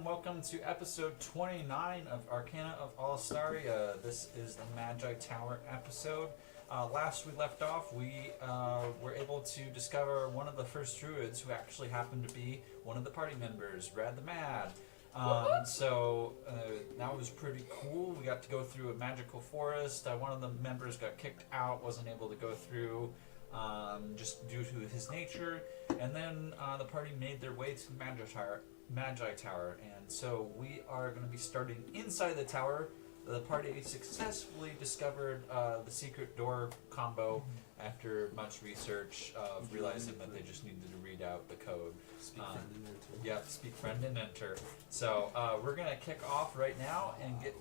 everyone. Welcome to episode 29 of Arcana of Alstaria. This is the Magi Tower episode. Last we left off, we were able to discover one of the first druids who actually happened to be one of the party members, Rad the Mad. So that was pretty cool. We got to go through a magical forest. One of the members got kicked out, wasn't able to go through just due to his nature. And then the party made their way to the Magi Tower. And so we are going to be starting inside the tower. The party successfully discovered the secret door combo after much research of realizing that they just needed to read out the code. Speak friend and enter. Yep, speak friend and enter. So we're going to kick off right now and get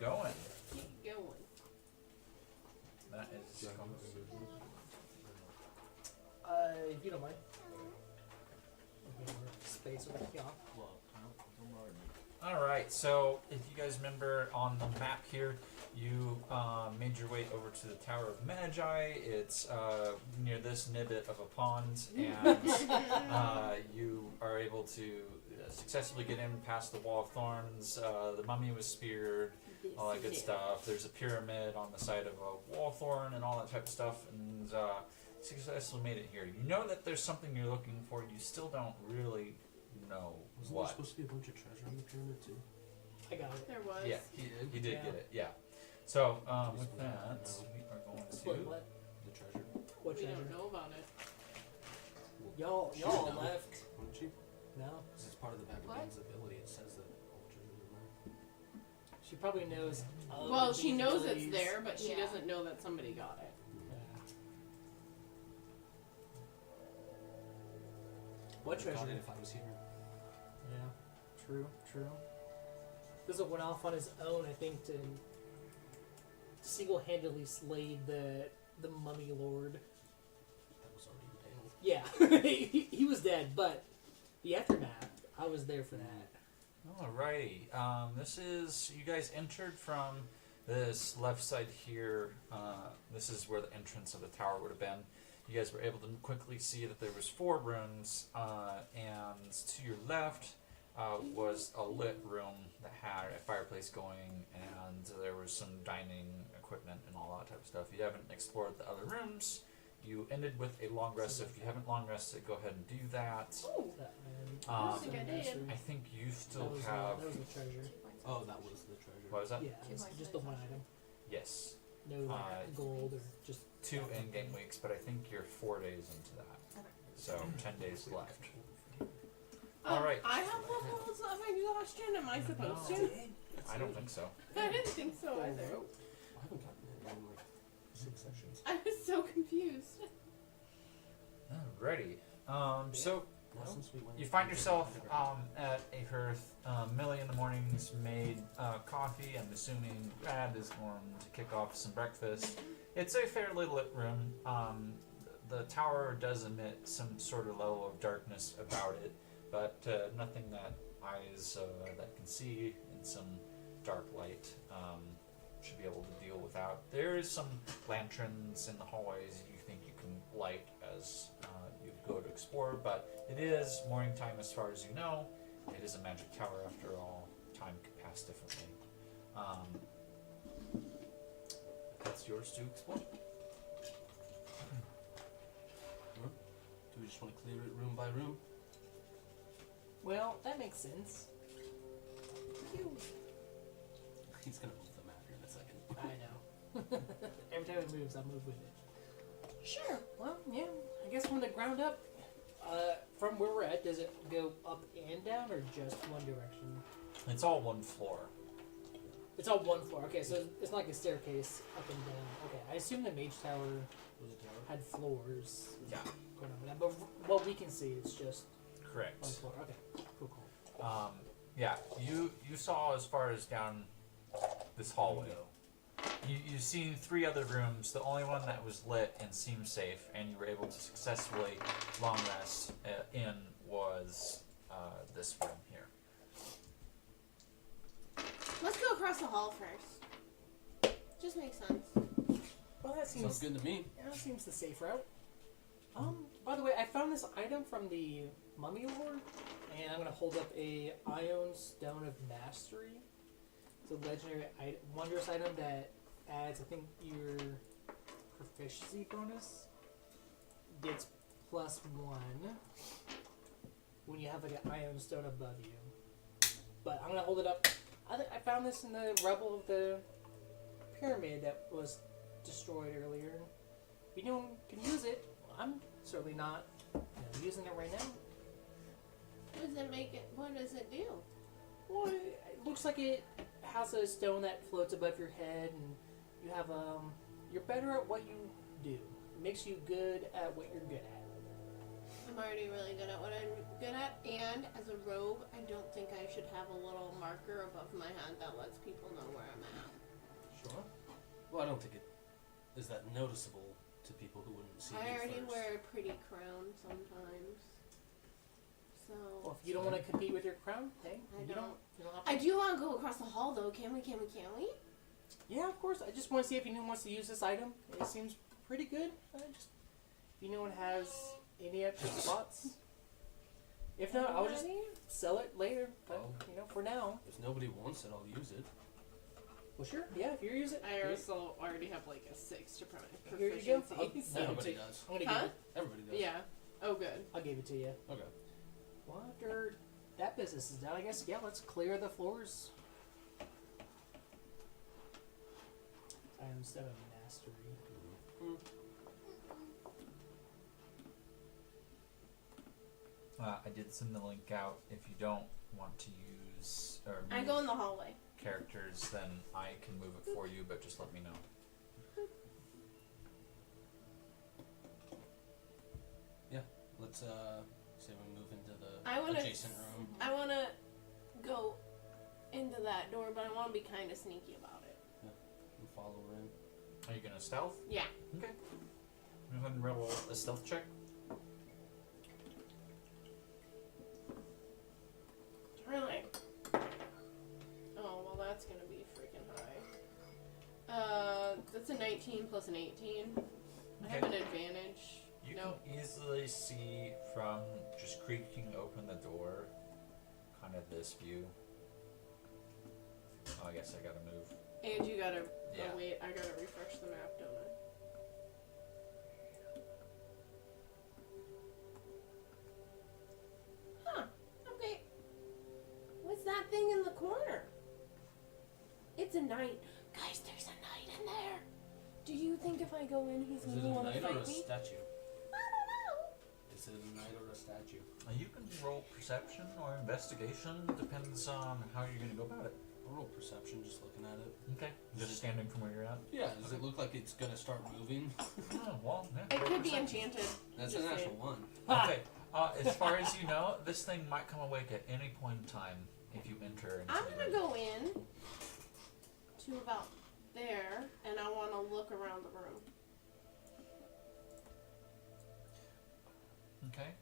going. Keep going. That is... If you don't mind. Space over here. Alright, so if you guys remember on the map here, you made your way over to the Tower of Magi. It's near this nibbit of a pond, and you are able to successfully get in past the Wall of Thorns. The mummy was speared, all that good stuff. There's a pyramid on the side of a wall thorn and all that type of stuff, and successfully made it here. You know that there's something you're looking for, you still don't really know Wasn't what. there supposed to be a bunch of treasure on the pyramid too? I got it. There was. Yeah, he did Yeah. get it, yeah. So, with that, we are going to... What? The treasure. What We treasure? don't know about it. Y'all know. left. Wouldn't she? No. This is part of the Vagabond's ability. It says that all treasure is mine. She probably knows. Well, she these knows it's abilities. there, but she Yeah. doesn't know that somebody got it. Yeah. What I'd have got treasure? it if I was here. Yeah. True. This one went off on his own, I think, to single-handedly slay the mummy lord. That was already impaled. Yeah, he was dead, but the aftermath, I was there for that. Alrighty, this is, you guys entered from this left side here. This is where the entrance of the tower would have been. You guys were able to quickly see that there was 4 rooms, and to your left was a lit room that had a fireplace going, and there was some dining equipment and all that type of stuff. You haven't explored the other rooms. You ended with a long rest. If you haven't long rested, go ahead and do that. Oh, I think I did. I think you still that was, have... that was the treasure. Oh, that was the treasure. What was that? Yeah, it's just the one item. Yes. No gold or just 2 in-game weeks, but I think you're 4 days into that. So 10 days left. Alright. I have levels of exhaustion. Am I supposed to? I don't think so. I didn't think so either. I haven't gotten it in like 6 sessions. I was so confused. Alrighty. So Not since we went you into find the yourself underground. at a hearth. Millie in the mornings made coffee. I'm assuming Brad is going to kick off some breakfast. It's a fairly lit room. The tower does emit some sort of level of darkness about it, but nothing that eyes that can see in some dark light should be able to deal without. There is some lanterns in the hallways you think you can light as you go to explore, but it is morning time as far as you know. It is a magic tower after all. Time can pass differently. That's yours to explore. Do we just want to clear it room by room? Well, that makes sense. He's gonna move the map here in a second. I know. Every time it moves, I move with it. Sure. Well, yeah. I guess from the ground up, from where we're at, does it go up and down or just one direction? It's all one floor. It's all one floor. Okay, so it's like a staircase up and down. Okay, I assume the Mage Tower Was it tower? had floors. Yeah. Going up and down, but what we can see is just Correct. one floor. Okay, cool. Yeah, you saw as far as down this hallway. You've seen 3 other rooms. The only one that was lit and seemed safe, and you were able to successfully long rest in was this room here. Let's go across the hall first. Just makes sense. Well, that seems Sounds good to me. Yeah, that seems the safe route. By the way, I found this item from the Mummy Lord, and I'm gonna hold up a Ion Stone of Mastery. It's a legendary wondrous item that adds, I think, your proficiency bonus gets +1 when you have like an Ion Stone above you. But I'm gonna hold it up. I found this in the rubble of the pyramid that was destroyed earlier. If you can use it, I'm certainly not using it right now. What does it do? Well, it looks like it has a stone that floats above your head, and you have you're better at what you do. It makes you good at what you're good at. I'm already really good at what I'm good at, and as a rogue, I don't think I should have a little marker above my head that lets people know where I'm at. Sure. Well, I don't think it is that noticeable to people who wouldn't see I you already first. wear a pretty crown sometimes. So Well, if you don't want to compete with your crown, hey, I you don't. have I to. do want to go across the hall though. Can we? Yeah, of course. I just want to see if anyone wants to use this item. It seems pretty good. If anyone has any extra spots. If not, I'll just sell it later. But, for now. If nobody wants it, I'll use it. Well, sure. Yeah, if you use it. I also already have like a 6 to Here you go. proficiency. I'll Everybody give it to- does. I'm gonna Huh? give it. Everybody does. Yeah. Oh, good. I'll give it to you. Okay. Well, after that business is done, I guess, yeah, let's clear the floors. I am Stone of Mastery. I did send the link out. If you don't want to use or I move go in the hallway. characters, then I can move it for you, but just let me know. Let's say we move into the I wanna- adjacent room. I want to go into that door, but I want to be kind of sneaky about it. And follow her in. Are you gonna stealth? Yeah. Okay. Go ahead and roll a stealth check. Really? Oh, well, that's going to be freaking high. That's a 19 plus an 18. I have an advantage. You Nope. can easily see from just creaking open the door, kind of this view. Oh, I guess I gotta move. And you gotta. Yeah. Oh, wait, I gotta refresh the map, don't I? Huh. Okay. What's that thing in the corner? It's a knight. Guys, there's a knight in there. Do you think if I go in, he's Is it gonna a want to knight or fight a me? statue? I don't know. Is it a knight or a statue? You can roll perception or investigation, depends on how you're gonna go about it. I'll roll perception just looking at it. Okay. Just standing from where you're at. Yeah, does it look like it's gonna start moving? Oh, well, yeah. It roll could be perception. enchanted. That's Just an saying. actual 1. Okay. As far as you know, this thing might come awake at any point in time if you enter into I'm the gonna room. go in to about there, and I want to look around the room. Okay.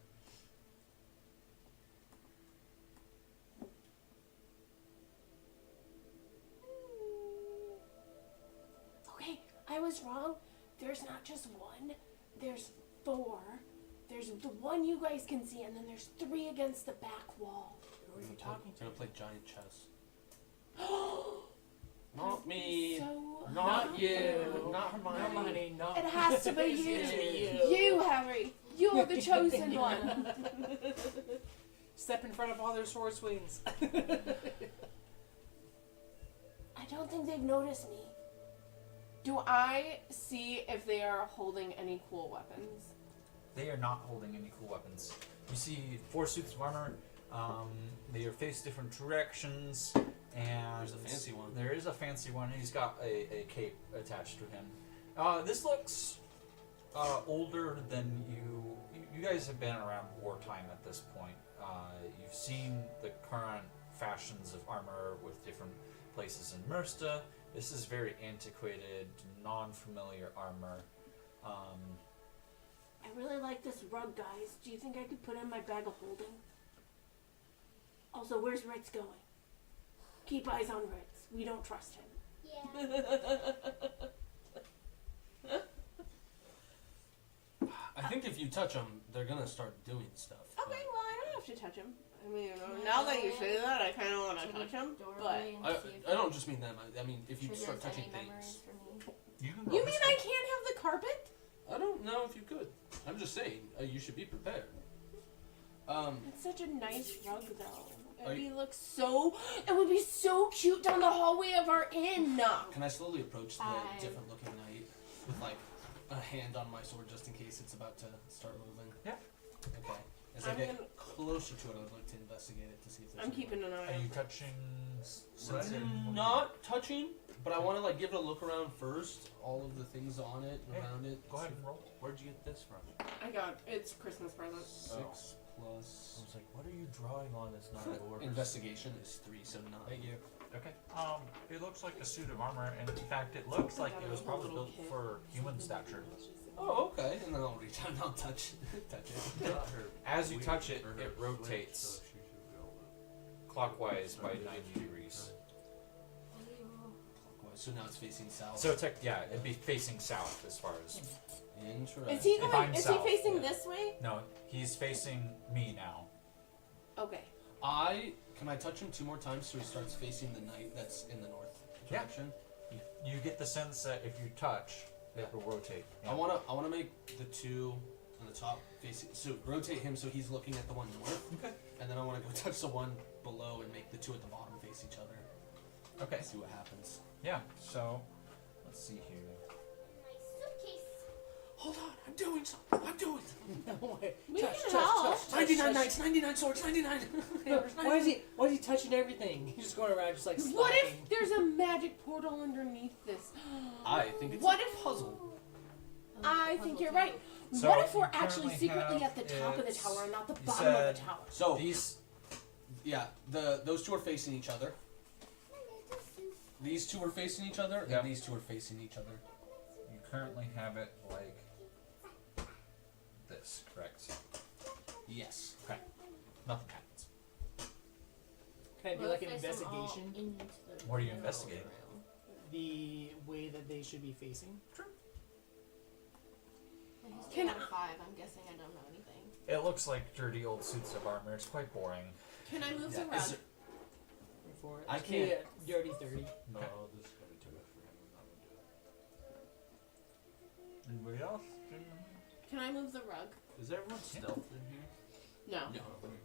Okay, I was wrong. There's not just one. There's 4. There's the one you guys can see, and then there's 3 against the back wall. Who are you talking to? Gonna play giant chess. So Not me. Not you. Not Hermione. Hermione, not it has to be It's you. gonna be You, Harry. You're the chosen one. Step in front of all their sword swings. I don't think they've noticed me. Do I see if they are holding any cool weapons? They are not holding any cool weapons. You see 4 suits of armor. They are faced different directions, and There's a fancy one. There is a fancy one. He's got a cape attached to him. This looks older than you. You guys have been around wartime at this point. You've seen the current fashions of armor with different places in Mersta. This is very antiquated, non-familiar armor. I really like this rug, guys. Do you think I could put it in my bag of holding? Also, where's Ritz going? Keep eyes on Ritz. We don't trust him. Yeah. I think if you touch them, they're gonna start doing stuff. Okay, well, I don't have to touch him. I mean, now that you say that, I kind of want to touch him. But I don't just mean them. I mean, if you start touching things. You can go you this mean way. I can't have the carpet? I don't know if you could. I'm just saying, you should be prepared. It's such a nice rug, though. Are It looks so. It would be so cute down the hallway of our inn. Can I slowly approach the different looking knight with like a hand on my sword just in case it's about to start moving? Yeah. Okay. As I get closer to it, I would like to investigate it to see if there's. I'm keeping an eye Are on you it. touching? I'm not touching, but I want to like give it a look around first. All of the things on it and Hey, around it. Go ahead and roll. Where'd you get this from? I got it's Christmas present. 6 I plus. was like, what are you drawing on that's not yours? Investigation is 3, so 9. Thank you. Okay. It looks like a suit of armor, and in fact, it looks like it was probably built for human stature. Oh, okay. And then I'll reach out and I'll touch it. As you touch it, it rotates clockwise by 90 degrees. So now it's facing south. So it'd be facing south as far as. Interesting. Is he If going? I'm Is south, he facing yeah. this way? No, he's facing me now. Okay. Can I touch him 2 more times so he starts facing the knight that's in the north direction? You get the sense that if you touch, it will rotate. I wanna make the 2 on the top facing. So rotate him so he's looking at the one north. Okay. And then I wanna go touch the one below and make the 2 at the bottom face each other. Okay. See what happens. Yeah. So, let's see here. Hold on, I'm doing something. I'm doing something. No way. We Touch, can touch, help. touch, touch, 99 touch. knights, 99 swords, 99 hammers. Why is he touching everything? He's just going around just like slapping. What if there's a magic portal underneath this? I think it's What a if- puzzle. I think you're right. So what if you we're actually currently secretly have at the top of the it- tower and not the you bottom of said- the tower? So These. yeah, those 2 are facing each other. These 2 are facing each other, Yep. and these 2 are facing each other. You currently have it like this, correct? Yes. Okay. Nothing happens. Can I do like an investigation? What are you investigating? The way that they should be facing. Can I? 5. I'm guessing I don't know anything. It looks like dirty old suits of armor. It's quite boring. Can I move Yeah, the is rug? it- For it. I can't- Yeah, dirty 30. No, Okay. this is gonna be too much for him. I'm not gonna do it. Anybody else? Can I move the rug? Is everyone stealth in here? No. No. Oh, very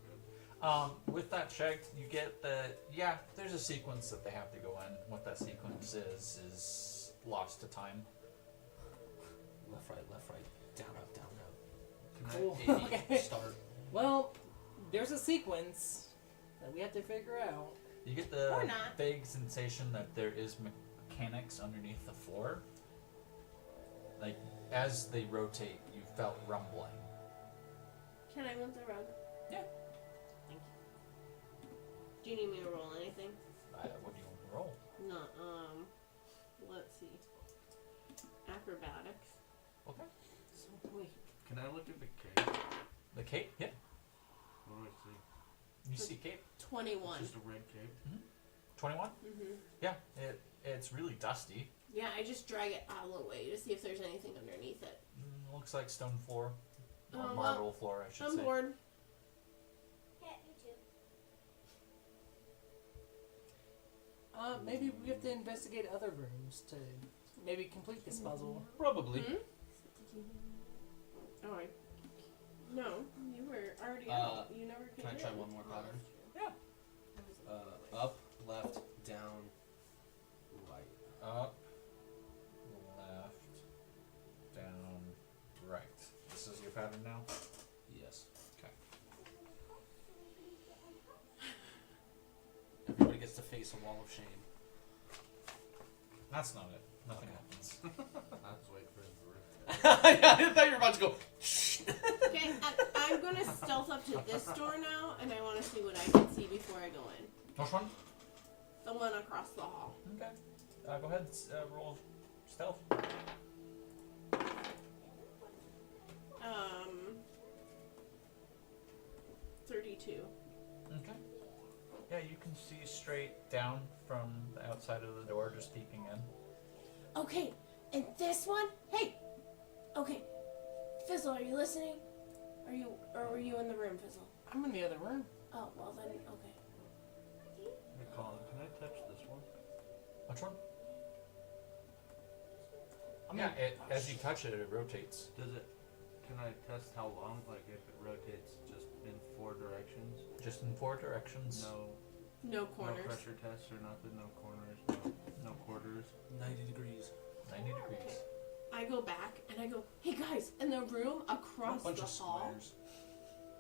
good. With that checked, you get there's a sequence that they have to go in. What that sequence is lost to time. Left, right, down, up, down, up. Cool. A, Okay. start. Well, there's a sequence that we have to figure out. You get the Or not. vague sensation that there is mechanics underneath the floor. Like, as they rotate, you felt rumbling. Can I move the rug? Yeah. Thank Do you need me to roll anything? What do you want to roll? No. Let's see. Acrobatics. Okay. So wait. Can I look at the cave? The cape? Yeah. What do I see? You see cape? 21. It's just a red cape. 21? Mhm. Yeah. It's really dusty. Yeah, I just drag it out of the way to see if there's anything underneath it. Looks like stone floor. Or Oh, well, marble floor, I should I'm say. bored. Maybe we have to investigate other rooms to maybe complete this puzzle. Probably. Oh, no, you were already Uh, out. You never came Can I try in. one more pattern? Yeah. Up, left, down, right. Up, left, down, right. This is your pattern now? Yes. Okay. Everybody gets to face a wall of shame. That's not it. Nothing happens. I was waiting for him to rip. I thought you were about to go. Okay, I'm gonna stealth up to this door now, and I want to see what I can see before I go in. Which one? The one across the hall. Okay. Go ahead and roll stealth. 32. Okay. Yeah, you can see straight down from the outside of the door, just peeking in. Okay, and this one? Hey! Okay. Fizzle, are you listening? Or were you in the room, Fizzle? I'm in the other room. Oh, well then, okay. Hey, Colin, can I touch this one? Which one? I'm Yeah, in, as you touch it, it rotates. Does it? Can I test how long? Like if it rotates just in 4 directions? Just in 4 directions. No No corners. pressure tests or nothing. No corners. No quarters. 90 degrees. 90 degrees. I go back and I go, hey guys, in the room across Bunch the of hall, squares.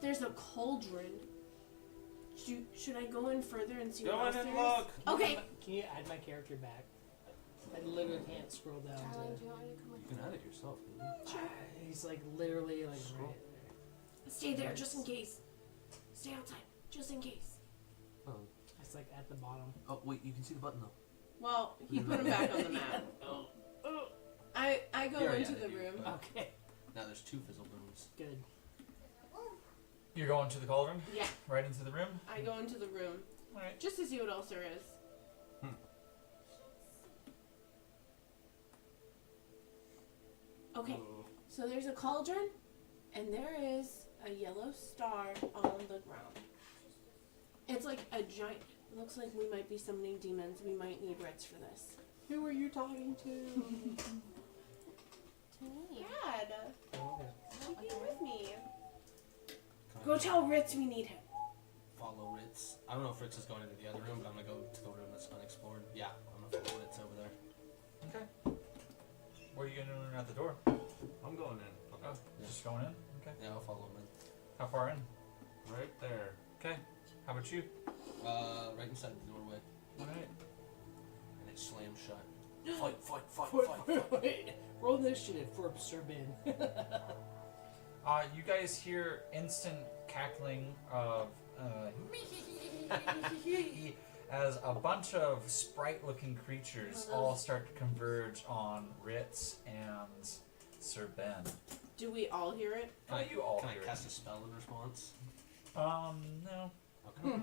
there's a cauldron. Should I go in further and see Go what else in and there is? look. Okay. Can you add my character back? I literally can't scroll down Darling, to. do you want me to come You with can add it yourself, maybe. He's like literally like Scroll. right there. Stay there just in case. Stay outside just in case. Oh. It's like at the bottom. Oh, wait, you can see the button though. Well, he put him back on the map. I go Here, into yeah, the room. Okay, Now there's 2 fizzle booms. good. You're going to the cauldron? Yeah, Right into the room? I go into the room Alright. just to see what else there is. Okay, so there's a cauldron, and there is a yellow star on the ground. It's like a giant. It looks like we might be summoning demons. We might need Ritz for this. Who are you talking to? To me. Dad, Oh, keep me with me. Can I Go tell Ritz we need him. follow Ritz. I don't know if Ritz is going into the other room, but I'm gonna go to the room that's unexplored. Yeah, I'm gonna follow Ritz over there. Okay. What are you doing at the door? I'm going in. Oh, just going in? Okay. Yeah, I'll follow him in. How far in? Right there. Okay. How about you? Right inside the doorway, Alright. and it slams shut. Fight, fight, fight, Wait, fight, wait, fight. wait. Roll initiative for Sir Ben. You guys hear instant cackling of as a bunch of sprite-looking creatures all start to converge on Ritz and Sir Ben. Do we all hear it? You all Can hear I cast a spell in response? it. No. Okay.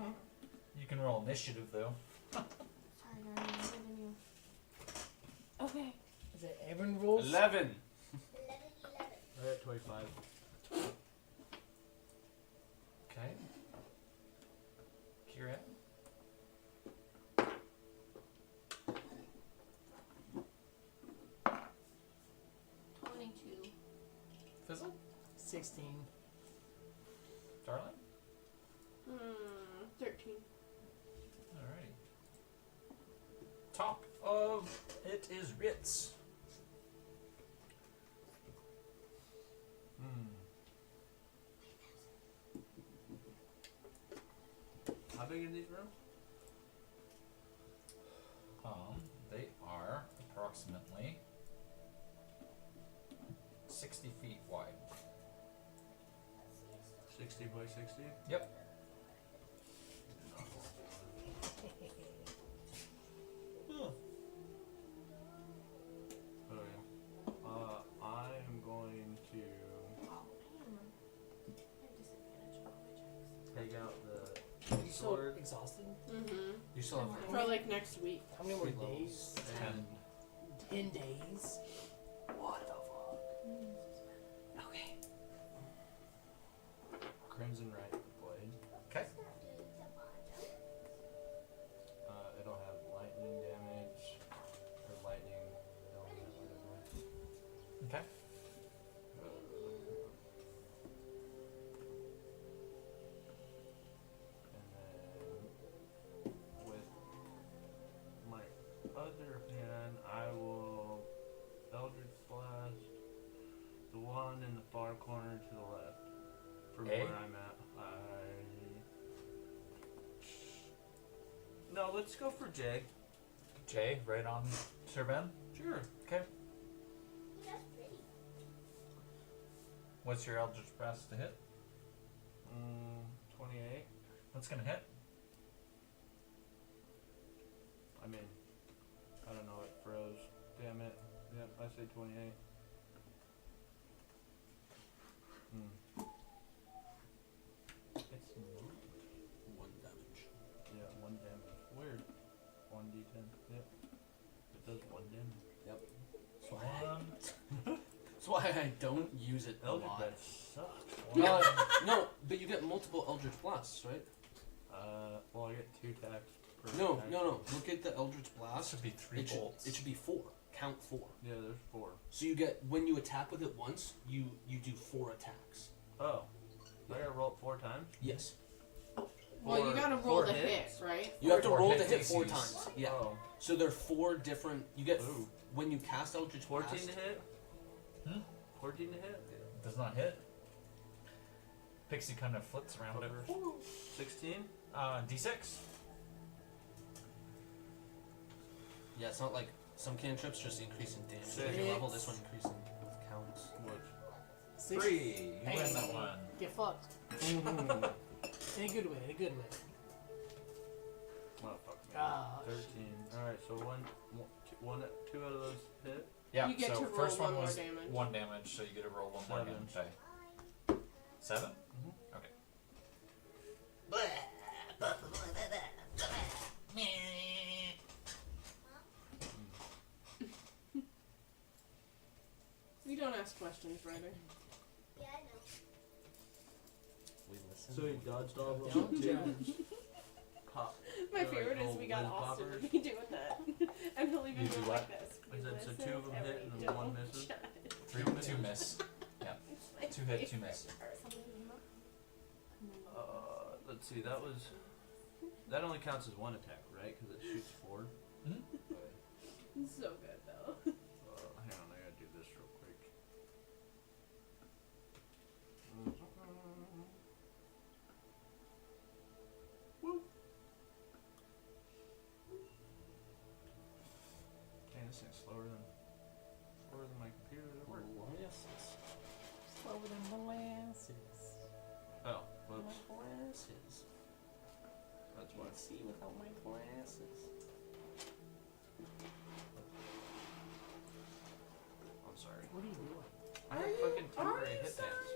You can roll initiative though. Sorry, darling, I'm older than you. Okay. Is it Evan rules? 11. Right at 25. Okay. Kira. Fizzle? 16. Darling? 13. Alrighty. Top of it is Ritz. How big are these rooms? They are approximately 60 feet wide. 60 by 60? Yep. Oh yeah. I'm going to take out the Are you so sword exhausted? Mm-hmm. You still have For like next week. How many more 3 levels. days? and 10 days? What the fuck? Okay. Crimson Right blade. Okay. It'll have lightning damage or lightning element, whatever. Okay. And then with my other hand, I will Eldritch Blast the one in the far corner to the left from A? where I'm at. No, let's go for J. Jay, right on Sir Ben. Sure. Okay. What's your Eldritch Blast to hit? 28. That's gonna hit. I mean, I don't know, it froze. Damn it. Yep, I say 28. It's not. 1 damage. Yeah, 1 damage. Weird. 1d10. Yep. It does 1 damage. Yep. That's why I don't use it a Eldritch lot. Blast sucks. No, but you get multiple Eldritch Blasts, right? Well, I get 2 attacks per No. attack. Look at the Eldritch That Blast. should be 3 bolts. It should be 4. Count 4. Yeah, there's 4. So you get, when you attack with it once, you do 4 attacks. Oh. I gotta roll it 4 times? Yes. Well, you gotta roll four the hits? hit, right? You have to Or roll hit to hit 4 DCs. times. Yeah. Oh. So there are 4 different. You get Ooh. when you cast Eldritch 14 Blast. to hit? Hmm? 14 to hit? Does not hit. Pixie kind of flips around it. 16? D6. Yeah, it's not like some cantrips just increase in damage Six. at your level. This one increasing counts. Which? 3. You win that one. Get fucked. In a good way. In a good way. Oh, fuck me. Ah, 13. Alright, so 2 out of those hit. Yeah. You get so to roll first one one more was damage. 1 damage, so you get to roll 1 more 7. damage die. 7? Mhm. Okay. We don't ask questions, Ryder. We listen. So he dodged all of don't them. judge. Pop. My They're like favorite is little we got whiz Austin poppers. to be doing that. And he'll even You go do like what? this. I said, so 2 of them hit and then 1 misses? 2 miss. Yeah. 2 hit, 2 miss. Let's see, that only counts as 1 attack, right? Because it shoots forward. So good though. Hang on, I gotta do this real quick. Woo! Dang, this thing's slower than my computer at work. Molasses. Slower than molasses. Oh, whoops. Molasses. That's why. Can't see without my glasses. I'm sorry. What are you doing? I have fucking temporary hit points.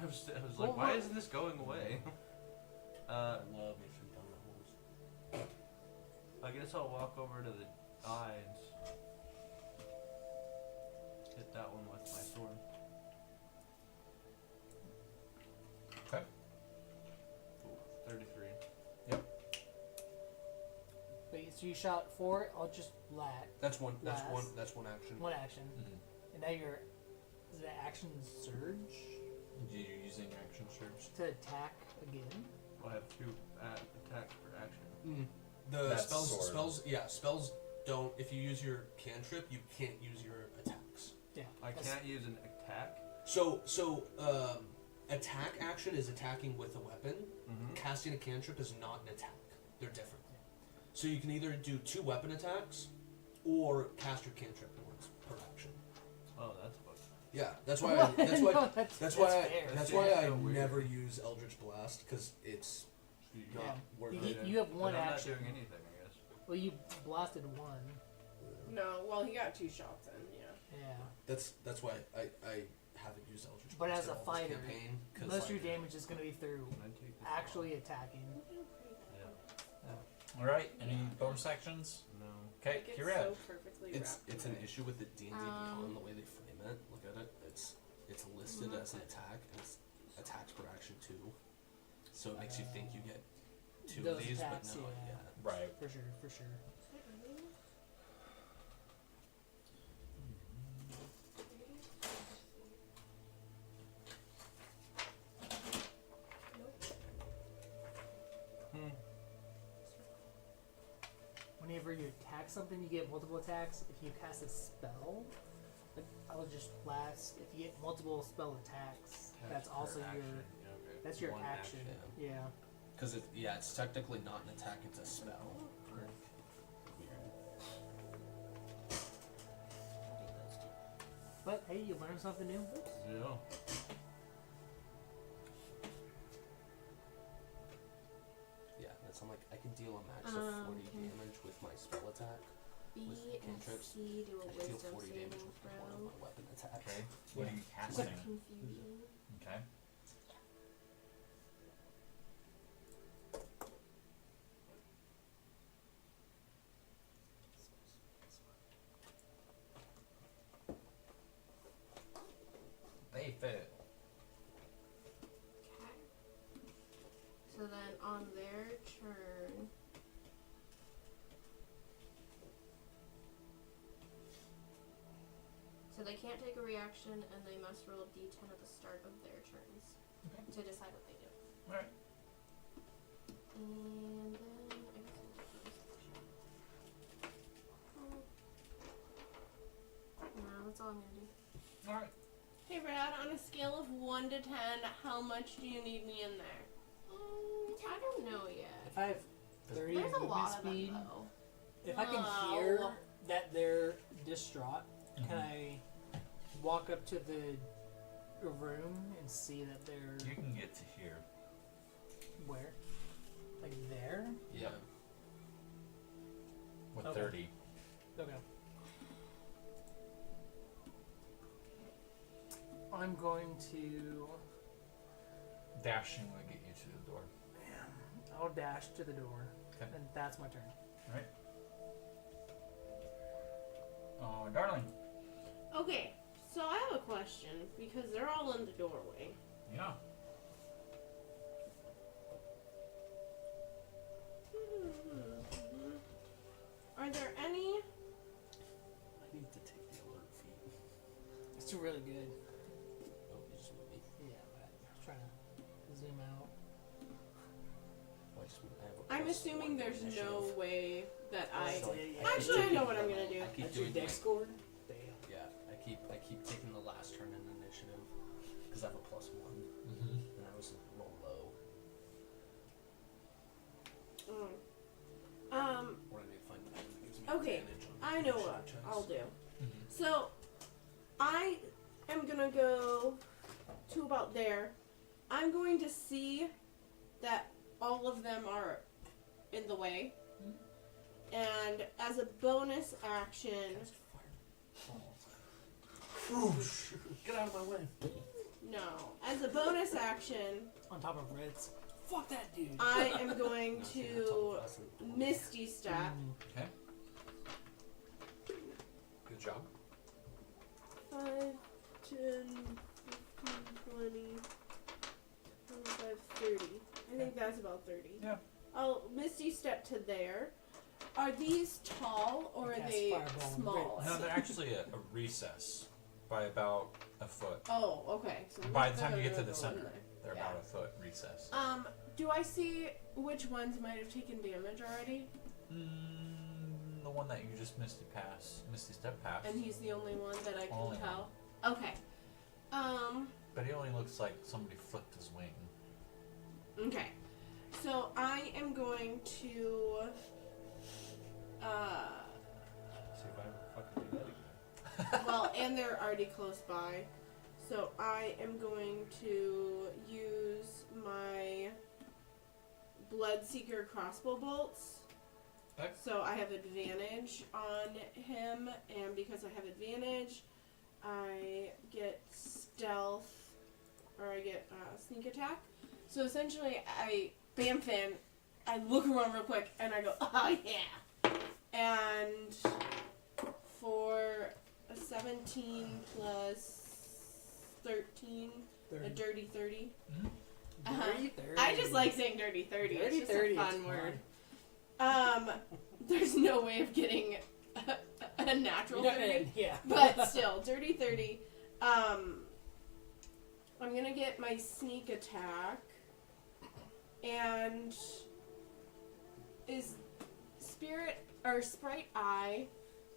I was like, why isn't this going away? I love me some donut holes. I guess I'll walk over to the eye and hit that one with my sword. Okay. Ooh, 33. Wait, so you shot 4? I'll just lat. That's one. That's Last. one. That's one action. 1 action. Mm-hmm. And now you're. Is it action surge? You're using action surge. To attack again? I have 2 attacks per action. The That's spells. sword. Spells don't. If you use your cantrip, you can't use your attacks. Yeah. I can't use an attack. So attack action is attacking with a weapon. Mm-hmm. Casting a cantrip is not an attack. They're different. So you can either do 2 weapon attacks, or cast your cantrip once per action. Oh, that's fucked. Yeah, that's why. That's why. No, That's why. fair. That's That why seems I so weird. never use Eldritch Blast because it's not Yeah. worth You, it. get- you have 1 But I'm action. not doing anything, I guess. Well, you blasted 1. No, well he got 2 shots in, yeah. Yeah. That's why I haven't used Eldritch But Blast as a at all this fighter, campaign, 'cause, Most of like, your damage is going to be through Can I take this actually attacking. All right. Any bonus actions? off? No. Okay, Like, it's Kira. so perfectly it's wrapped an away. issue with the D&D Beyond the way they frame it. Look at it. It's listed as an attack, and it's attacks per action 2. So it makes you think you get 2 of Those these, attacks, but no. yeah. Yeah. Right. For sure, for sure. Whenever you attack something, you get multiple attacks. If you cast a spell, like I'll just blast. If you get multiple spell attacks, that's Per also action. your Yeah, okay. that's your One action. action. Yeah. Because it's technically not an attack; it's a spell. Weird. But hey, you learn something new. Yeah. Yeah, that's I'm like I can deal a max of 40 can- damage with my spell attack. B With and cantrips, C do a I deal wisdom 40 damage saving with one of throw. my weapon attacks. Okay. What are you casting? Confusion. Okay. They fit. they can't take a reaction, and they must roll a d10 at the start of their turns to decide what they do. Alright. And then I guess I'll take this action. No, that's all I'm gonna do. Alright. Hey Brad, on a scale of 1 to 10, how much do you need me in there? I don't know yet. If I have 30 There's a movement lot of speed, them though. if I can Wow. hear that they're distraught, Mhm. can I walk up to the room and see that they're You can get to here. where? Like there? Yeah. With Okay. 30. Okay. I'm going to. Dashing will get you to the door. I'll dash to the door, Okay. and that's my turn. Darling. Okay, so I have a question because they're all in the doorway. Yeah. Are there any? I need to take the alert feat. It's really good. Oh, you just moved me. Yeah, but I was trying to zoom out. Oh, I just moved. I have a I'm plus assuming 1 there's initiative. no way that I. So Actually, I keep know what I'm doing- gonna do. I keep That's your doing dex score? Damn. Yeah, I keep taking the last turn in initiative because I have a plus 1 Mm-hmm. and I was roll low. Or I may find the item that gives me Okay, advantage on I know initiative what checks. I'll do. Mm-hmm. So, I am gonna go to about there. I'm going to see that all of them are in the way. And as a bonus action, Get out of my way. no, as a bonus action, On top of Reds. Fuck that dude. I am going No, see, that's to all less than- Misty Step. Okay. Good job. 5, 10, 15, 20, 25, 30. I think that's about 30. Yeah. I'll Misty Step to there. Are these tall or are Cast they Fireball and small? No, they're actually a recess by about a foot. Oh, okay. So By the time you get to they're the center, in there. they're Yeah. about a foot recess. Do I see which ones might have taken damage already? The one that you just Misty Step past. And he's the only one that I can Only tell? Okay. But he only looks like somebody flicked his wing. Okay. So I am going to See if I ever fucking do that again. well, and they're already close by. So I am going to use my Bloodseeker crossbow bolts. Okay. So I have advantage on him, and because I have advantage, I get stealth, or I get sneak attack. So essentially, I look around real quick, and I go, oh yeah! And for a 17 plus 13, a dirty 30. Uh-huh. Dirty 30. I just like saying dirty 30. Dirty It's just 30. a fun it's word. There's no way of getting a natural 30, Yeah. but still, dirty 30. I'm gonna get my sneak attack, and is Sprite Eye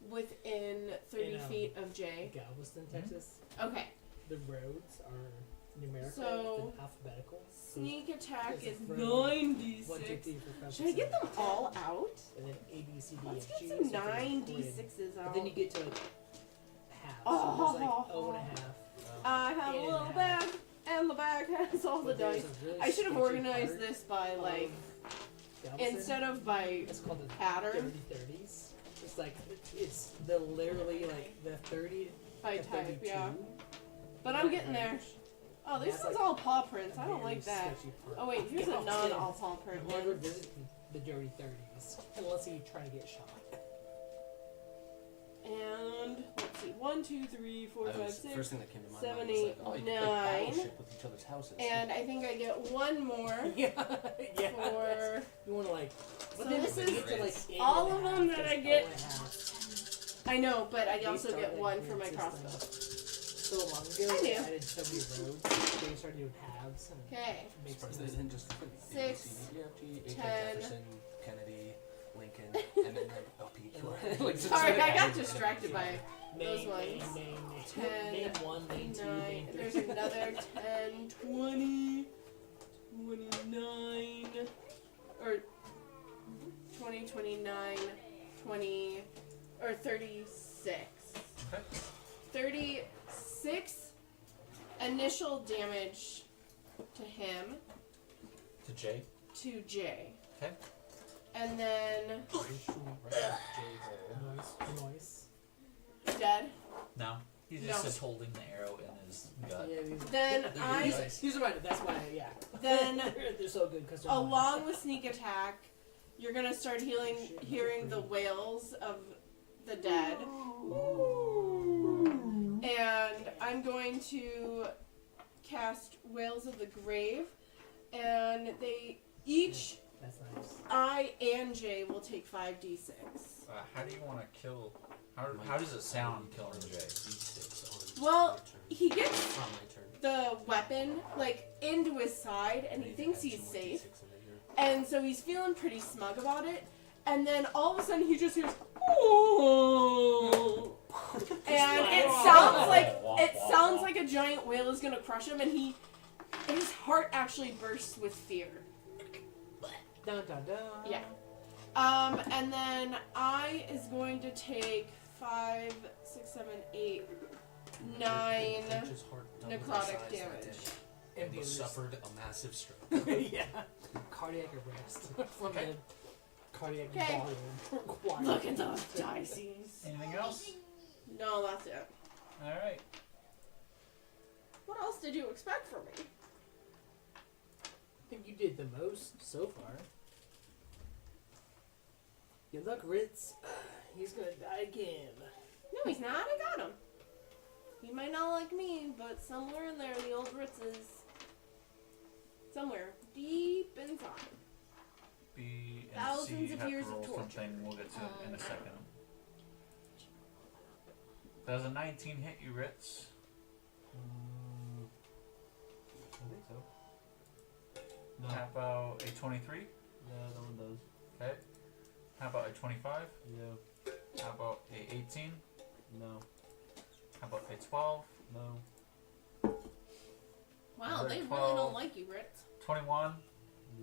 within 30 feet of Jay? Galveston, Texas. Okay, The roads are numerical So- and alphabetical. sneak attack There's is a road. 9d6. 1, 2, 3, 4, 5, Should I get them 7, all out? And then A, B, C, D, Let's F, get G. some so it's like a 9d6s But out. then you get to like half. Oh. So there's like O and a half. I have a and little half. bag, and the bag has all the But there's dice. a really I should have sketchy organized part this by of like Galveston. instead of by It's called the pattern, dirty 30s. It's like it's the literally like the 30 by to type, 32. yeah. But I'm getting there. Oh, this That's one's like all paw prints. I don't very like that. sketchy part Oh wait, of here's a Galveston. non-all paw print Never one. visit the dirty 30s unless you try to get shot. And let's see, 1, 2, 3, 4, 5, 6. First thing that came to my 7, mind was 8, like, oh, you 9. could like battleship with each other's houses. And I think I get one more yeah. for. You want to like. So but then this when you is get to, like, all eight of and a them half, that there's I get. O and a half. I know, but I They also started get one for doing my system crossbow. So long ago, I they knew. added so many roads. They started doing halves. And Okay. it makes Surprised they things- didn't just put 6, ABCDEFG, 10. Jefferson, Kennedy, Lincoln, and then like LP. Like, Sorry, I got added- distracted by those Name, ones. name 10, name 1, name 2, 9. name 3. There's another 10, 20, 29, or 20, 29, 20, or 36. Okay. 36 initial damage to him, To Jay. to Jay. Okay. And then Noise. dead. No. He No. just is holding the arrow in his gut. Yeah, these Then They're I, nice. He's right. That's why, yeah. then they're so good because they're along with sneak attack, you're gonna start hearing the wails of the dead. And I'm going to cast Wails of the Grave, and they each, That's nice. I and Jay, will take 5d6. How do you want to kill? How does it sound killing Jay? D6 on Well, your turn. he gets On my turn. the weapon like into his side, and he Need to thinks add he's 2 more safe, D6 into here. and so he's feeling pretty smug about it. And then all of a sudden, he just hears, "Oh," and it sounds like a giant whale is gonna crush him, and his heart actually bursts with fear. Dun dun dun. Yeah. And then I is going to take 5, 6, 7, 8, 9 Pinch's heart doubled in necrotic size that damage. day, And and he he suffered a massive stroke. yeah. Cardiac arrest from Okay. the cardiac Okay. volume required. Look at those dices. Anything else? No, that's it. All right. What else did you expect from me? I think you did the most so far. Good luck, Ritz. He's gonna die again. No, he's not. I got him. He might not like me, but somewhere in there, the old Ritz is somewhere deep inside. B and Thousands C of have years to of roll torture. something. We'll get to it in a second. Does a 19 hit you, Ritz? I think so. No. How about a 23? Yeah, that one does. Okay. How about a 25? Yeah. How about a 18? No. How about a 12? No. Wow, Another they really 12. don't like you, Ritz. 21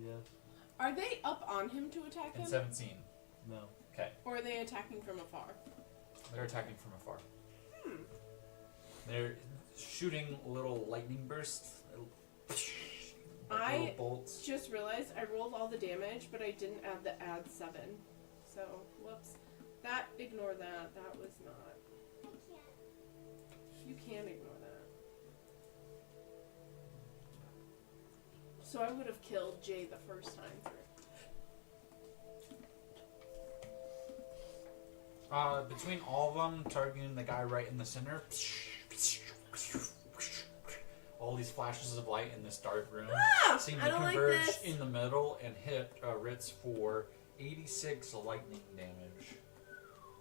Yes. Are they up on him to attack and him? 17. No. Okay. Or are they attacking from afar? They're attacking from afar. Hmm. They're shooting little lightning bursts. I Little bolts. just realized I rolled all the damage, but I didn't add the add 7. So, whoops. Ignore that. That was not. You can ignore that. So I would have killed Jay the first time through. Between all of them, targeting the guy right in the center. All these flashes of light in this dark room seem I to don't like converge this. in the middle and hit Ritz for 86 lightning damage.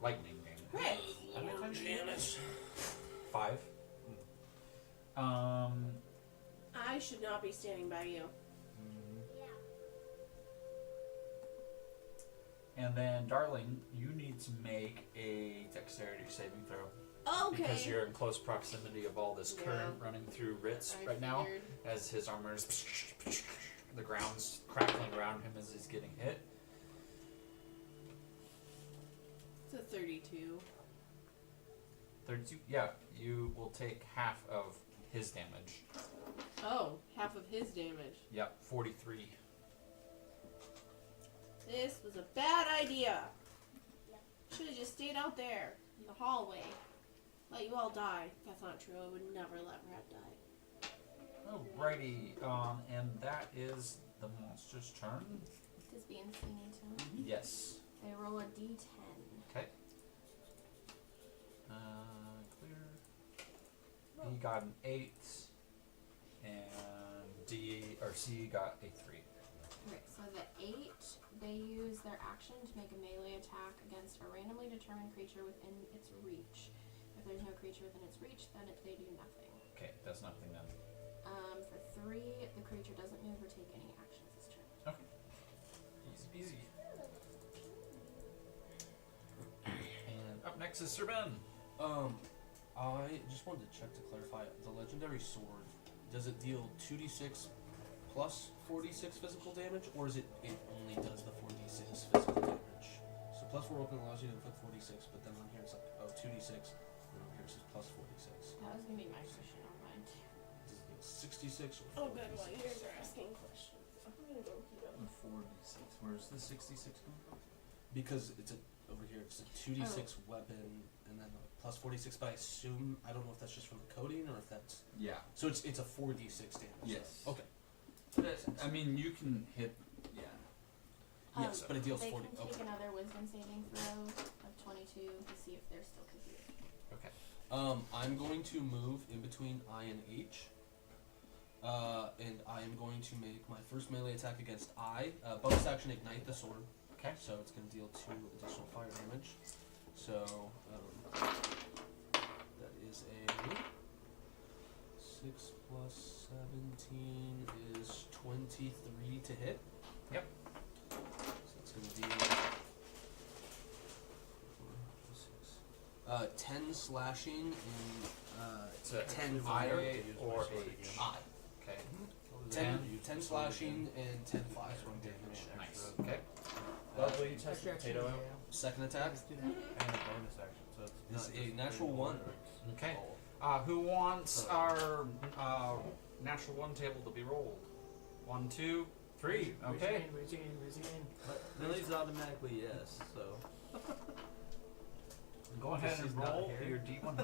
Lightning damage. Right. How many times did you hit us? 5. I should not be standing by you. And then, darling, you need to make a dexterity saving throw. Okay. Because you're in close proximity of all this current Yeah. running through Ritz I right now, figured. as his armor is the ground's crackling around him as he's getting hit. It's a 32. 32. Yeah, you will take half of his damage. Oh, half of his damage. Yep, 43. This was a bad idea. Should have just stayed out there in the hallway. Let you all die. That's not true. I would never let Rat die. Alrighty, and that is the monster's turn. Does BNC need to? Yes. They roll a d10. Okay. Clear. He got an 8, and C got a 3. Okay, so the 8 they use their action to make a melee attack against a randomly determined creature within its reach. If there's no creature within its reach, then they do nothing. Okay, does nothing then. For 3, the creature doesn't move or take any actions this turn. Okay. Easy peasy. And up next is Sir Ben. I just wanted to check to clarify the legendary sword. Does it deal 2d6 plus 4d6 physical damage, or is it only does the 4d6 physical damage? So plus 4 open allows you to inflict 4d6, but then on here it's like 2d6, and on here it says plus 4d6. That was gonna be my question on mine too. Does it deal 66 or 4d6? Oh, good one. You're asking questions. I'm gonna go heat up. The 4d6. Where's the 66 come from? Because it's over here, it's a 2d6 weapon, and then a plus 4d6, but I assume, I don't know if that's just from the coding, or if that's... Yeah. So it's a 4d6 damage. Yes. Okay. I mean, you can hit. Yeah. Yes, but it deals They 40. can take another wisdom saving throw of 22 to see if they're still confused. Okay. I'm going to move in between I and H. And I am going to make my first melee attack against I. Bonus action, ignite the sword. Okay. So it's going to deal 2 additional fire damage. So that is a 6 plus 17 is 23 to hit. Yep. So it's going to be 10 slashing and It's a 10 I fire. or H. I. Okay. 10 slashing and 10 fire damage. Nice. Okay. Lovely, you test Extra potato action, out. yeah. Second attack Let's do that. And a bonus action, so it's is not a just natural putting 1. Okay. Oh. Who wants our natural 1 table to be rolled? 1, 2, 3. Okay. Raise your hand, raise your hand. But Lily's automatically yes, so. Go ahead She's and not roll here. your D100.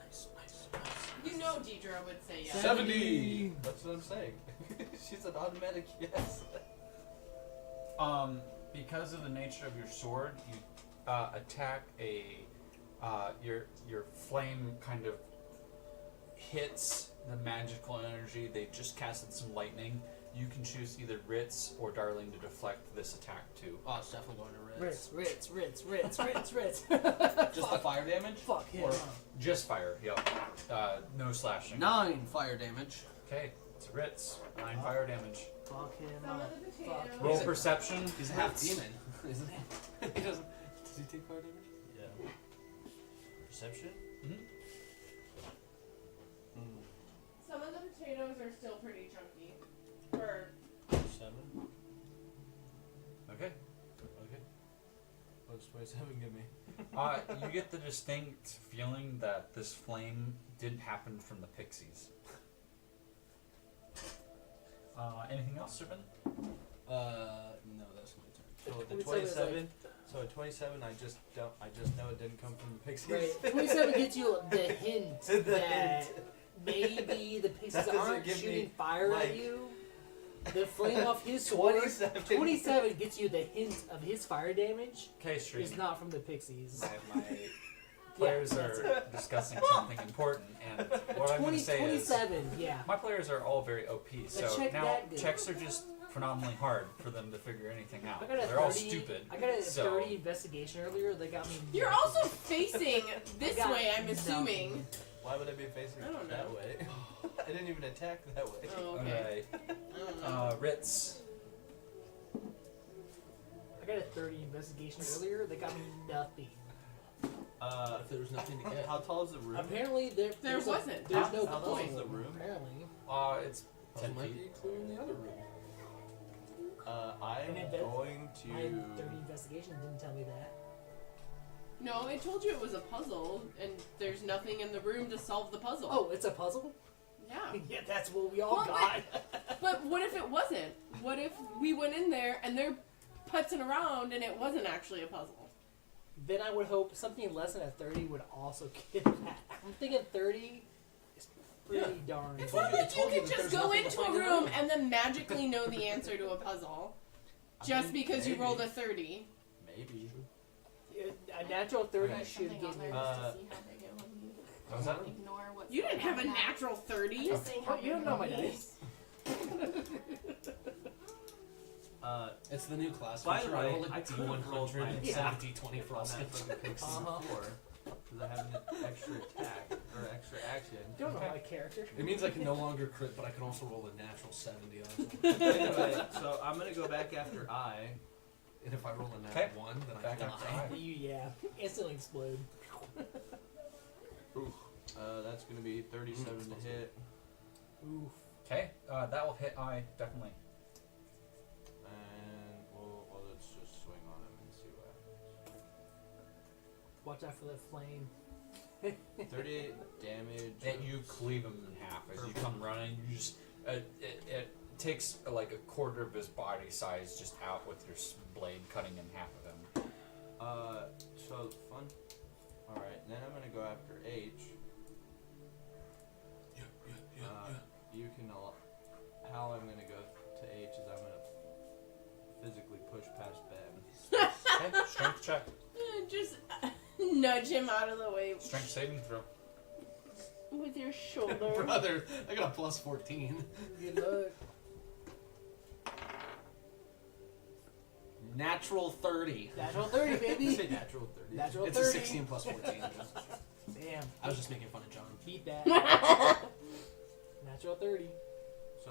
Nice. You know Deidre would say yes. 70! That's what I'm saying. She's an automatic yes. Because of the nature of your sword, you attack your flame kind of hits the magical energy. They just casted some lightning. You can choose either Ritz or Darling to deflect this attack too. Oh, it's definitely going to Ritz. Ritz. Just the fire damage? Fuck him. Or Just fire, yep. No slashing. 9 fire damage. Okay, it's Ritz. 9 fire damage. Fuck him Some up. of the potatoes. Roll He's a- perception. He's a half demon, isn't he? He doesn't. Does he take fire damage? Yeah. Perception? Mhm. Some of the potatoes are still pretty chunky. Or 7. Okay. Okay. What's 27 give me? You get the distinct feeling that this flame didn't happen from the pixies. Anything else, Serpent? No, that's my turn. So at the 27 is like- 27, so at 27, I just know it didn't come from the pixies. Right. 27 gets you the hint The that hint. maybe the pixies That doesn't aren't give me, shooting fire at like- you. The flame off his sword. 27 gets you the hint of his fire damage. Okay, Street. It's not from the pixies. My players are discussing something important, and what I'm going to say is 27, yeah. my players are all very OP. So check now that good. checks are just phenomenally hard for them to figure anything out. I got a They're all 30 stupid. I got a so 30 investigation earlier. They got me. you're also facing this got way, I'm assuming. Why would I be facing I don't that know. way? I didn't even attack that way. Oh, okay. Okay. I don't know. Ritz. I got a 30 investigation earlier. They got me nothing. If there was nothing to get. How tall is the room? Apparently there's wasn't. There's no How tall point. is the room? Apparently. It's That 10 might feet. be including the other room. I'm And it- going My 30 to. investigation didn't tell me that. No, it told you it was a puzzle, and there's nothing in the room to solve the puzzle. Oh, it's a puzzle? Yeah. Yeah, that's what we all Well, got. But what if it wasn't? What if we went in there and they're putzing around and it wasn't actually a puzzle? Then I would hope something less than a 30 would also get that. I'm thinking 30 is pretty darn It's good. not like you told you can that just there's go nothing to into a find in the room room. and then magically know the answer to a puzzle just because you maybe. rolled a 30. Maybe. A natural 30 Write should something get on me. there just to see how big it will be. What was that? Ignore what's You didn't have a on that. natural 30. Just saying how Oh, you don't big know it my will be. dice. It's the new class By feature. the way, I roll a I could've rolled D100 my instead of attack D20 for all on that skills. fucking pixie before, because I have an extra attack or extra action. Don't know my character. It means I can no longer crit, but I can also roll a natural 70 on it. Anyway, so I'm gonna go back after I. And if I roll a Okay. nat 1, then I Back can after die. I. Yeah, instantly explode. That's gonna be 37 to hit, Oof. Okay, that will hit I, definitely. and let's just swing on him and see what happens. Watch out for that flame. 38 damage. And you cleave him in half as you come running. You just it takes like a quarter of his body size just out with your blade, cutting in half of him. So fun. All right, then I'm gonna go after H. You can. How I'm gonna go to H is I'm gonna physically push past Ben. Okay, strength check, Just nudge him out of the way strength saving throw. with your shoulder. Brother, I got a plus 14. Good luck. Natural 30. Natural 30, You baby. say natural 30. Natural It's 30. a 16 plus 14. Damn. I was just making fun of John. Beat that. Natural 30. So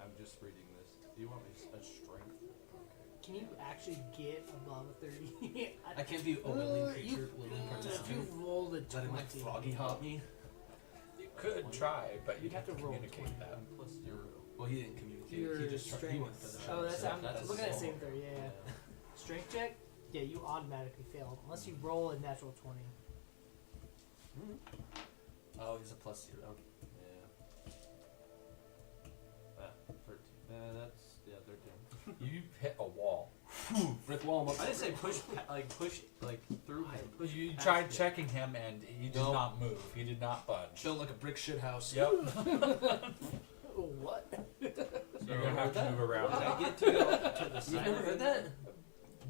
I'm just reading this. Do you want me a strength? Okay. Can you actually get above a 30? I can't be a willing you- creature, willing If participant. you rolled a Let 20. him like froggy hop me. You could try, but You'd you'd have to roll communicate 20. that. I'm plus 0. Well, he didn't communicate. Your He just he went for the strength. Oh, that's shot. I'm That's looking at a same 30. Yeah. Strength check. Yeah, you automatically fail unless you roll a natural 20. Oh, he's a plus 0. Yeah. 13. That's 13. You hit a wall. Rick Wall, I didn't say push through him. Push You past tried him. checking him, and he did No. not move. He did not budge. built like a brick shit house. Yep. Oh, what? You're gonna have to move around. Did I get to go to the side? You've never heard that?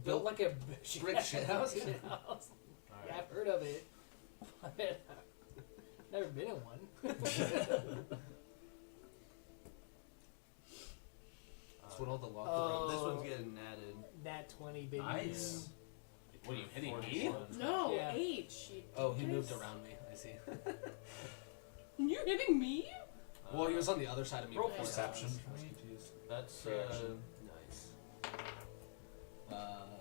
Built like a Brick shit house? shit house. Alright. Yeah, I've heard of it. Never been in one. That's what all the locker Oh. This one's getting added. Nat 20, baby. Nice. What are you hitting me? 41. No, Yeah. H. You Oh, he dingus. moved around me. I see. You're hitting me? Well, he was on the other side of me. Roll before. perception. I was confused. That's Nice.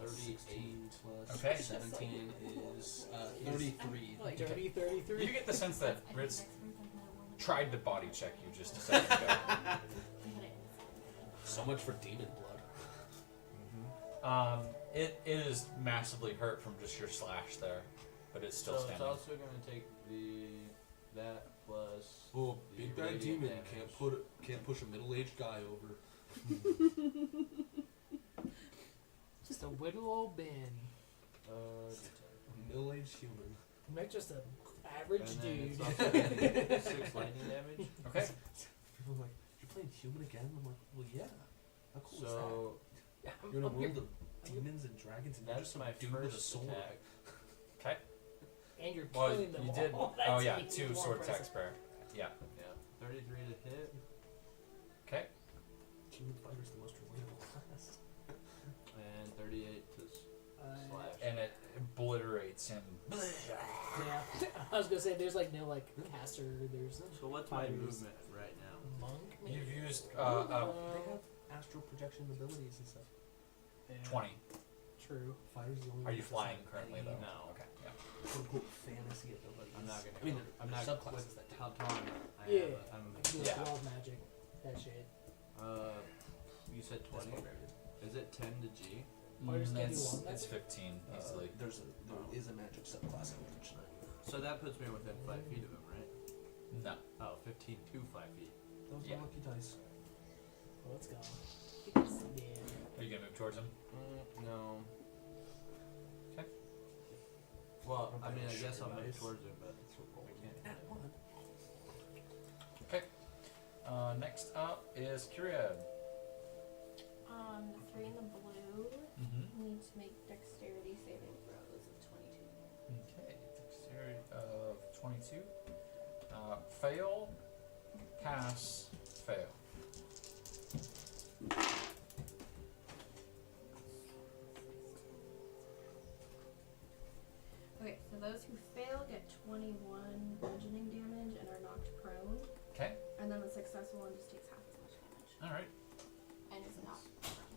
38. 16 plus Okay. 17 is 33. Like 30, 33. You get the sense that I think Ritz next month I'm gonna wanna tried to body check you just a second ago. put it in. So much for demon blood. It is massively hurt from just your slash there, but it's still So it's standing. also gonna take that plus. Oh, the big bad radiant demon damage. can't push a middle-aged guy over. Just a little old Ben. A middle-aged human. Like just a average And then dude. it's also gonna be 6 lightning damage. Okay. People are like, "You're playing human again?" I'm like, "Well, yeah. How cool is that? So You're in a world of demons and dragons, and you're that's just my a dude with a first sword." attack. Okay. And you're Well, killing them you all. did. That's Oh yeah, even 2 more sword impressive. attacks per. Yeah. Yeah, 33 to hit. Okay. Human fighter's the most relatable class. And 38 to slash. And it obliterates him. Yeah. I was gonna say there's like no like caster. There's So what's my fighters. movement right now? monk. Maybe? You've used They have astral projection abilities and stuff. Yeah, 20. True. Fighter's the only Are one you that flying doesn't have currently any though? No. Okay. Yeah. quote-unquote fantasy abilities. I'm not gonna. I mean, I'm not subclasses with that do. how tall I Yeah. am. I can do Yeah. wild magic. That shit. You said That's 20. barbarian. Is it 10 to G? Oh, you're just gonna do It's, one it's 15 easily. There is a magic subclass in which So that puts me within 5 feet of him, right? No. Oh, 15 to 5 feet. those Yeah. are lucky dice. Well, let's go. Yeah. Are you gonna move towards him? No. Okay. Well, I'm I mean, I pretty guess sure I'll move dice. towards him, but roll. I can't. At one. Next up is Kyria. 3 in the blue Mm-hmm. need to make dexterity saving throws of 22. Okay. Dexterity of 22. Fail. Pass. Fail. those who fail get 21 bludgeoning damage and are knocked prone. Okay. And then the successful one just takes half as much damage. Alright. And is not prone.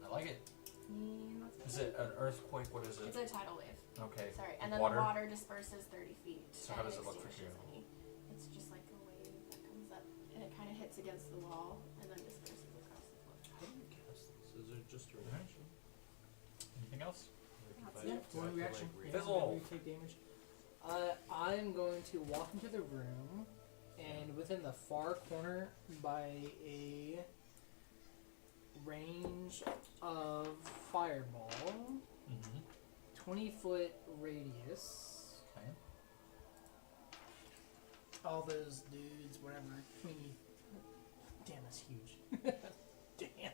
I like it. And that's Is it an earthquake? What is it? It's a tidal wave. Okay. Sorry. And then Water? the water disperses 30 feet. So how and does it look for you? extinguishes any. It's just like a wave that comes up and it kind of hits against the wall and then disperses across the floor. How do you cast this? Is it just a Alright. reaction? Anything else? That's Do I it. have to, One reaction. like, Yeah, Fizzle. whenever you take damage. I'm going to walk into the room, and within the far corner, by a range of fireball, Mm-hmm. 20-foot radius. Okay. All those dudes, whatever. 20. Damn, that's huge. Damn.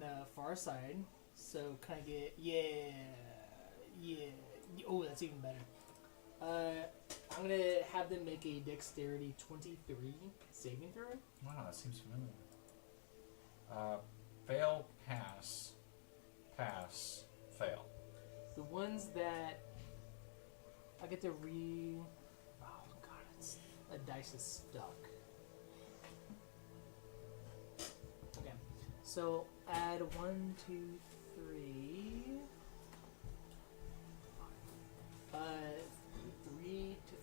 The far side. So can I get oh, that's even better. I'm gonna have them make a dexterity 23 saving throw. Wow, that seems familiar. Fail, pass, pass, fail. The ones that I get to oh god, it's a dice is stuck. Okay, so add 1, 2, 3. 3 to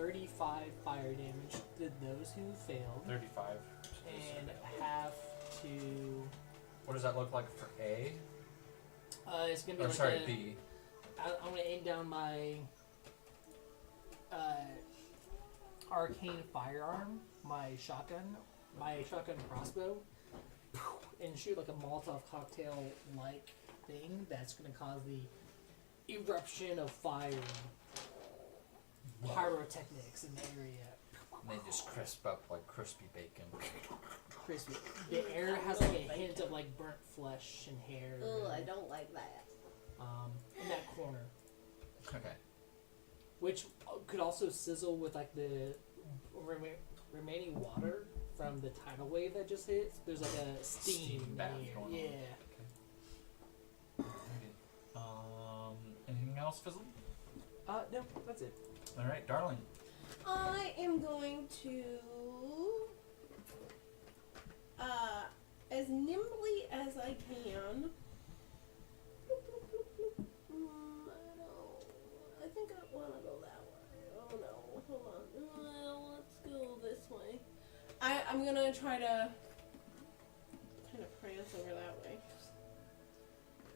35 fire damage to those who failed, 35. and have to. What does that look like for A? It's gonna be Or like sorry, a, B. I'm gonna aim down my arcane firearm, my shotgun crossbow, and shoot like a Molotov cocktail like thing that's gonna cause the eruption of fire, pyrotechnics in the area. And they just crisp up like crispy bacon. Crispy. The air has like a hint of like burnt flesh and hair. Ugh, I don't like that. In that corner, Okay. which could also sizzle with like the remaining water from the tidal wave that just hit. There's like a steam Steam bath in the air. going on. Yeah. Anything else, Fizzle? No, that's it. All right, darling. I am going to, as nimbly as I can. I think I want to go that way. Oh no, hold on. Let's go this way. I'm gonna try to kind of prance over that way.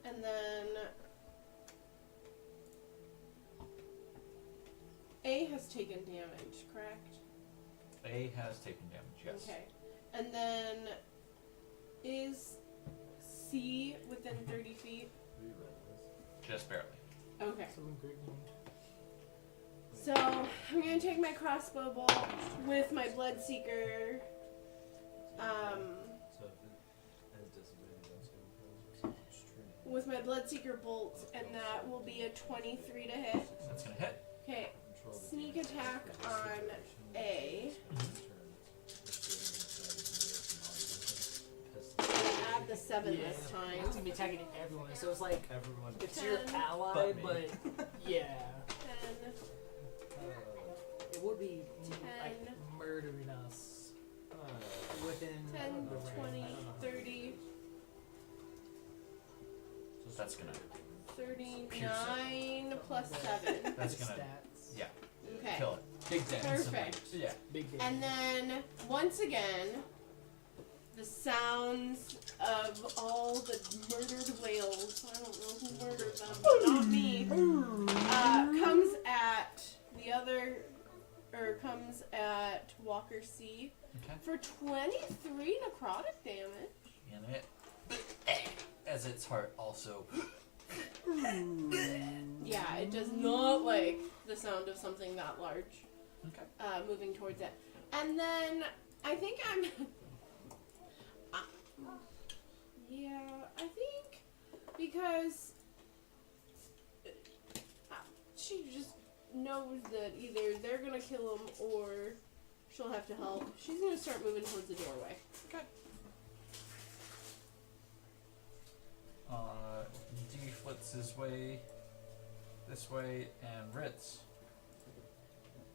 And then A has taken damage, correct? A has taken damage, yes. Okay. And then is C within 30 feet? Just barely. Okay. Something great. So I'm gonna take my crossbow bolt with my bloodseeker. With my bloodseeker bolt, and that will be a 23 to hit. That's gonna hit. Okay. Sneak attack on A. Add the 7 this It's time. gonna be attacking everyone, so it's like Everyone. it's your 10. ally, But me. but yeah, 10, it would be like 10. murdering us within 10, the range. 20, 30, That's gonna. 39 plus 7. That's The gonna. stats. Yeah. Okay. Kill it. Big dent. Perfect. Yeah. Big damage. And then, once again, the sounds of all the murdered whales, I don't know who murdered them, but not me, comes at the other, or comes at Walker C Okay. for 23 necrotic damage. And it. As its heart also. Yeah, it does not like the sound of something that large Okay. moving towards it. And then, I think I'm... yeah, I think because she just knows that either they're gonna kill him or she'll have to help. She's gonna start moving towards the doorway. D-Flitz Makes his way this way, and Ritz.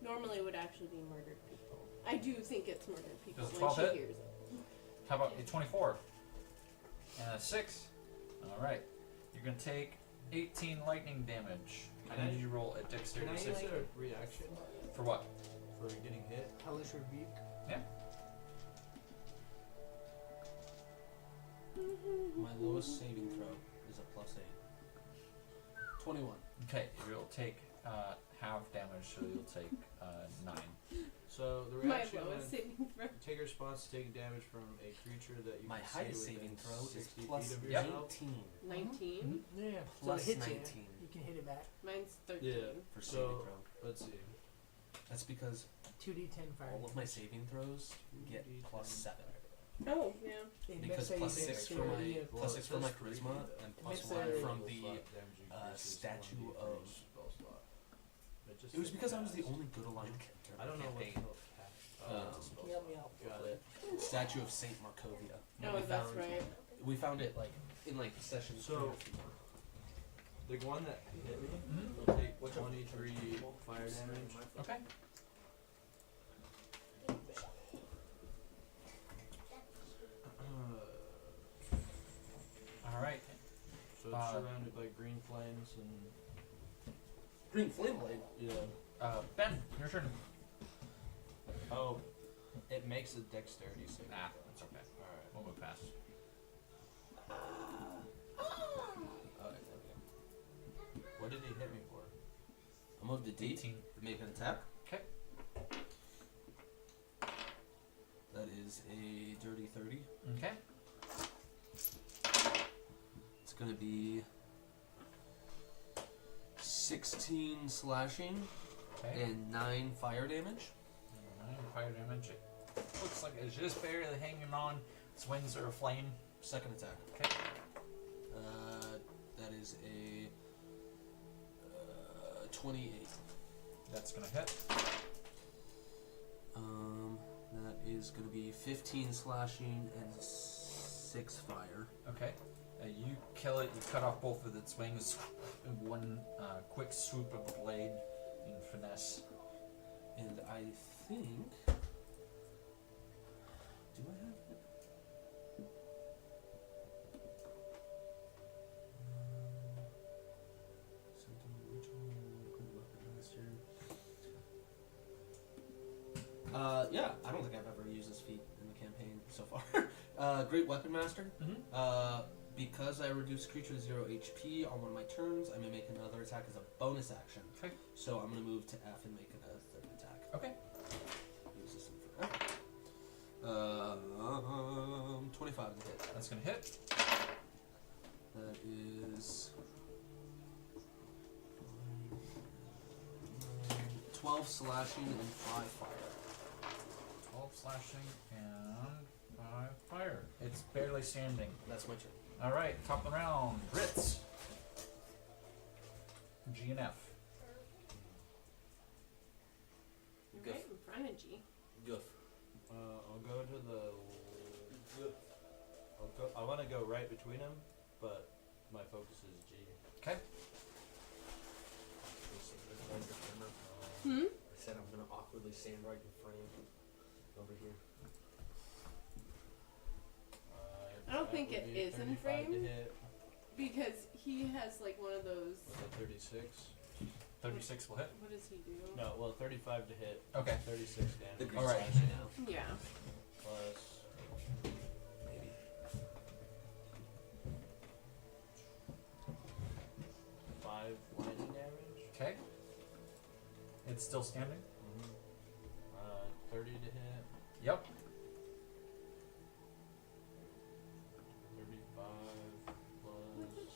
Normally it would actually be murdered people. I do think it's murdered people Does a when 12 she hit? hears it. How about a 24? And a 6. Alright. You're going to take 18 lightning damage. Can I I- need you to roll a Can dexterity I save. use a reaction For what? for getting hit? Hellish rebuke. My lowest saving throw is a +8. 21. Okay, you'll take half damage, so you'll take 9. So the My reaction lowest when saving throw. take a response to taking damage from a creature that you My can highest see saving within throw is 60 plus feet of Yep. yourself. 19 19. Yeah. Plus so it hits 19. You can hit it back. Mine's 13. Yeah. for So saving throw. let's see. That's because 2d10 fire. all of my saving throws get +7. Oh, yeah. It Because makes a +6 for my dexterity of- Well, plus it 6 for my says 3, charisma but and it plus makes 1 a- from Slot the damage increases statue 1d8 for of- each spell slot. Just It was said because I was the cast. only good aligned character in I don't the know what campaign. spell cast. Um, It's a spell Can you help me slot. out? Got it. Statue of Saint Markovia. Oh, that's right. We found it like in like session So- 3 or 4. The one that hit me Mhm. will take 23 fire damage. Okay. Alright. So it's surrounded by green flames and Green flame blade. yeah. Ben, your turn. Oh, it makes a dexterity save. Nah, that's okay. Alright. We'll move past. What did he hit me for? I moved to D 18. to make an attack. Okay. That is a dirty 30. Okay. It's gonna be 16 slashing Okay. and 9 fire damage. 9 fire damage. It looks like it's just barely hanging on. Its wings are aflame. Second attack. Okay. That is a 28. That's gonna hit. That is gonna be 15 slashing and 6 fire. Okay. You kill it. You cut off both of its wings in one quick swoop of the blade in finesse. And I think. Do I have it? Something ritual, good weapon master. Yeah, I don't think I've ever used this feat in the campaign so far. Great weapon master. Mm-hmm. Because I reduce creature to 0 HP on one of my turns, I may make another attack as a bonus action. Okay. So I'm gonna move to F and make it a third attack. Okay. Use this one for F. 25 to hit. That's gonna hit. That is 12 slashing and 5 fire. 12 slashing and 5 fire. It's barely standing. That's my turn. Alright, top of the round. Ritz. G and F. You're right in front of G. Goof. I'll go to the. I want to go right between them, but my focus is G. Okay. Hmm? I said I'm gonna awkwardly stand right in frame over here. I don't think it is in frame. To hit Because he has like one of those. with a 36. 36 will hit. What does he do? No, well, 35 to hit. Okay. 36 The damage. green Alright. slashing now. Yeah. Plus. Maybe. 5 lightning damage. Okay. It's still standing. 30 to hit. Yep. 35 plus.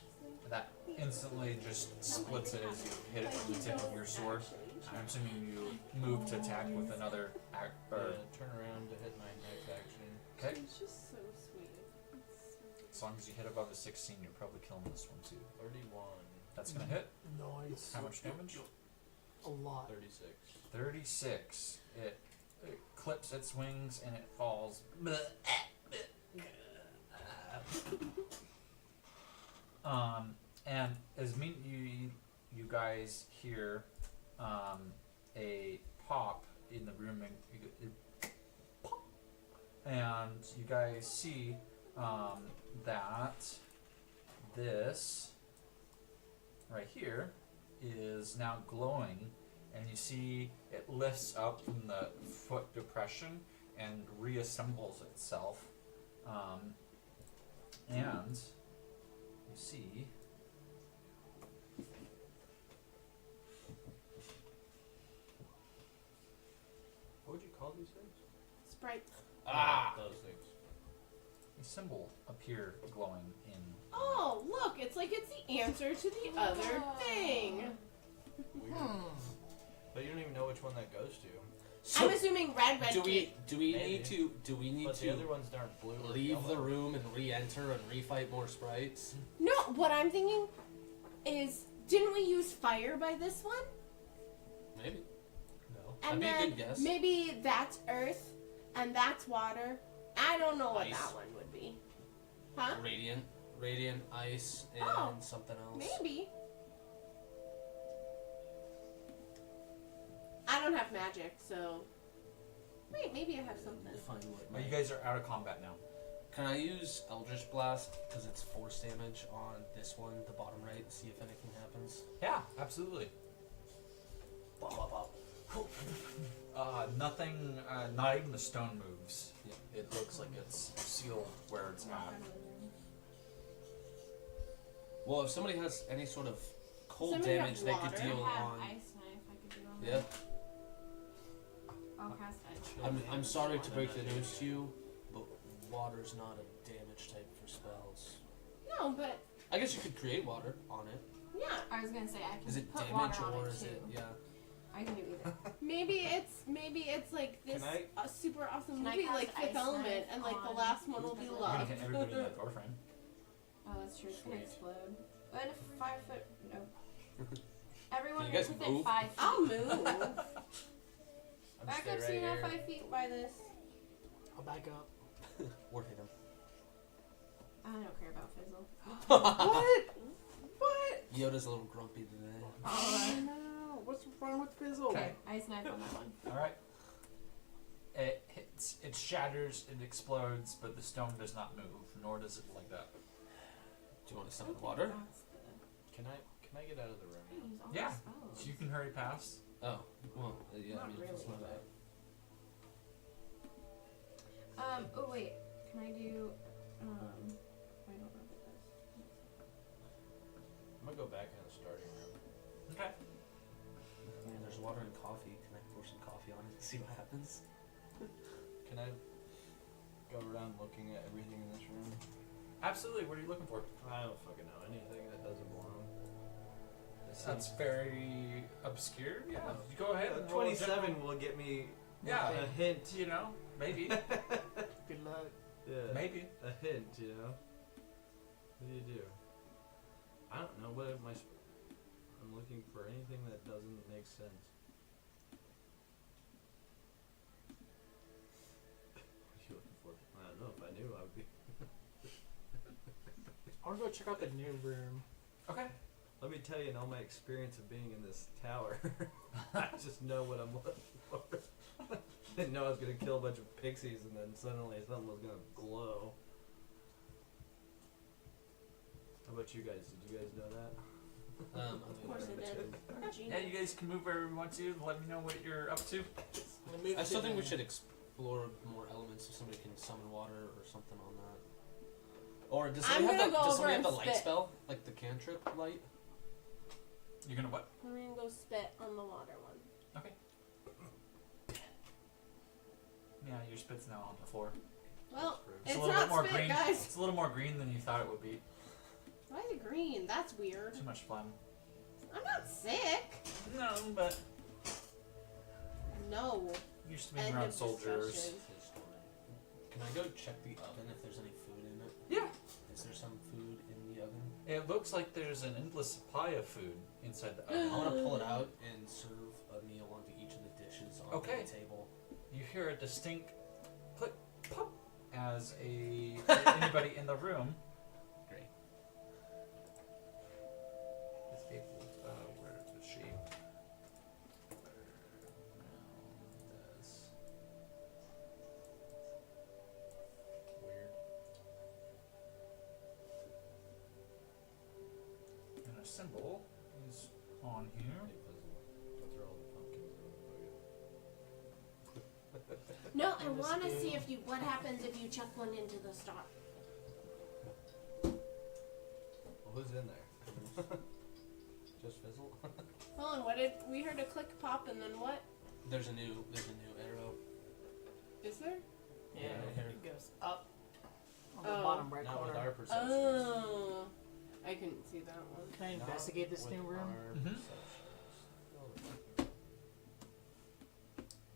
That instantly just splits it as you hit it from the tip of your sword. I'm assuming you move to attack with another act. Or, Turn around to hit my next action. okay. He's just so sweet. As long as you hit above a 16, you're probably killing this one too. 31. That's gonna hit. Nice. How much damage? A lot. 36. 36. It clips its wings and it falls. And as hear a pop in the room, and pop, and you guys see that this right here is now glowing, and you see it lifts up from the foot depression and reassembles itself, and you see What would you call these things? Sprites. Those things. a symbol appear glowing in. Oh, look! It's like it's the answer to the other thing. Weird. But you don't even know which one that goes to. I'm assuming red Do we key. need But to the other ones aren't blue or leave the yellow. room and re-enter and refight more sprites? No, what I'm thinking is, didn't we use fire by this one? Maybe. No. And That'd be a then good guess. maybe that's earth and that's water. I don't know what Ice. that one would be. Huh? Radiant, ice, and Oh, something else. Maybe. I don't have magic, so. Wait, maybe I have something. Define what But you guys are out of combat now. Can I use Eldritch Blast because it's force damage on this one, the bottom right, and see if anything happens? Yeah, absolutely. Bop, bop, bop. Nothing. Not even the stone moves. It looks like it's sealed where it's at. Well, if somebody has any sort of cold Somebody damage, have they could water? deal I have on. ice knife. I could do on Yeah. that. I'll cast ice. I'm sorry to break the news to you, but water's not a damage type for spells. No, but I guess you could create water on it. yeah. I was gonna say I can Is it put damage water on or it is too. it? Yeah. I can do either. Maybe it's like this Can I- super awesome Can I movie cast like Fifth Ice Element, Knife and like the on last one will be You're You're love. gonna hit everybody in the door frame. Oh, that's true. It's gonna Sweet. explode. But in a 5 foot, no. Everyone Can you guys within move? 5 feet. I'll move. I'm Back stay up so you're not right 5 feet by this. I'll back up. Or hit him. I don't care about Fizzle. What? What? Yoda's a little grumpy today. Oh no! What's wrong with Fizzle? Okay. Ice knife on that one. All right. It hits. It shatters. It explodes, but the stone does not move, nor does it light up. Do you want to summon water? That's the. Can I get out of the room I now? use all Yeah. the spells. So you can hurry past. Oh, well, yeah. Not I mean, really, it's not but- bad. Oh wait. Can I do? I don't know if it does. I'm gonna go back in the starting room. Okay. I mean, there's water and coffee. Can I pour some coffee on it and see what happens? Can I go around looking at everything in this room? Absolutely. What are you looking for? I don't fucking know anything that doesn't belong. That's very obscure. Yeah. You go ahead. And roll a 27 general- will get me Yeah. a hint. You know. Maybe. Good luck. Yeah. Maybe. A hint, you know? What do you do? I don't know. What am I? I'm looking for anything that doesn't make sense. What are you looking for? I don't know. If I knew, I would be. I want to go check out the new room. Okay. Let me tell you, in all my experience of being in this tower, I just know what I'm looking for. Didn't know I was gonna kill a bunch of pixies and then suddenly something was gonna glow. How about you guys? Did you guys know that? Of Of course it did. Yeah. You guys can move wherever you want to. Let me know what you're up to. I still think we should explore more elements if somebody can summon water or something on that. Or does I'm somebody have gonna the, go does over somebody have and the light spit. spell? Like the cantrip light? You're gonna what? I'm gonna go spit on the water one. Okay. Yeah, your spit's now on the floor. Well, It's it's a little not bit more spit, green. guys. It's a little more green than you thought it would be. Why is it green? That's weird. Too much fun. I'm not sick. No, but No. used to being End around of soldiers. discussion. Can I go check the oven if there's any food in it? Yeah. Is there some food in the oven? It looks like there's an endless supply of food inside the I oven. want to pull it out and serve a meal onto each of the dishes on Okay. the table. You hear a distinct click pop as anybody in the room. Great. Where is she? symbol is on here. Don't throw all the pumpkins in the bucket. No, I Let's want to do- see if you what happens if you chuck one into the star. Well, who's in there? Just fizzle? Hold on, what did we heard a click pop and then what? There's a new arrow. Is there? Yeah, here. it goes up on the Oh. bottom right Not with corner. our perceptions. Oh, I couldn't see that one. Can I Not investigate this with new room? our Mhm. perceptions.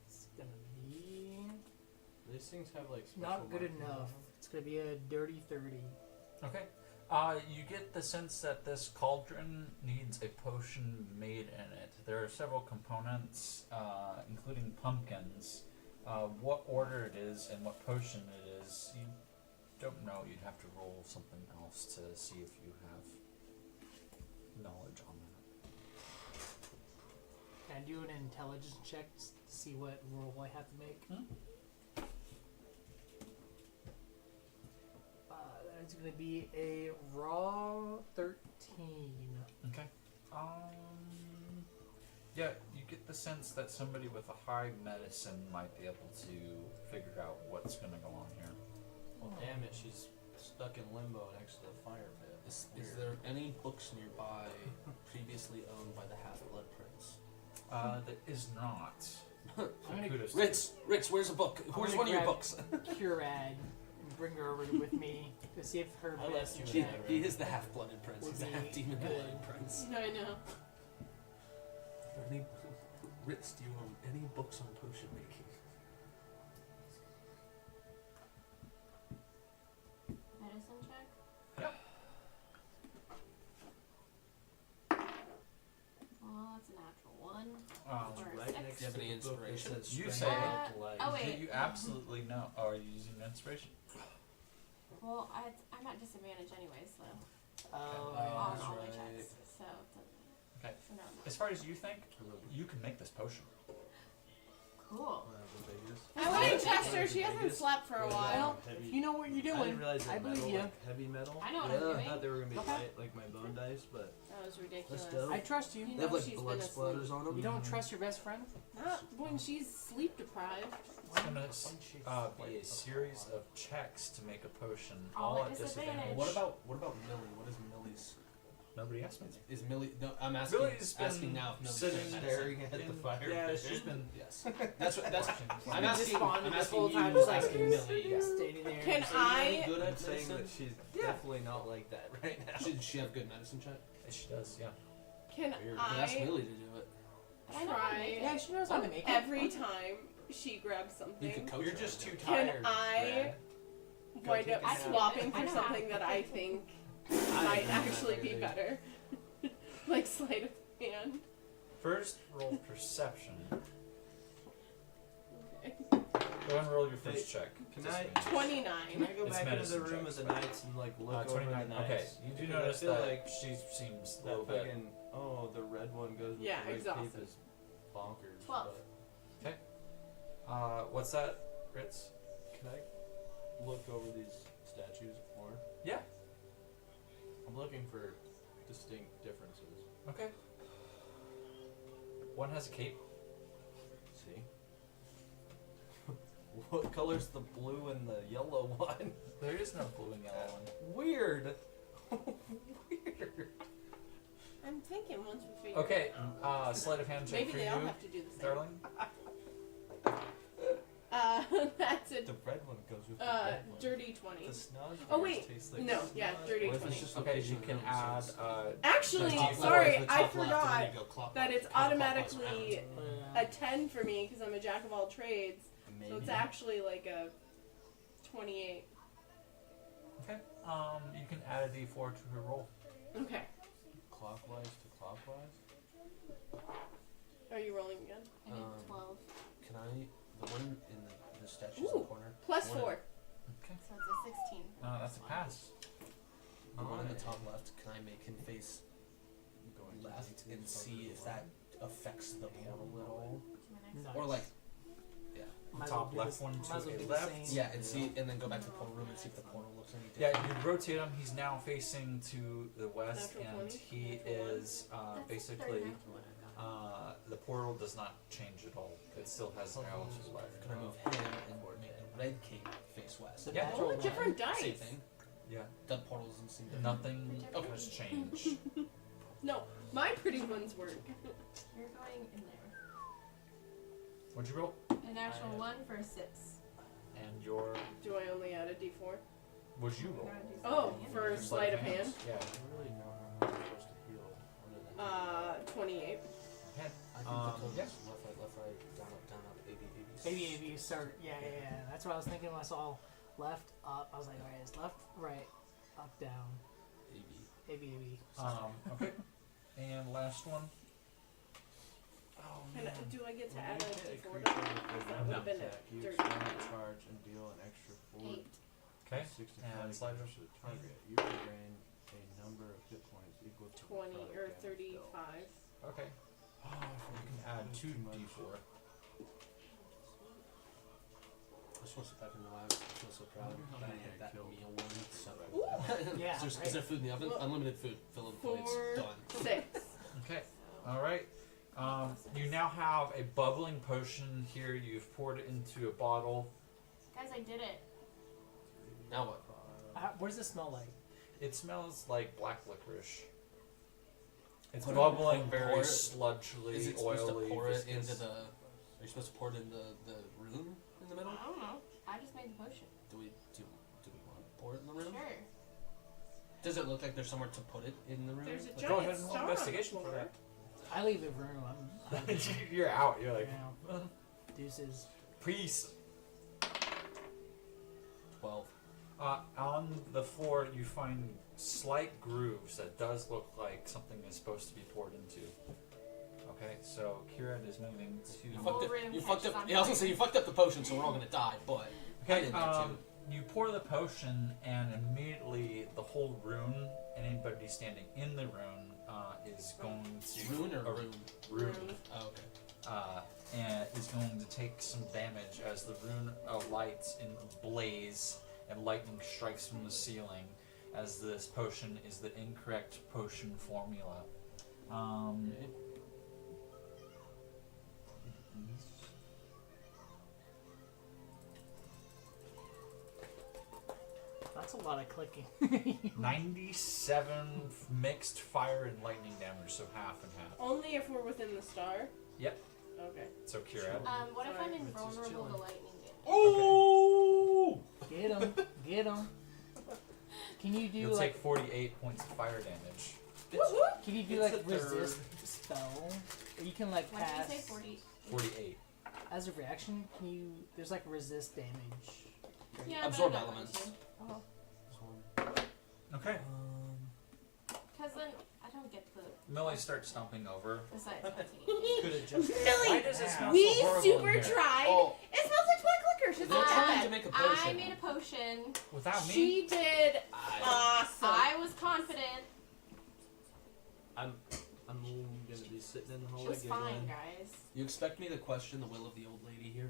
It's gonna be These things have like special not good markings on enough. them. It's gonna be a dirty 30. Okay. You get the sense that this cauldron needs a potion made in it. There are several components, including pumpkins. What order it is and what potion it is, you don't know. You'd have to roll something else to see if you have knowledge on that. Can I do an intelligence check to see what roll I have to make? That's gonna be a raw 13. Okay. Yeah, you get the sense that somebody with a high medicine might be able to figure out what's gonna go on here. Well, damn it, she's stuck in limbo next to the fire pit. Is there any books nearby previously owned by the Half-Blood Prince? That is not. I'm gonna Kudos to Ritz, where's a book? Where's gonna one of your grab- books? Curad and bring her over with me to see if her I left medicine you in check that He is the half-blooded prince. would He's the be half-demon good. blooded prince. I know. Ritz, do you own any books on potion making? Medicine check? Yep. Well, that's a natural one. Um, Or a Right six. next Do you have to any the book that inspiration? says You strength say of life. Oh, wait. you absolutely know. Oh, are you using inspiration? Well, I'm at disadvantage anyway, so Oh, on that's all my right. checks. So it doesn't. Okay. So never mind. As far as you think, you can make this potion. Cool. The biggest. I wouldn't trust her. The She hasn't biggest slept for a was, while. heavy- you know what you're I doing. didn't realize I that believe metal, you. like heavy metal. I know what I I'm doing. thought they were gonna be Okay. light, like my bone dice, but That was ridiculous. dope. I trust you. You They have know like she's blood been asleep. splatters on them. You don't trust your best friend? Not when she's sleep deprived. It's gonna be a series of checks to make a potion, All all at at disadvantage. disadvantage. What about Millie? What is Millie's? Nobody asked me. Is Millie? No, I'm asking. Millie's been asking now if Millie's sitting doing medicine. staring at the in- fire Yeah, pit. she's been. Yes. That's what. That's. I'm You asking. responded I'm this asking whole you. time, just like, asking Millie. Yeah. Standing there. Can So you're really I? good I'm at saying medicine? that she's Yeah. definitely not like that right now. Should she have good medicine check? She does, yeah. Can Weird. But ask I Millie to do it. But I know how to make try it. Yeah, she knows how to make it. every time she grabs You something? could coach You're her just on too it. Can tired. I Brad. wind Go up take a nap. swapping I for know. something that I think I might know actually that be really. better? Like sleight of hand. First, roll perception. Okay. Go ahead and roll your first check. Can I- Disadvantage. 29. Can I go It's back into medicine the room checks, with the right? knights and like look over 29. the knights? Okay, you do Because I notice feel that like she seems a that little bit. fucking the red one goes with Yeah, the red exhausted. cape is bonkers. 12. What's that, Ritz? But can I look over these statues more? Yeah. I'm looking for distinct differences. Okay. One has a cape. See? What color's the blue and the yellow one? There is no blue and yellow one. Weird. Weird. I'm thinking once we figure Okay, it out. sleight of hand check Maybe for they you, all have to do the same. darling. That's a The red one goes with the red one. dirty 20. The snug Oh, bears wait. taste like No, snug. yeah, dirty What if 20. it's just Okay, location you can of the room, add. so it's- Actually, Top sorry, left, the I top left, and then forgot you go clockwise. that it's Counterclockwise automatically around. a 10 for me because I'm a jack of all trades. So it's Maybe. actually like a 28. Okay. You can add a D4 to her roll. Okay. Clockwise to clockwise? Are you rolling again? I need Um, 12. Can I? The one in the statues in Ooh. the corner. Plus One- 4. Okay. So it's a 16. That's a pass. The one in the Alright. top left. Can I make him face Going to left the and see if one. that affects the portal at all? To my next Nice. Or like, yeah. Might as top well do left the- one might to as well a do the left. same. Yeah, and see, and then go back to the portal room and see if the portal looks any Yeah, different. you rotate him. He's now facing to the west, Natural and 20, he natural one. is That's the third basically. natural one I've got. The portal does not change at all. It still has an arrow to the left. Can I move him and make the red cape face west? The Yeah. natural Oh, one. different Same dice. thing. Yeah. The portal doesn't seem different. Nothing Okay. has changed. No, my pretty ones work. You're going in there. What'd you roll? A natural 1 for a 6. And your Do I only add a D4? what'd you roll? Gotta do Oh, something for anyway. sleight of hand. Yeah. I don't really know how I'm supposed to heal. Other than 28. Okay. I think Um, the code yeah. is left, right, down, up, A, B, A, B. Maybe start. Yeah. That's what I was thinking when I saw left, up. I was like, alright, it's left, right, up, down. AB. A. Okay. And last one. Oh, And man. do I get to When add you a hit D4 creature to with that? a That would have been attack, a you 30. expend a charge and deal an extra 8. Okay. 65 And slide damage to the target. You regain a number of hit points equal to 20 the or target damage dealt. 35. Okay. You can add 2 d4. I just want to sit back in the lab. I feel so proud that I hit that Killed. meal one. So Yeah, is there food in the oven? Well, Unlimited food. Fill in plates. 4, Done. 6. Okay. All right. You now have a bubbling potion here. You've poured it into a bottle. Guys, I did it. Now what? What does it smell like? It smells like black licorice. It's Put it- bubbling pour very it- sludgely, Is it supposed oily, to pour it viscous. into the? Are you supposed to pour it in the room in the middle? I don't know. I just made the potion. Do we want to pour it in the room? Sure. Does it look like there's somewhere to put it in the room? There's a Go giant ahead and roll star investigation on the for floor. that. I leave the room. I'm You're out. You're like, you know, deuces. peace. 12. On the floor, you find slight grooves that does look like something is supposed to be poured into. Okay, so Kieran is moving You to. fucked Whole room it. You fucked catches up. on Yeah, I was gonna fire. say you fucked up the potion, so we're all gonna die. But I Okay, did that too. you pour the potion, and immediately the whole rune, and anybody standing in the rune, is going to Rune or a room? rune, Oh, okay. and is going to take some damage as the rune lights in blaze, and lightning strikes from the ceiling, as this potion is the incorrect potion formula. Okay. That's a lot of clicking. 97 mixed fire and lightning damage, so half and half. Only if we're within the star? Yep. Okay. So Kira. What if I'm Sorry. invulnerable chilling. to lightning damage? Oh! Get him. Get him. Can you do You'll like? take 48 points of fire damage. Can you do it's like a third. resist spell? Or you can like What did pass you say? 40? 48. as a reaction. Can you? There's like resist damage. Yeah, Absorb but I'm not elements. going to. Okay. Because then I don't get the Millie starts stomping over. side effects. Could have just. Why does it smell We so horrible super in here? tried. Oh, It smells like black licorice. It's they're not trying bad. to make a I potion. made a potion. Without me? She did awesome. I was confident. I'm gonna be sitting in the It hallway was fine, giggling. guys. You expect me to question the will of the old lady here?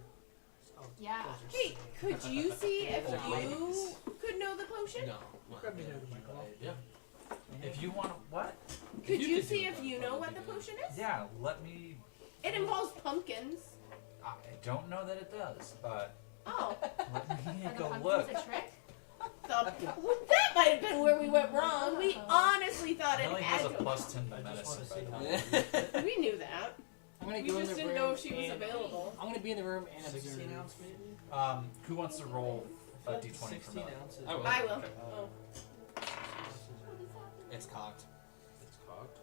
Yeah. Hey, could you see if Those are you ladies. could know the potion? No. Well, Grab me another mic. yeah. If you want what? Could you you could do see it, if that you would know probably what the be good. potion is? Yeah, let me. It involves pumpkins. I don't know that it does, but Oh, let me Are the go pumpkins look. a trick? that might have been where we went wrong. We honestly thought it Millie had has a to. plus 10 to I just medicine. wanna by say the way. Yeah. We knew that. I'm gonna We go in just the didn't room know if she was and available. I'm gonna be in the room and observe. 16 ounce maybe? Who wants to roll a d20 for 16 Millie? ounces. I will. I will. Okay. Oh. It's cocked. It's cocked.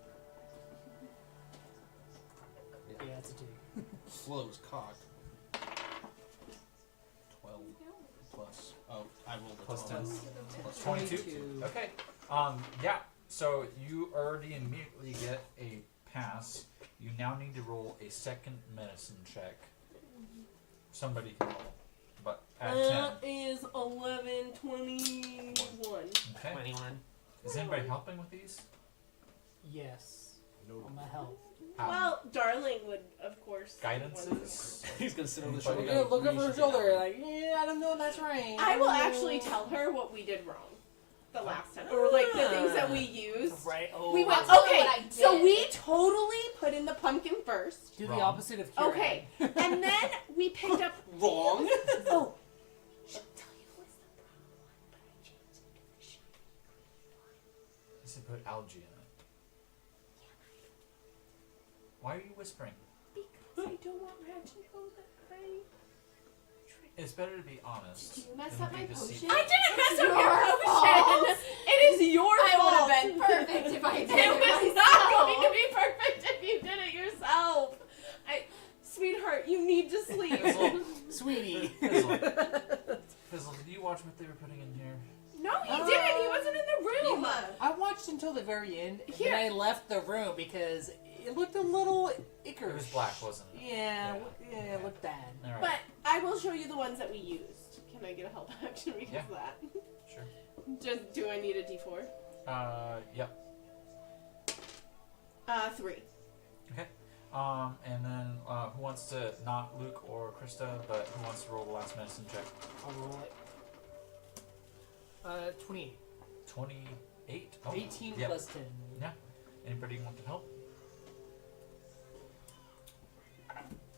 Yeah, it's a 2. Well, it was cocked. 12 plus. Oh, I rolled a Plus 12. 10. Plus 22. 22. Okay. Yeah. So you already immediately get a pass. You now need to roll a second medicine check. Somebody can roll, but at 10. That is 11:21. Okay. 21. Is anybody helping with these? Yes. on my health. How? Well, Darling would, of course. Guidances. He's gonna sit over the Anybody shoulder. We're gonna look over her shoulder like, yeah, I don't know if that's right. I will don't know." actually tell her what we did wrong the last time, or like the things that we used. Right. Oh. We went, That's okay, what I so did. we totally put in the pumpkin first. Do the Wrong. opposite of Kira. Okay, and then we picked up. Wrong. Oh, She'll tell you it was the brown one, but I changed it to the shiny. He said put algae in it. Why are you whispering? because I don't want Rad to know that I. It's better to be honest. Did you mess than up be my deceitful. potion? I didn't mess up Your your potion. fault. It is your I would fault. have been perfect if I did It was myself. not going to be perfect if you did it yourself. Sweetheart, you need to sleep. Fizzle. Sweetie. Fizzle. Fizzle, did you watch what they were putting in here? No, he didn't. He wasn't in the room. I watched until the very end, and Here. then I left the room because it looked a little ickerish. It was black, wasn't it? Yeah, Yeah. it looked bad. All right. But I will show you the ones that we used. Can I get a help action because Yeah. of that? Sure. Just do I need a D4? Yep. 3. And then who wants to, not Luke or Krista, but who wants to roll the last medicine check? I'll roll it. 28. 28. Oh, 18 yep. plus 10. Yeah. Anybody want to help?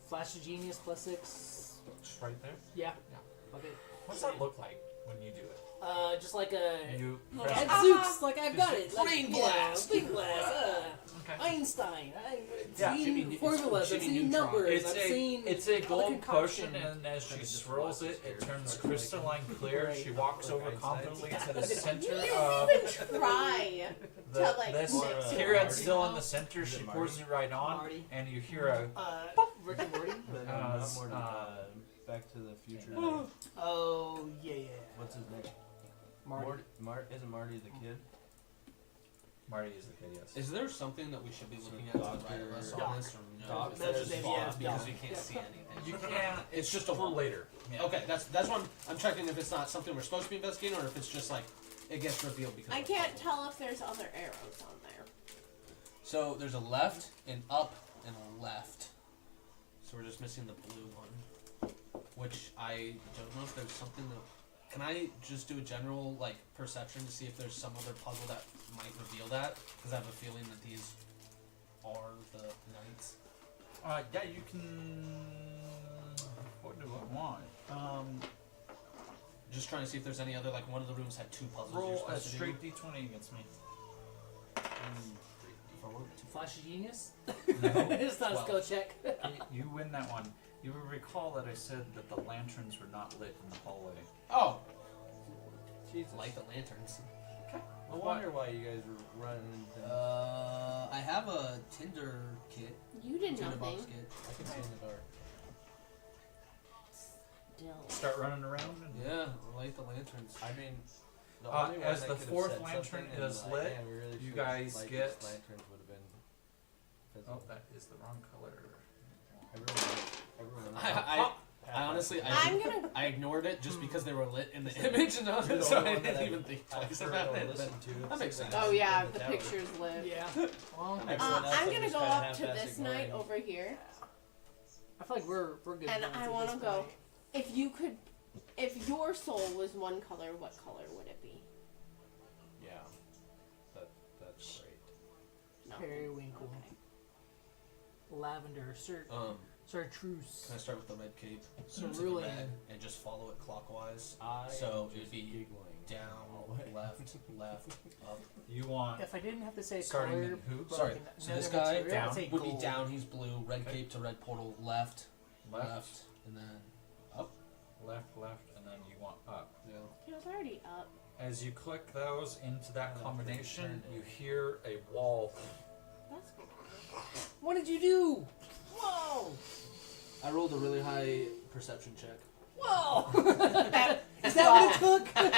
Flash of Genius plus 6. Just right there. Yeah. Yeah. Okay. What's that look like when you do it? Just like a. You Little- press. At Zooks, like I've got Just it. Like, brain yeah, blast. brain blast. Okay. Einstein. I've Yeah. seen Jimmy- it's formulas. I've Jimmy seen Neutron. numbers. I've seen. It's a all the gold potion, concoction. and as she Kinda just swirls watches it, it here. turns Start crystalline clear. She walks Like over Einstein. confidently to the You center didn't of even try. the. to, like, This mix it. Kieran's Marty? still in the center. Is She it pours it right on, Marty. and you hear a. Rick and Morty. But Uh, not more Back to the Future. Oh yeah. What's his name? Marty. Isn't Marty the kid? Marty is the kid, yes. Is there something that we should be looking at to the right of us Doc. on this, or no? Doc. That's just Maybe, fog yeah, because Doc. we can't see anything. You can't. It's just a for wall. later. Yeah. Okay, that's what I'm checking if it's not something we're supposed to be investigating, or if it's just like it gets revealed because. I of the can't puzzle. tell if there's other arrows on there. So there's a left, an up, and a left. So we're just missing the blue one, which I don't know if there's something that. Can I just do a general like perception to see if there's some other puzzle that might reveal that? Because I have a feeling that these are the knights. Yeah, you can. What do I want? Just trying to see if there's any other like one of the rooms had 2 puzzles. you're Roll a supposed to do. straight d20 against me. Flash of Genius. No. It's not a skill 12. check. You win that one. You will recall that I said that the lanterns were not lit in the hallway. Oh, Jesus. light the lanterns. No wonder why you guys were running. I have a Tinder kit. You did Tinder nothing. box kit. I can see in the dark. Still. Start running around. And Yeah, light the lanterns. I mean, the Uh, only as one the that could've fourth said lantern something and, is like, lit, "Man, we really you should guys light get- these lanterns would have been. oh, that is the wrong color. Everyone. I honestly, I'm gonna. I ignored it just because they were lit in the image, and so I didn't even think twice about it. But that makes sense. Oh yeah, the picture's lit. Yeah. Well, Everyone else I'm I'm gonna just go kinda up to half-ass this knight ignoring. over here, I feel like we're good. and friends I at want to this go. point. If you could, if your soul was one color, what color would it be? Yeah, that's great. No. Periwinkle. Lavender. Chartreuse. Can I start with the red cape? So to the Cerulean. red, and just follow it clockwise. I So am it'd just be giggling. Down, left, up. You want If I didn't have to say starting color, in who? but Sorry, like so another this guy material, I'd down say Would be gold. down. He's blue. Red Okay. cape to red portal. Left, Left, and then left, and then you want up. yeah. It was already up. As you click those into that And then combination, turn it. you hear a wall. That's cool. What did you do? Whoa! I rolled a really high perception check. Whoa! That Is that what it took? In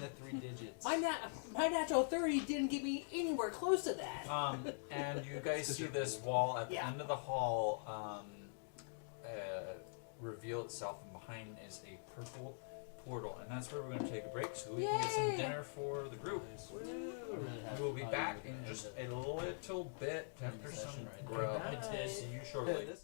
the 3 digits. My natural 30 didn't get me anywhere close to that. And you guys see this wall at the Yeah. end of the hall reveal itself, and behind is a purple portal, and that's where we're going to take a break so we can get some Yay! dinner for the group. I'm really happy We will will be Oh, back you in would just end a little bit End the after some session right grub. now. See you shortly. This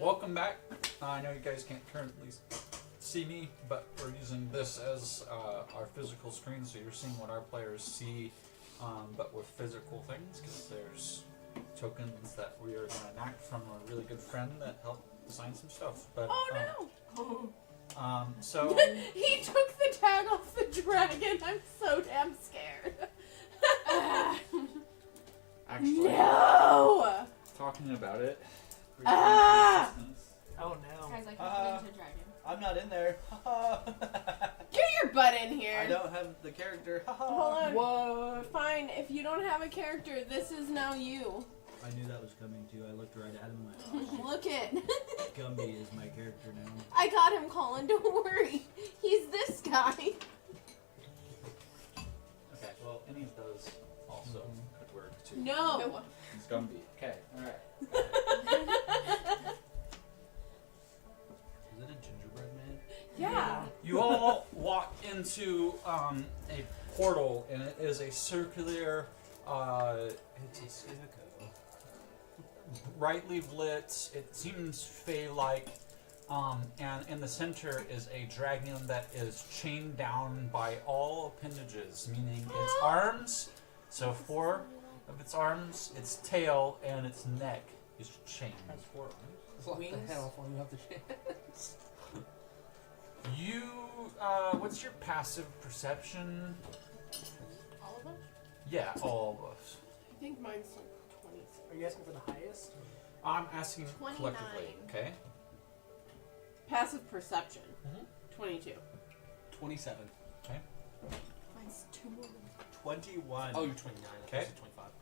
Welcome back. I know you guys can't currently see me, but we're using this as our physical screen, so you're seeing what our players see, but with physical things, because there's tokens that we are going to enact from a really good friend that helped design some stuff. But so He took the tag off the dragon. I'm so damn scared. Actually, No! talking about it. Ah! Oh no. Guys, like into dragon. I'm not in there. Get your butt in here. I don't have the character. Hold on. What? Fine, if you don't have a character, this is now you. I knew that was coming too. I looked right at him and went, Look it. Gumby is my character now. I got him, Colin. Don't worry. He's this guy. okay, well, any of those also could work too. No. It's gonna be. Okay, alright. Is it a gingerbread man? Yeah. You all walk into a portal, and it is a circular, It's a scarecrow. brightly lit. It seems fey-like, and in the center is a dragon that is chained down by all appendages, meaning its arms. So 4 of its arms, its tail, and its neck is chained. What the Wings? hell? Why you have the chance? You, what's your passive perception? All of us? Yeah, all of us. I think mine's like 20. Are you asking for the highest? I'm asking 29. collectively, okay? Passive perception. Mhm. 22. 27. Mine's 2. 21. Oh, you're 29. Okay. I thought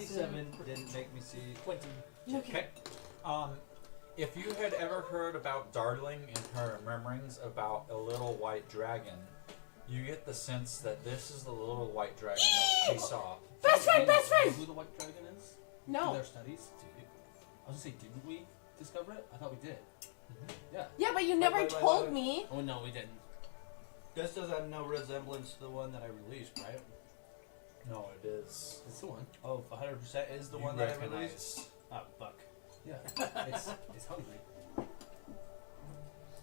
you said 25. And 27 didn't make me see. 20. Okay. If you had ever heard about Darling and her murmurings about a little white dragon, you get the sense that this is the little white dragon that she saw. Best friend, Do you best know friend! who the white dragon is? No. Through their studies? I was gonna say, didn't we discover it? I thought we did. Yeah. Yeah, but you never wait, told wait. me. Oh no, we didn't. This does have no resemblance to the one that I released, right? No, it is. It's the one. Oh, 100% is the You one that I released? recognize. Oh, fuck. Yeah. It's hungry.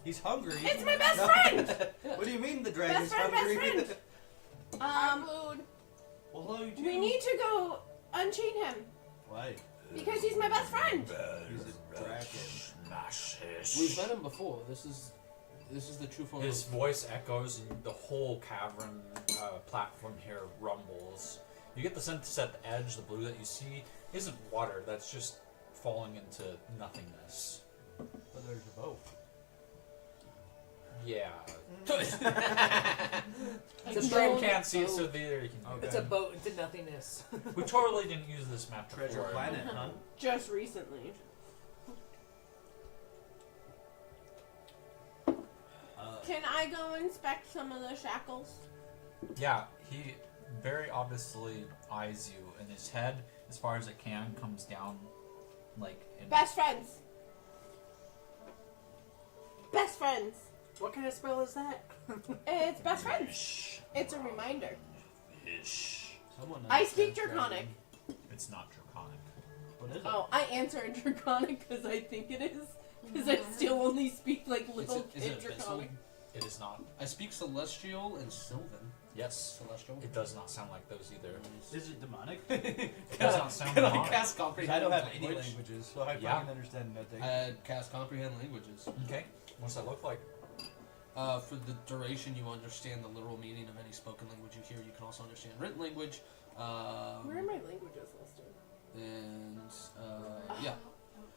He's hungry. It's my best No. friend! What do you mean the dragon's Best friend, best hungry? friend. Well, hello, you too. We need to go unchain him. Why? Because he's my best friend. He's a dragon. We've met him before. This is the true form. His voice echoes and the whole cavern platform here rumbles. You get the sense at the edge, the blue that you see isn't water, that's just falling into nothingness. But there's a boat. Yeah. It's The a stream boat. can't see it, so there you can. Okay. It's a boat into nothingness. We totally didn't use this map Treasure before. planet, huh? Just recently. Can I go inspect some of the shackles? Yeah, he very obviously eyes you, and his head, as far as it can, comes down like in Best friends. Best friends. What kind of spell is that? It's best friends. It's a reminder. Someone I speak understands Draconic. It's not draconic. What is it? Oh, I answered Draconic because I think it is. Because I still only speak like little Is kid it abyssal? Draconic. It is not. I speak Celestial and Sylvan. Yes. Celestial. It does not sound like those either. Is it demonic? It does not sound Can I demonic. cast I comprehend don't have any language? languages, so I Yeah. fucking understand nothing. Cast comprehend languages. Okay. What's that look like? For the duration, you understand the literal meaning of any spoken language you hear. You can also understand written language. Where are my languages listed? And yeah.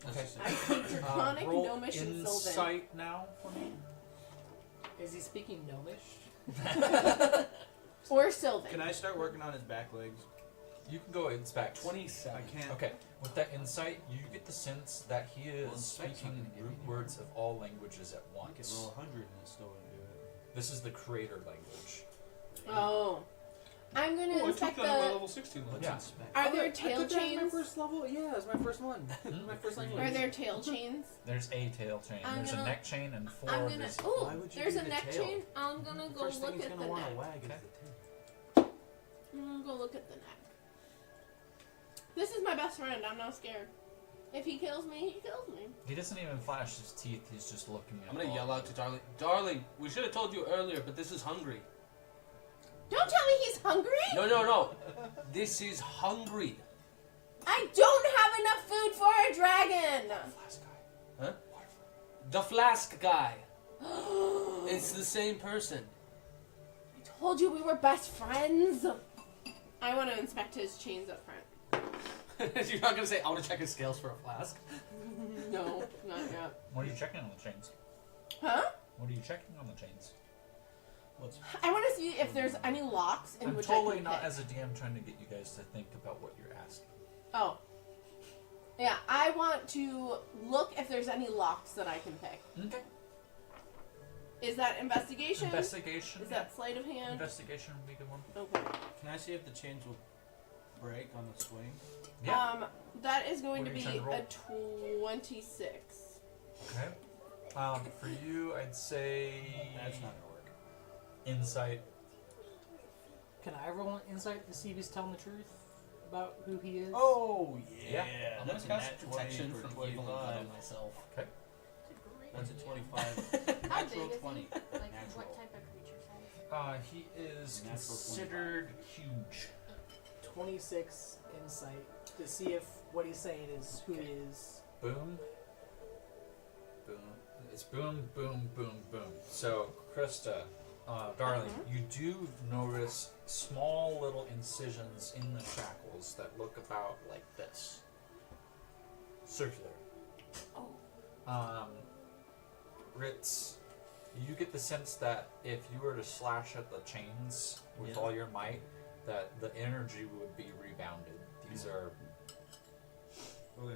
That's Okay. just I it. speak Draconic, roll Gnomish, and Sylvan. insight now for me. Is he speaking Gnomish? Or Sylvan. Can I start working on his back legs? You can go inspect. 27. I can't. Okay. With that insight, you get the sense that he is Well, inspect's not speaking gonna give root me words of all languages at I could once. roll 100 and it still wouldn't do it. This is the creator language. Oh. I'm gonna Oh, I took inspect that at my the. level 16 level. Yeah. Are there I tail took that as chains? my first level. Yeah, it's my first one. My first language. Are there tail chains? There's a tail chain. I'm There's a gonna- neck chain and 4 I'm of gonna. his. Oh, Why would you there's do a the neck tail? chain. I'm gonna go First thing look he's at the gonna want neck. to wag Okay. is the tail. I'm gonna go look at the neck. This is my best friend. I'm not scared. If he kills me, he kills me. doesn't even flash his teeth. He's just looking at. I'm gonna all yell of out you. to Darling. Darling, we should have told you earlier, but this is hungry. Don't tell me he's hungry. No. This is hungry. I don't have enough food for a dragon. Flask guy. Huh? The flask guy. It's the same person. I told you we were best friends. I want to inspect his chains up front. You're not gonna say, I want to check his scales for a flask? No, not yet. What are you checking on the chains? Huh? What are you checking on the chains? What's I want to see if there's any locks in I'm which totally I can not pick. as a DM trying to get you guys to think about what you're asking. Oh. Yeah, I want to look if there's any locks that I can pick. Okay. Is that investigation? Investigation. Is that sleight of hand? Investigation would be a good one. Okay. Can I see if the chains will break on the swing? Yeah. That is going What to are you be trying to roll? a 26. Okay. For you, I'd say That's not gonna work. insight. Can I roll an insight to see if he's telling the truth about who he is? Oh Yeah. I'm gonna That's a cast nat 20 protection for from evil and good 25. on myself. That's a 25. How Natural big is 20. he? Like, Natural. what type of creature size? He is Natural considered huge. 26 insight to see if what he's saying is who he is. Boom. Boom. It's boom, boom, boom, boom. So, Krista, darling, you do notice small little incisions in the shackles that look about like this. Circular. Oh. Ritz, you get the sense that if you were to slash at the chains with Yeah. all your might, that the energy would be rebounded. These are Okay.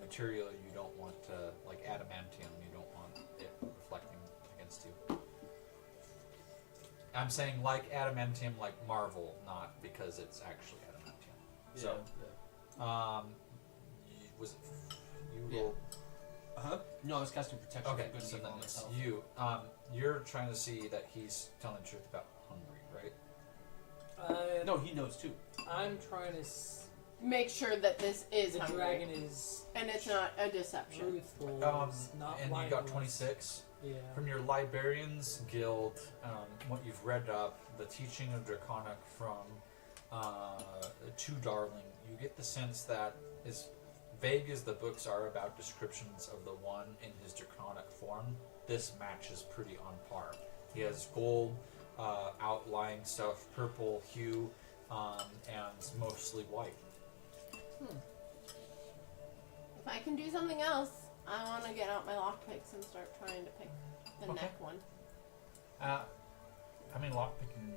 material you don't want to, like adamantium, you don't want it reflecting against you. I'm saying like adamantium, like Marvel, not because it's actually adamantium. So, was it you Yeah. rolled? No, I was casting protection Okay, from good so and then evil on it's myself. you. You're trying to see that he's telling the truth about hungry, right? No, he knows too. I'm trying to. Make sure that this is The hungry. dragon is And it's not a deception. truthful. not And lying you got to us. 26. Yeah. From your Librarians Guild, what you've read up, the teaching of Draconic from to Darling, you get the sense that, as vague as the books are about descriptions of the one in his Draconic form, this matches pretty on par. He has gold outlying stuff, purple hue, and mostly white. If I can do something else, I want to get out my lockpicks and start trying to pick the Okay. neck one. How many lockpicking?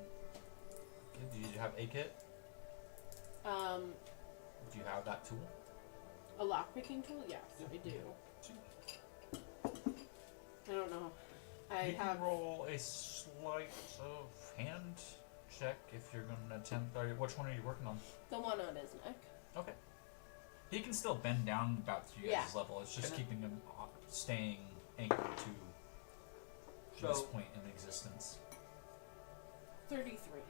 Do you have a kit? Do you have that tool? A lockpicking tool? Yes, I do. I don't know. I You have. can roll a sleight of hand check if you're going to attempt. Which one are you working on? The one on his neck. Okay. He can still bend down about to you Yeah. guys' level. It's just Can I- keeping him staying anchored to this point in existence. 33.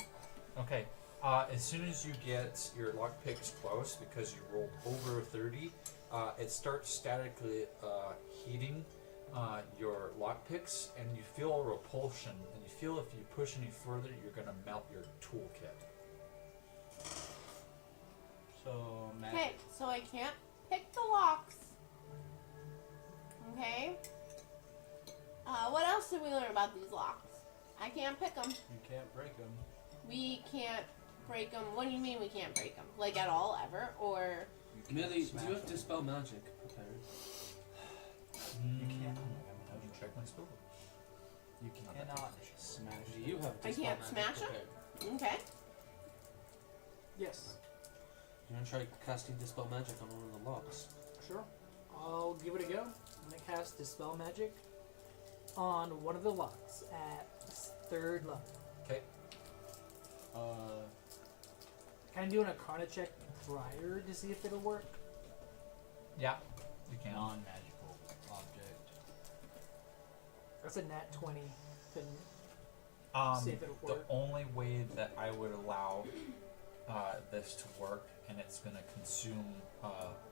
Okay. As soon as you get your lockpicks close, because you rolled over 30, it starts statically heating your lockpicks, and you feel a repulsion, and you feel if you push any further, you're going to melt your toolkit. So, magic. Okay, so I can't pick the locks. Okay. What else did we learn about these locks? I can't pick them. You can't break them. We can't break them. What do you mean we can't break them? Like at all, ever? Or Millie, do smash you have them. Dispel Magic prepared? You can't. How do you check my spell? You cannot smash. Do you have I Dispel can't Magic smash 'em? prepared? okay. Yes. You want to try casting Dispel Magic on one of the locks? Sure. I'll give it a go. I'm gonna cast Dispel Magic on one of the locks at 3rd level. Okay. Can I do an Arcana check prior to see if it'll work? Yeah, you can. Non-magical object. That's a nat 20. Couldn't see if it'll The work. only way that I would allow this to work, and it's going to consume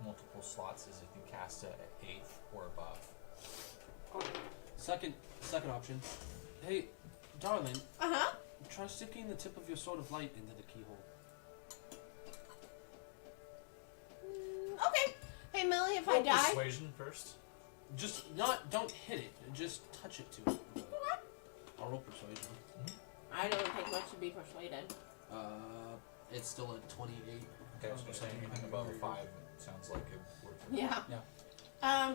multiple slots, is if you cast it at 8th or above. Second option. Hey, darling, Uh-huh. try sticking the tip of your sword of light into the keyhole. Okay. Hey, Millie, if I Roll die... persuasion first. Just don't hit it. Just touch it to it. I'll roll persuasion. I don't take much to be persuaded. It's still a 28. Okay, so saying anything above a 5 sounds like it works. Yeah. Yeah.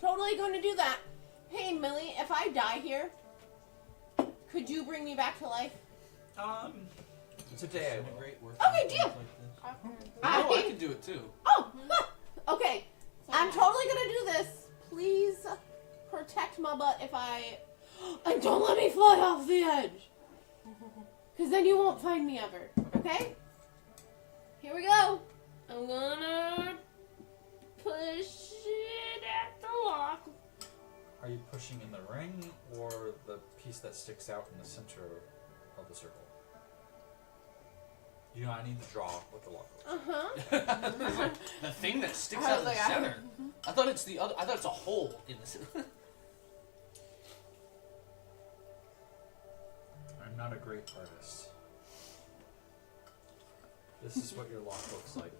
Totally going to do that. Hey, Millie, if I die here, could you bring me back to life? Today I So will. great work. Okay, deal. I can do it too. Oh, okay. I'm totally gonna do this. Please protect my butt if I... And don't let me fly off the edge. Because then you won't find me ever. Okay? Here we go. I'm gonna push it at the lock. Are you pushing in the ring or the piece that sticks out in the center of the circle? You know, I need to draw what the lock looks like. Uh-huh. The thing that sticks I out in was the like, center. I thought it's the other. I thought it's a hole in the center. I'm not a great artist. This is what your lock looks like.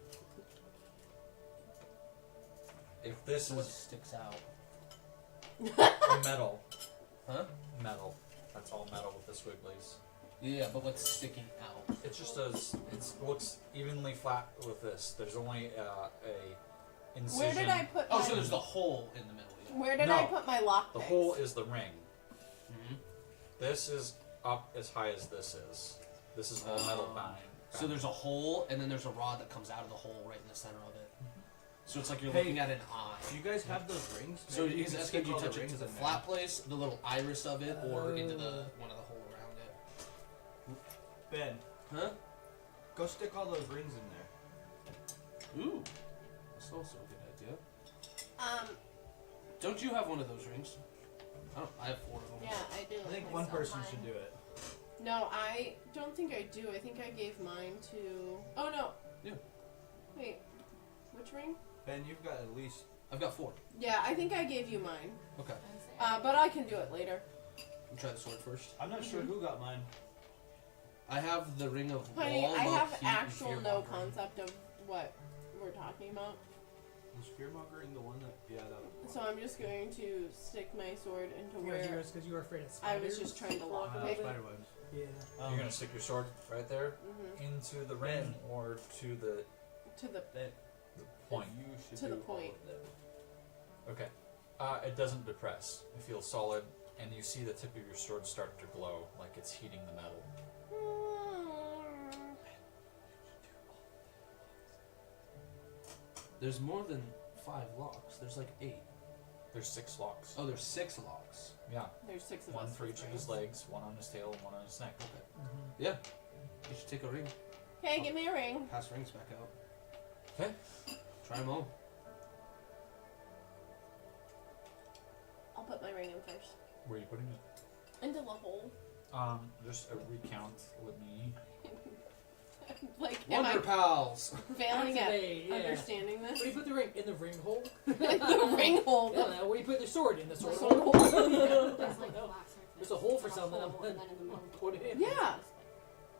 If this What is sticks out? metal, Huh? metal. That's all metal with the squigglies. Yeah, but what's sticking out? It's just it looks evenly flat with this. There's only a incision. Where did I put Oh, my... so there's the hole in the middle. Yeah. Where did No. I put my lock The picks? hole is the ring. Mm-hmm. This is up as high as this is. This is all metal bound. So there's a hole, and then there's a rod that comes out of the hole right in the center of it. So it's like you're Hey, looking at an eye. Do you guys have those rings? So Maybe he's can asking stick you all touch the it to rings the in flat place, the little iris of it, or into the one of the hole around it. there. Ben, Huh? go stick all those rings in there. Ooh, that's also a good idea. Don't you have one of those rings? I have 4 of them. Yeah, I do. I think I one still person mine. should do it. No, I don't think I do. I think I gave mine to... Oh, no. Yeah. Wait. Which ring? Ben, you've got at least... I've got 4. Yeah, I think I gave you mine. Okay. But I can do it later. You try the sword first. I'm not sure who got mine. I have the ring of Honey, wall, I love, have heat, and actual no fear-mongering. concept of what we're talking about. Was fearmongering the one that... Yeah, that one. So I'm just going to stick my sword into Yours where because you were afraid of I spiders. was just trying to lock Uh, pick. Spiderwebs. Yeah. You're gonna stick your sword right there into the ring or to the To the... point. You should To the do all point. of them. Okay. It doesn't depress. It feels solid, and you see the tip of your sword start to glow like it's heating the metal. There's more than 5 locks. There's like 8. There's 6 locks. Oh, there's 6 locks. Yeah. There's 6 of One us. for each of his legs, one on his tail, and one on his neck. Yeah. You should take a ring. Hey, give me a ring. Pass rings back out. Okay. Try them all. I'll put my ring in first. Where are you putting it? Into the hole. Just a recount with me. Like, am I Wonder Pals! failing at Activate, yeah. understanding this? Where do you put the ring? In the ring hole? The ring hole. Yeah, now where do you put the sword? In the sword sword hole? hole. There's like a flat surface. There's a hole for and something. hole, and then in the middle. Put it in. Yeah.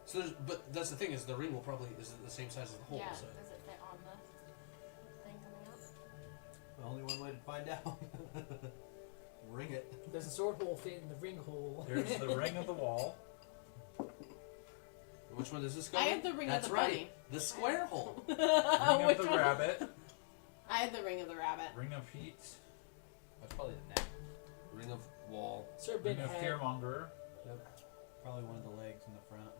So there's, but that's the thing is the ring will probably is the same size as the hole. Yeah, So. does it fit on the thing coming out? The only one way to find out. Ring it. Does the sword hole fit in the ring hole? Here's the ring of the wall. Which one does this go? I in? have the ring That's of the right. bunny. The square hole. Ring of Which the one? rabbit. I have the ring of the rabbit. Ring of heat. That's probably the neck. Ring of wall. Sir Ben Ring of had fearmonger. Probably one of the legs in the front.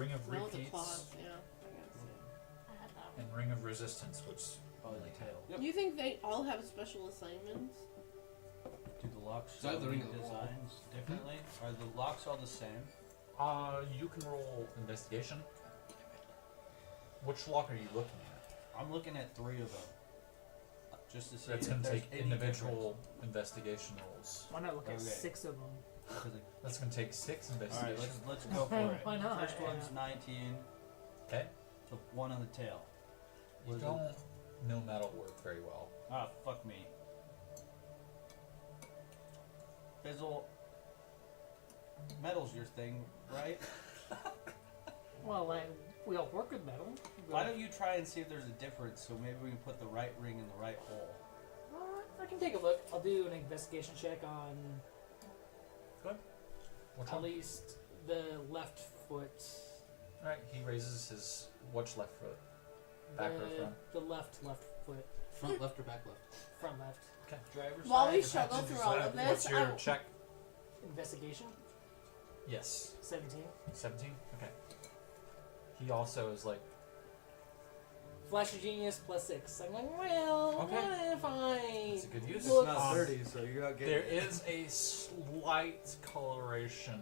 Ring of No, the repeats. claws. Yeah. I gotta see. I had that And ring of resistance, which Probably the tail. Yep. You think they all have special assignments? Do the locks So I have the ring of the wall. designs differently? Are the locks all the same? you can roll investigation. Which lock are you looking at? I'm looking at 3 of them. Just to see That's if going to there's take any individual investigation rolls. Why not look at Okay. 6 of them? difference. That's going to take 6 Alright, investigation. let's go for it. Why not? First one's 19. Okay. The one on the tail. You Was it- don't know metal work very well. Ah, fuck Rizzle, metal's your thing, right? Well, we all work with metal. Why don't you try and see if there's a difference, so maybe we can put the right ring in the right hole. I can take a look. I'll do an investigation check on Which at one? least the left foot. Alright, he raises his. Which left foot? Back or front? The left foot. Front left or back left? Front left. Okay. Driver's While side we or struggle passenger through all side? of this, What's your I- check? Investigation. Yes. 17. 17? Okay. He also is like. Flash of Genius plus 6. I'm like, well, Okay. fine. It's a good use. It's Look, not 30, so you're not getting There it. is a slight coloration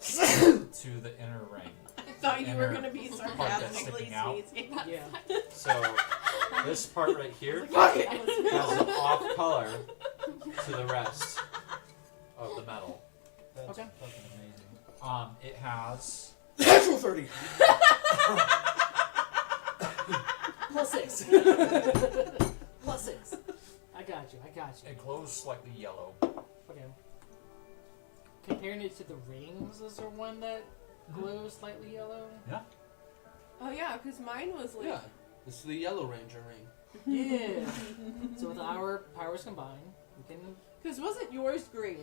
to the inner ring. I thought you were Inner gonna be that's sarcastically sticking out. sneezing. Yeah. So this part right here Fuck it. has an off color to the rest of the metal. That's Okay. fucking amazing. It has Natural 30! Plus 6. Plus 6. I got you. it glows slightly yellow. Okay. Comparing it to the rings, is there one that glows slightly yellow? Oh yeah, because mine was like. Yeah, it's the Yellow Ranger ring. Yeah. So with our powers combined, we can. Because wasn't yours green?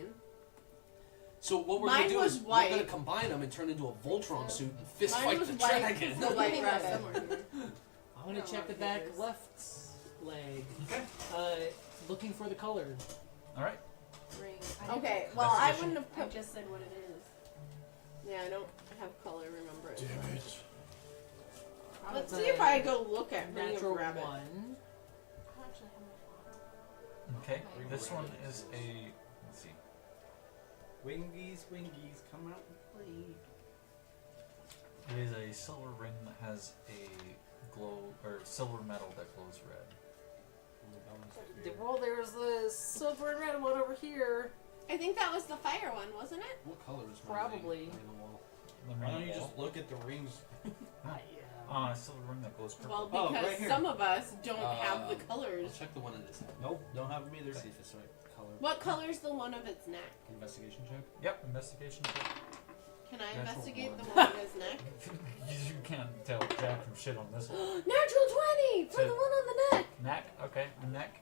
So what we're Mine gonna do was is white. we're gonna combine them and turn into a Voltron suit and fist Mine fight was the white. dragon. The white rabbit. somewhere here. I'm gonna No, check the not back yours. left leg. Okay. Looking for the color. Alright. Ring. Okay, well I Investigation. wouldn't have I put. just said what it is. Yeah, I don't have color. Remember it. Damn it. Let's see if I go look at Ring Natural of Rabbit. 1. I actually have my phone. Okay. This one is a. Let's see. Wingies, come out and play. It is a silver ring that has a glow or silver metal that glows red. Well, there's the silver and red one over here. I think that was the fire one, wasn't it? What color is my Probably. ring on the wall? The Why ring don't you wall. just look at the rings? Silver ring that glows purple. Well, Oh, because right here. some of us don't have the I'll colors. check the one in its neck. Nope, don't have them either. See if it's the right color. What color's the one of its neck? Investigation check. Yep, investigation. Can I Natural investigate one. the one of his neck? You can't tell Jack from shit on this one. Natural 20 for So- the one on the neck. Neck, okay. The neck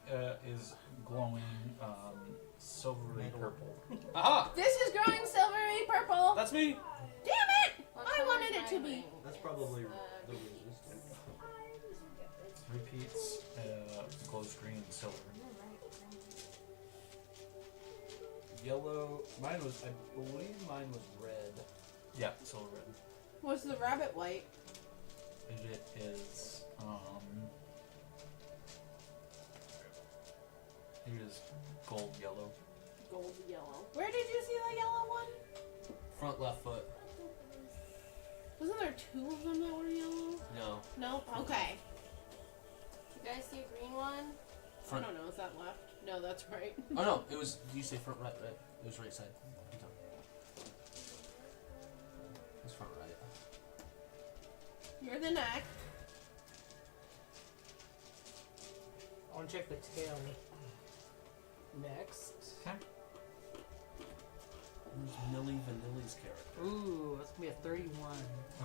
is glowing silvery purple. Aha! This is growing silvery purple. That's me! Damn it! What I color wanted is it my to be. ring? That's probably It's, the resistant. Repeats, glows green and silver. You're right, green. Yellow. Mine was, I believe mine was red. Yeah, silver red. Was the rabbit white? It is, it is gold yellow. Gold yellow. Where did you see the yellow one? Front left foot. Wasn't there two of them that were yellow? No. No? Okay. You guys see a green one? Front. I don't know. Is that left? No, that's right. Oh no, it was. Did you say front right? Right. It was right side. It's front right. You're the neck. I want to check the tail. Next. Okay. Who's Millie Vanilli's character? Ooh, that's gonna be a 31.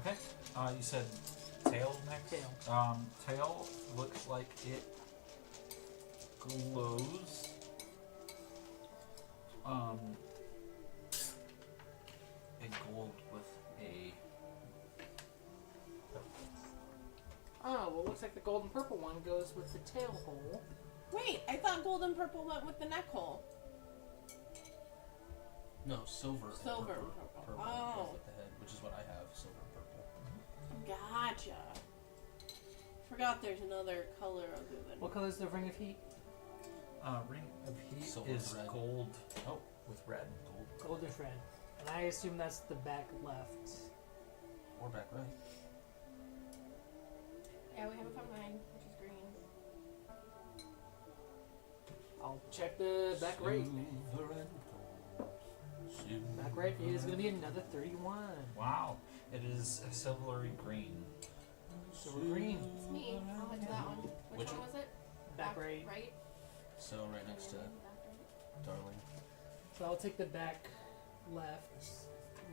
Okay. You said tail next? Tail. Tail looks like it glows. A gold with a. Oh, well, looks like the gold and purple one goes with the tail hole. Wait, I thought gold and purple went with the neck hole. No, silver. and Silver purple. and purple. Purple Oh. goes with the head, which is what I have. Silver and purple. Gotcha. Forgot there's another color other than. What color is the ring of heat? Ring of heat Silver is with red. gold Oh. with red. Gold Gold is red. And I assume that's the back left. or back right. Yeah, we have a combined, which is green. I'll check the back right. Silver and gold. Silver Back right is going to be another 31. Wow. It is a silvery green. Silver green. It's me. I'll head to that one. Which Which one was it? Back right. Right? So right next to Back right. Darling. So I'll take the back left.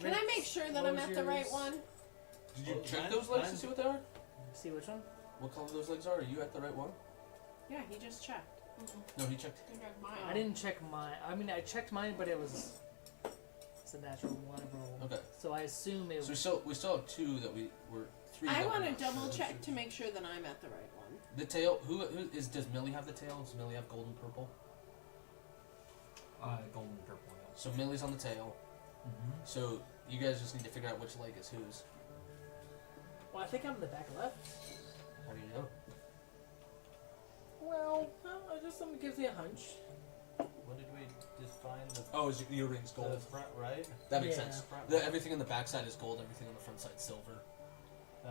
Can I make sure that I'm at the right one? Did you Well, check mine- those legs to mine- see what they are? See which one? What color those legs are? Are you at the right one? Yeah, he just checked. No, he checked. You read mine. I didn't check mine. I mean, I checked mine, but it's a natural one roll. Okay. So I assume it So was. we still have two that we were three. I that want we're to not double sure. check to make sure that I'm at the right one. The tail. Who is? Does Millie have the tail? Does Millie have gold and purple? Golden purple. Yeah. So Millie's on the tail. Mm-hmm. So you guys just need to figure out which leg is whose. Well, I think I'm the back left. How do you know? Well, I just something gives me a hunch. What did we just find? Oh, is your earrings The gold? front right? That makes Yeah. sense. Front Everything on the back side is gold. Everything on the front side is silver. Oh.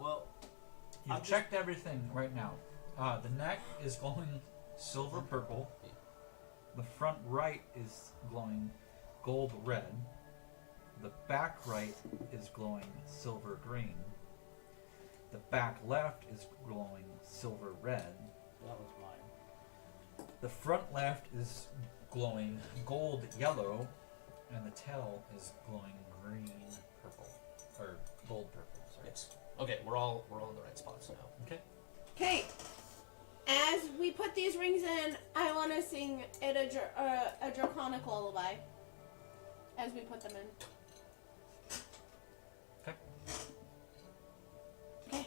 Well, You've I'm just- checked everything right now. The neck is glowing silver purple. The front right is glowing gold red. The back right is glowing silver green. The back left is glowing silver red. that was mine. The front left is glowing gold yellow, and the tail is glowing green purple, or gold purple. Sorry. Yes. Okay, we're all in the right spots now. Okay. Okay. As we put these rings in, I want to sing it a draconic lullaby. As we put them in. Okay. Okay.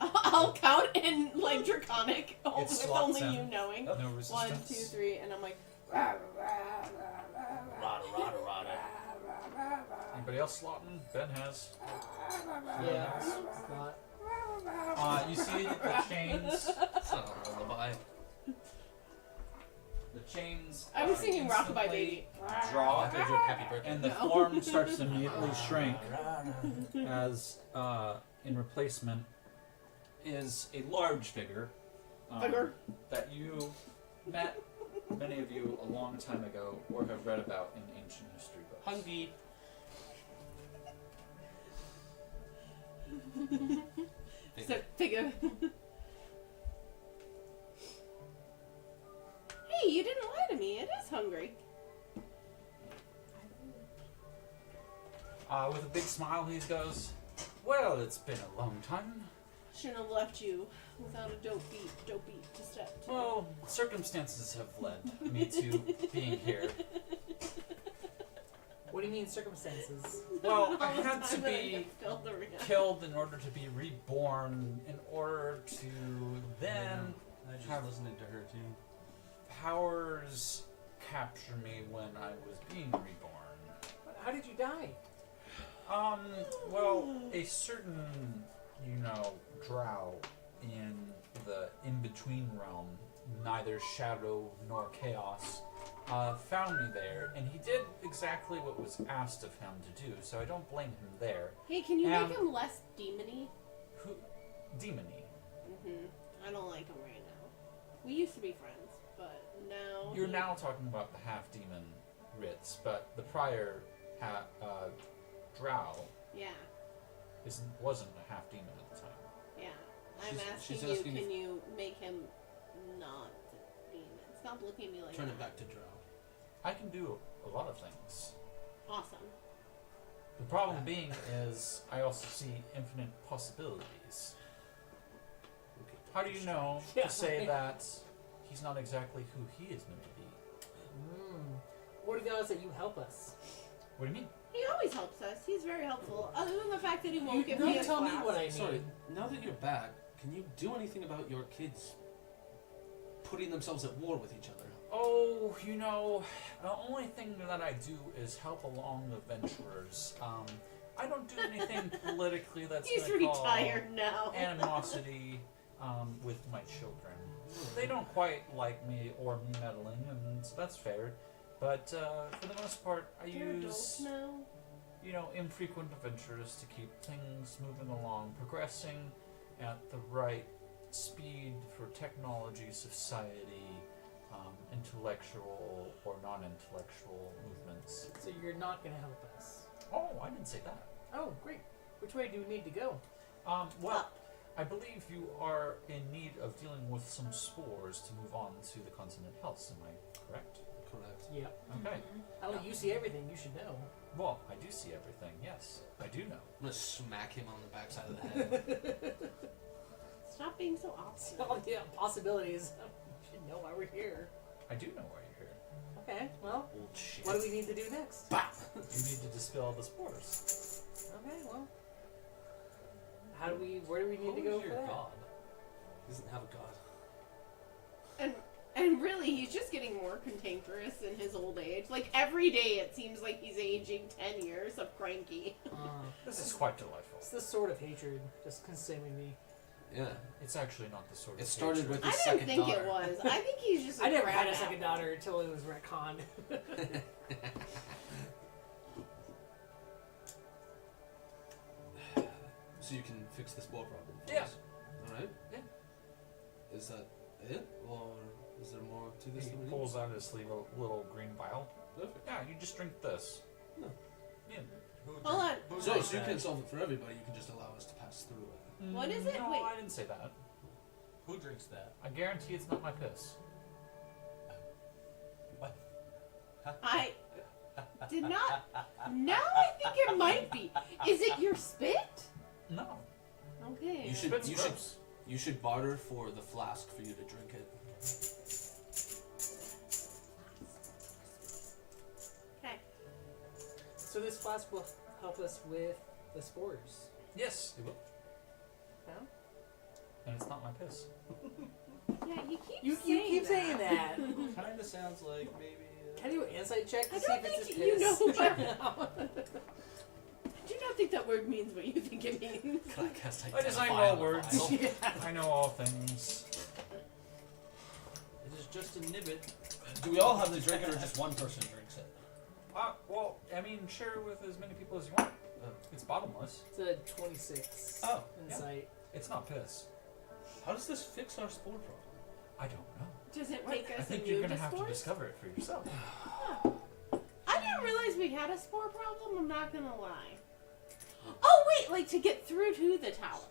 I'll count in like draconic with slots only in. you knowing. No 1, resistance. 2, 3, and I'm like. Rada, rada, rada. Anybody else slotting? Ben has. Yeah, it's not. You see the chains. It's not a lullaby. The chains. I'm singing Rock by instantly Baby. Oh, Draw, I thought you were happy birthday. and the No. form starts to immediately shrink as, in replacement, is a large figure. Figure. That you met, many of you, a long time ago, or have read about in ancient history books. Hungry. So, figure. Hey, you didn't lie to me. It is hungry. With a big smile, he goes, "Well, it's been a long time. Shouldn't have left you without a dope beat to step to. Well, circumstances have led me to being here. What do you mean circumstances? Well, I All the had to time that I be get filled around. killed in order to be reborn, in order to then I just have listening to her too. powers capture me when I was being reborn. How did you die? Well, a certain, drow in the in-between realm, neither shadow nor chaos, found me there, and he did exactly what was asked of him to do, so I don't blame him there. Hey, can you And- make him less demony? Who? Demony. I don't like him right now. We used to be friends, but now. You're now talking about the half-demon Ritz, but the prior drow Yeah, wasn't a half-demon at the time. yeah. I'm She's asking you, asking if- can you make him not demon? Stop looking at me like Turn that. it back to drow. I can do a lot of things. Awesome. The problem being is I also see infinite possibilities. How do you know to say that he's not exactly who he is meant to be? What do you that you help us? What do you mean? He always helps us. He's very helpful. Other than the fact that he You won't give me don't a tell me class. what I mean. Sorry, now that you're back, can you do anything about your kids putting themselves at war with each other? Oh, the only thing that I do is help along the venturers. I don't do anything politically that's He's gonna cause retired now. animosity with my children. They don't quite like me or me meddling, and so that's fair. But for the most part, I They're adults use now. infrequent adventures to keep things moving along, progressing at the right speed for technology, society, intellectual or non-intellectual movements. So you're not going to help us. Oh, I didn't say that. Oh, great. Which way do we need to go? Well, I believe you are in need of dealing with some spores to move on to the continent Hells. Am I correct? Correct. Yep. Okay. You see everything. You should know. Well, I do see everything. Yes, I do know. I'm gonna smack him on the backside of the head. Stop being so obstinate. All the possibilities. You should know why we're here. I do know why you're here. Okay. Well, Old shit. what do we need to do next? You need to dispel the spores. Okay. Well, where do we need to Who go is for your that? god? He doesn't have a god. And really, he's just getting more cantankerous in his old age. Like, every day it seems like he's aging 10 years of cranky. This is quite delightful. It's this sort of hatred just consuming me. Yeah. It's actually not the sort of It started hatred. with I his didn't second think daughter. it was. I think he's just I never had crab a second apple. daughter until it was retconned. So you can fix the spore problem for Yeah. us. Alright? Yeah. Is that it? Or is there more to this He than we pulls out of his sleeve a little green vial. Perfect. Yeah, you just drink this. No. Yeah. Hold on. So you can solve it for everybody, you can just allow us to pass through it. What is it? No, Wait. I didn't say that. Who drinks that? I guarantee it's not my piss. I did not. Now I think it might be. Is it your spit? No. Okay. Spit's gross. You should barter for the flask for you to drink it. Okay. So this flask will help us with the spores. Yes, it will. Yeah. And it's not my piss. Yeah, You keep saying that. Kind of sounds like maybe. Can you do an insight check to I see don't if it's his think you piss? know what. I do not think that word means what you think it means. Can I cast I design Identify all on the words. vial? I know all things. It is just a nibbit. Do we all have to drink it, or just one person drinks it? Well, I mean, share with as many people as you want. It's bottomless. It's a 26 Oh, insight. It's not piss. How does this fix our spore problem? I don't know. Does it make I us think immune you're gonna to have to spores? discover it for yourself. I didn't realize we had a spore problem. I'm not gonna lie. Oh wait, like to get through to the tower.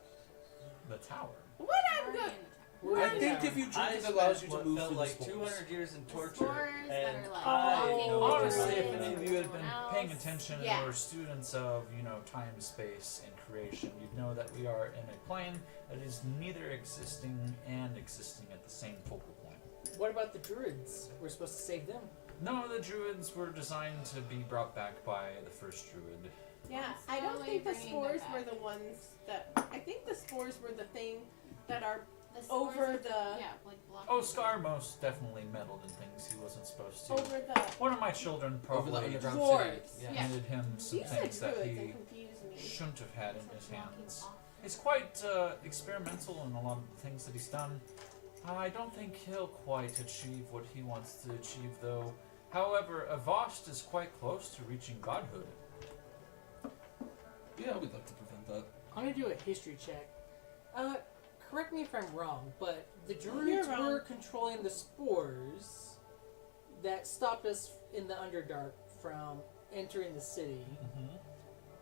The tower. What I'm Already good. in the tower. We're I in the think tower. if you I drink it, it spent allows you to what move felt through like the spores. 200 years in The torture, spores that and are like I walking know over Honestly, if it, any of you had been everyone paying else. attention Yeah. or students of, time, space, and creation, you'd know that we are in a plane that is neither existing and existing at the same focal point. What about the druids? We're supposed to save them. No, the druids were designed to be brought back by the first druid. Yeah, I'm I don't slowly think the bringing them spores back. were the ones that. I think the spores were the thing that are The spores over are- the yeah, like blocking Oh, the- Scar most definitely meddled in things he wasn't supposed to. over the One of my children Over the probably underground dwarves. city. Yeah. handed him some You said things that druids and he confused me. shouldn't have had in It's his like blocking hands. off. He's quite experimental in a lot of the things that he's done. I don't think he'll quite achieve what he wants to achieve, though. However, Avast is quite close to reaching godhood. Yeah, we'd like to prevent that. I'm gonna do a history check. Correct me if I'm wrong, but the You're druids wrong. were controlling the spores that stopped us in the Underdark from entering the city. Mm-hmm.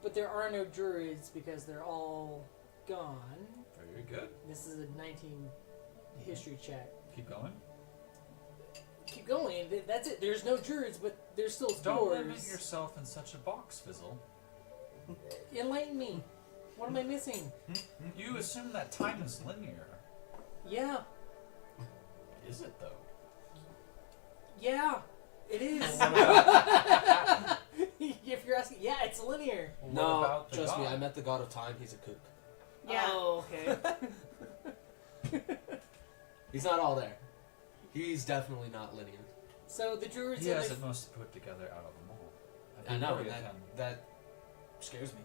But there are no druids because they're all gone. Very good. This is a 19 history check. Keep going. Keep going. That's it. There's no druids, but there's still Don't spores. limit yourself in such a box, Fizzle. Enlighten me. What am I missing? You assume that time is linear. Yeah. Is it, though? Yeah. It is. If you're asking, yeah, it's linear. What No, about the trust me, god? I met the god of time. He's a kook. Yeah. Oh, okay. He's not all there. He's definitely not linear. So the druids He and has the it most put together out of them all. I know, agree and with him. that scares me.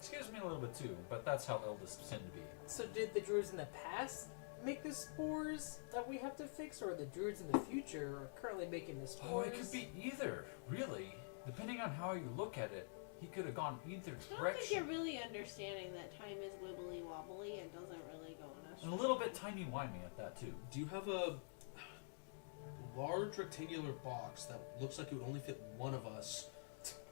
Scares me a little bit too, but that's how eldest tend to be. So did the druids in the past make the spores that we have to fix, or the druids in the future are currently making the Oh, spores? it could be either, really. Depending on how you look at it, he could have gone either I don't think direction. you're really understanding that time is wibbly wobbly and doesn't really go in a And a little bit timey-wimey at that too. Do you have a large rectangular box that looks like it would only fit one of us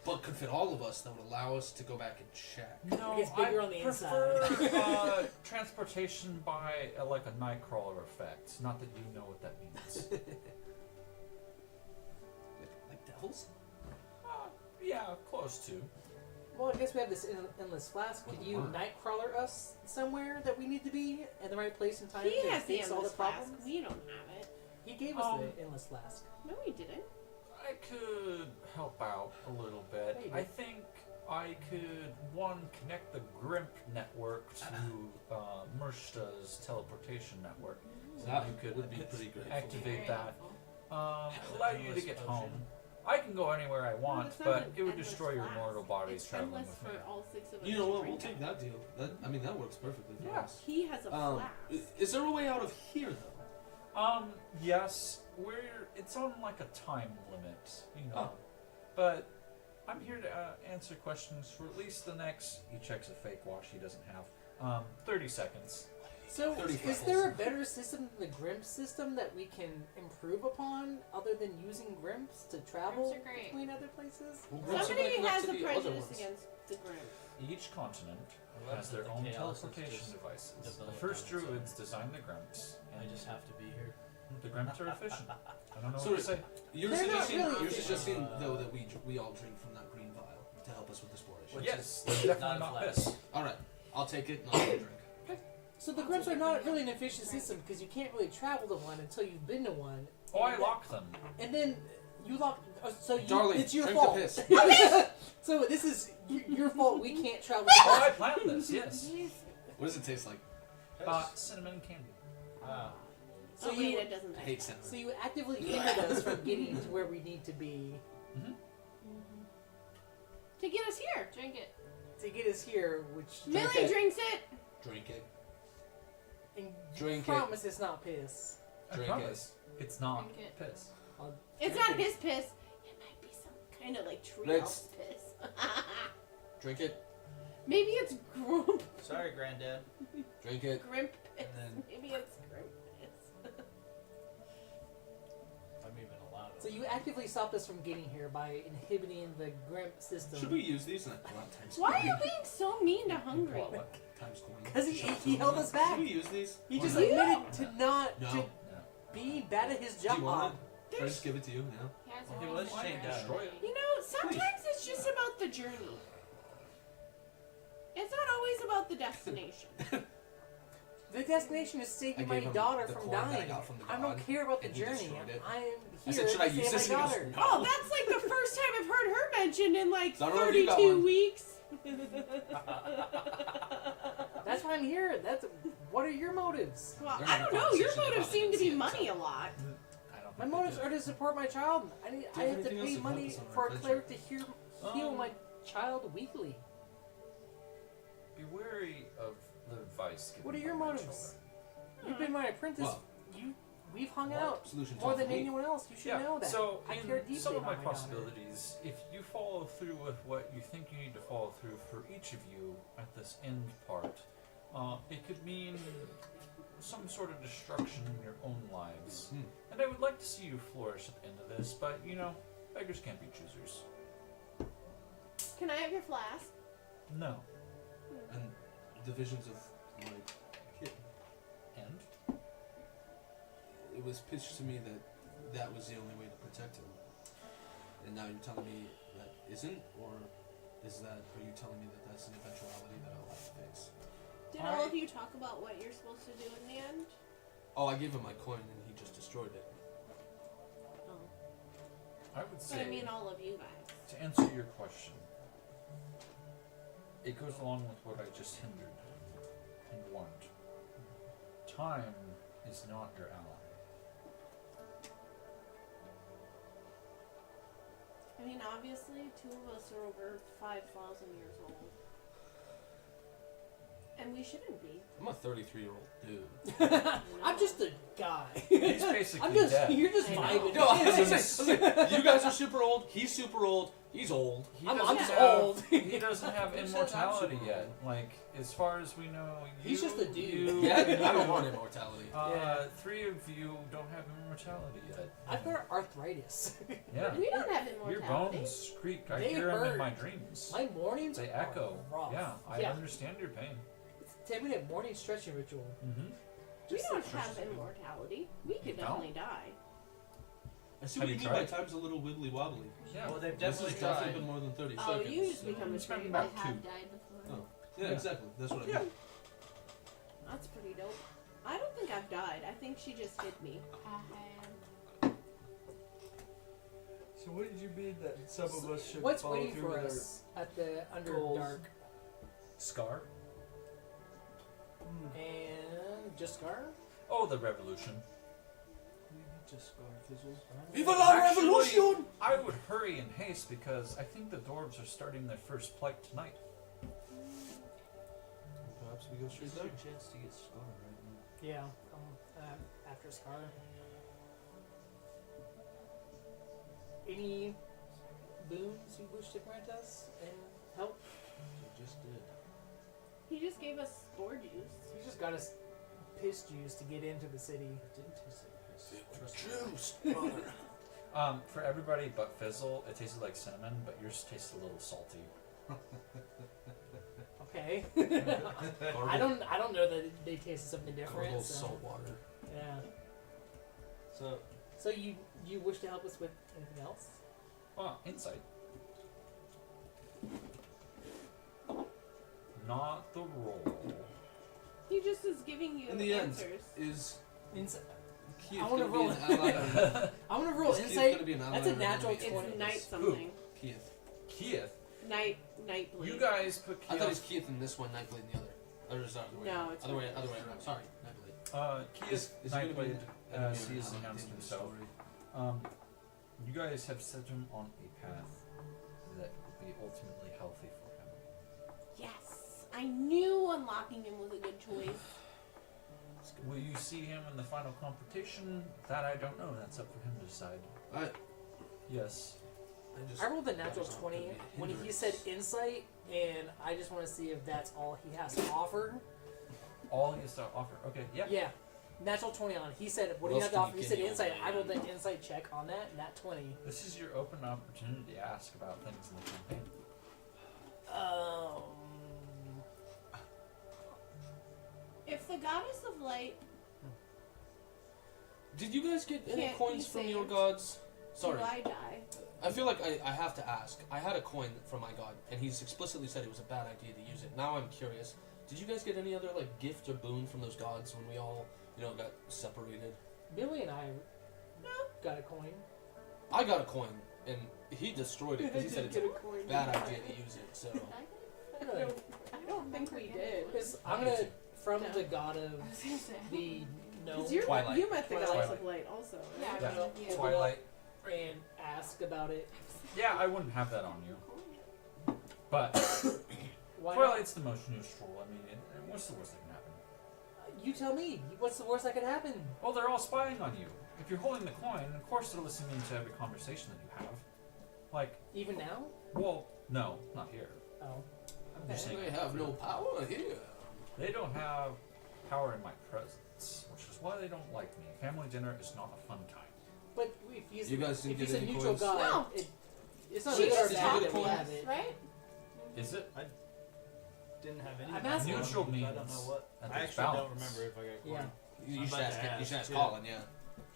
but could fit all of us that would allow us to go back and check. No, It gets bigger I on the prefer inside. transportation by like a nightcrawler effect. Not that you know what that means. Like devils? Yeah, close to. Well, I guess we have this endless flask. Could you Word. nightcrawler us somewhere that we need to be in the right place and time He to has the fix all the endless flask. problems? We don't have it. He gave us the endless flask. No, he didn't. I could help out a little bit. Maybe. I think I could, one, connect the Grimp network to Mershta's teleportation network. That you could would be pretty great. activate Very that. helpful. Allow you to get home. I can go anywhere I want, it's not but an it would endless destroy your flask. mortal bodies It's traveling endless with for me. all 6 of us. You know to what? drink We'll take out. that deal. That works perfectly for Yeah. us. He has a flask. Is there a way out of here though? Yes, it's on like a time limit, you know. Oh. But I'm here to answer questions for at least the next. He checks a fake watch he doesn't have. 30 seconds. So, 30 is there a better system than the Grimp system that we can improve upon other than using Grimps to travel Grimps are great. between other places? Well, Grimps are Somebody gonna connect has to a the other prejudice ones. against the Grim. Each continent love has that their the own chaos is teleportation just devices. The developed first on its own. druids designed the Grimps, I and just have to be here. the Grimps are efficient. I don't know So what to say. You're They're not suggesting, really you're suggesting efficient. though that we all drink from that green vial to help us with exploration. Which Yes, is they're definitely not not a this. All right, I'll take it. And I'll drink. So the Grimps are not really an efficient system because you can't really travel to one until you've been to one. Oh, I lock them. And then you lock. So you, Darling, it's your drink fault. the piss. So this is your fault. We can't travel. Oh, I planned this. Yes. What does it taste like? Cinnamon candy. Ah. So Oh, you, wait, it doesn't I taste. hate cinnamon. so you actively hindered us from getting to where we need to be To get us here. Drink it. to get us here, which Millie it. drinks it. Drink it. and Drink it. promise it's not piss. I Drink promise. It's not Drink it. piss. It's not his piss. It might be some kind of like treehouse piss. Drink it. Maybe it's Grump. Sorry, Granddad. Drink it. Grimp piss. And then- Maybe it's Grimp piss. I'm even allowed So you actively stopped us from getting here by inhibiting the Grimp system. Should we use these? Times Why are you being so mean to Hungry? What? Times 20. Because he held us back. Should we use these? He just You? admitted to not No. to be bad at his Do you job. want it? Should I just give it to you now? He has Okay, a well, let's little change more that. Destroy it. You know, sometimes it's just about the journey. It's not always about the destination. The destination is saving I my gave him daughter the from coin that I dying. got from the I don't god, care about the and he journey. destroyed it. I am I here said, should I to use save this? my And he daughter. goes, no. Oh, that's like the first time I've heard her mentioned in like So I don't know if you got 32 one. weeks. That's why I'm here. That's what are your motives? Well, They're I having don't a know. Your conversation motives about seem it. to be See it, money so- a lot. I don't My think motives they are do. to support my child. I Do you have have to anything else pay to help money us on our for a adventure? cleric to heal my child weekly. Be wary of the advice given What are by your my motives? You've been my apprentice. Well, We've hung What out solution more talk than for me? anyone else. You should Yeah, know that. so I in care deeply some of my about my daughter. possibilities, if you follow through with what you think you need to follow through for each of you at this end part, it could mean some sort of destruction in your own lives. And I would like to see you flourish at the end of this, but you know, beggars can't be choosers. Can I have your flask? No. And the visions of my kid. And? It was pitched to me that that was the only way to protect him. And now you're telling me that isn't? Or are you telling me that that's an eventuality that I'll have to face? Did all of you talk about what you're supposed to do in the end? Oh, I gave him my coin and he just destroyed it. Oh. I would But say, I mean all of you guys. to answer your question, it goes along with what I just hindered and warned. Time is not your ally. I mean, obviously, two of us are over 5,000 years old. And we shouldn't be. I'm a 33-year-old dude. I'm just a guy. He's basically I'm just, dead. you're just I know. vibing. No, I was like, you guys are super old. He's super old. He's old. He I'm doesn't just have- old. He doesn't have Who said I'm immortality super yet. Like, as far as we know, He's just a dude. You, Yeah, I don't want immortality. Yeah. 3 of you don't have immortality yet. I've got arthritis. Yeah. We don't have Your immortality. bones creak. I They hear them in hurt. my dreams. My mornings They are echo. rough. Yeah, I Yeah. understand your pain. It's a 10-minute morning stretching ritual. Mm-hmm. We Just don't like- have immortality. We could don't? definitely die. I see Have what you you mean by tried? time's a little wibbly wobbly. Yeah. Well, they've This definitely has tried. definitely been more than 30 Oh, seconds. you just become a It's been tree. about I 2. have died before. Oh. Yeah, exactly. That's what I mean. That's pretty dope. I don't think I've died. I think she just hit me. So what did you mean that some of us should What's follow waiting through for with us at the goals. underdark? Scar? And just Scar? Oh, the revolution. Just Scar Fizzles? Viva la Actually- revolution! I would hurry in haste because I think the dwarves are starting their first plight tonight. Perhaps we go straight Is there. there a chance to get Scar right now? Yeah, after Scar. Any boons you wish to grant us and help? We just did. He just gave us spore juice. You just got us piss juice to get into the city. It didn't taste like piss. Trust me. Juice, brother. For everybody but Fizzle, it tasted like cinnamon, but yours tastes a little salty. Okay. Gargle- I don't know that they tasted something different. gargle So. salt water. Yeah. So, So you wish to help us with anything else? Insight. Not the roll. He just is giving you In the end, answers. is Insight. Keith I wanna gonna be roll an ally? I want to roll Is Keith insight. gonna be an ally That's a or an natural enemy? 20. It's night something. Keith. Keith, Nightblade. you guys put I thought it was Keith. Keith in this one, Nightblade in the other. Or is that the other way? No, around? it's other way around. Sorry, Nightblade. Keith Is he gonna be Nightblade, an enemy as or he an has ally at the announced end of the himself. story? You guys have set him on a path that will be ultimately healthy for him. Yes. I knew unlocking him was a good choice. Will you see him in the final competition? That I don't know. That's up for him to decide. Yes. just, I rolled a natural that was 20 not gonna be a when he hindrance. said insight, and I just want to see if that's all he has to offer. All he has to offer. Okay. Yeah. Yeah. Natural 20 on. He said, what do What you have else to can offer? you He said get insight. over I rolled there? an insight check on that, nat 20. This is your open opportunity to ask about things in the campaign. If the goddess of light, Did you guys get any Can't coins be from your saved. gods? Sorry. do I die? I feel like I have to ask. I had a coin from my god, and he's explicitly said it was a bad idea to use it. Now I'm curious. Did you guys get any other like gift or boon from those gods when we all, got separated? Billy and I got a coin. I got a coin, and he destroyed it because he said it's a coin. bad idea to use it. So Really? I don't think we did. Because I'm going to, from No. the god of I was gonna say. the gnome, Because Twilight. you met the goddess Twilight. of light also, Yeah, right? I Yeah. mean, if you- Twilight. and ask about it. Yeah, I wouldn't have that on you. But Why Twilight's the most neutral. I mean, what's the worst that can happen? not? You tell me. What's the worst that could happen? Well, they're all spying on you. If you're holding the coin, of course they're listening to every conversation that you have. Like, Even now? well, no, not here. Oh. I'm just saying they have no power here. they don't have power in my presence, which is why they don't like me. Family dinner is not a fun time. But if he's, You guys didn't if he's get a any neutral coins? god, No. it's not She good or just Did you bad get that we coins? have it. Right? Is it? didn't have any. I'm asking- Neutral I don't means know what. that I there's actually balance. don't remember if I got coin. Yeah. You I'm should about ask. to You should ask, ask too. Colin. Yeah.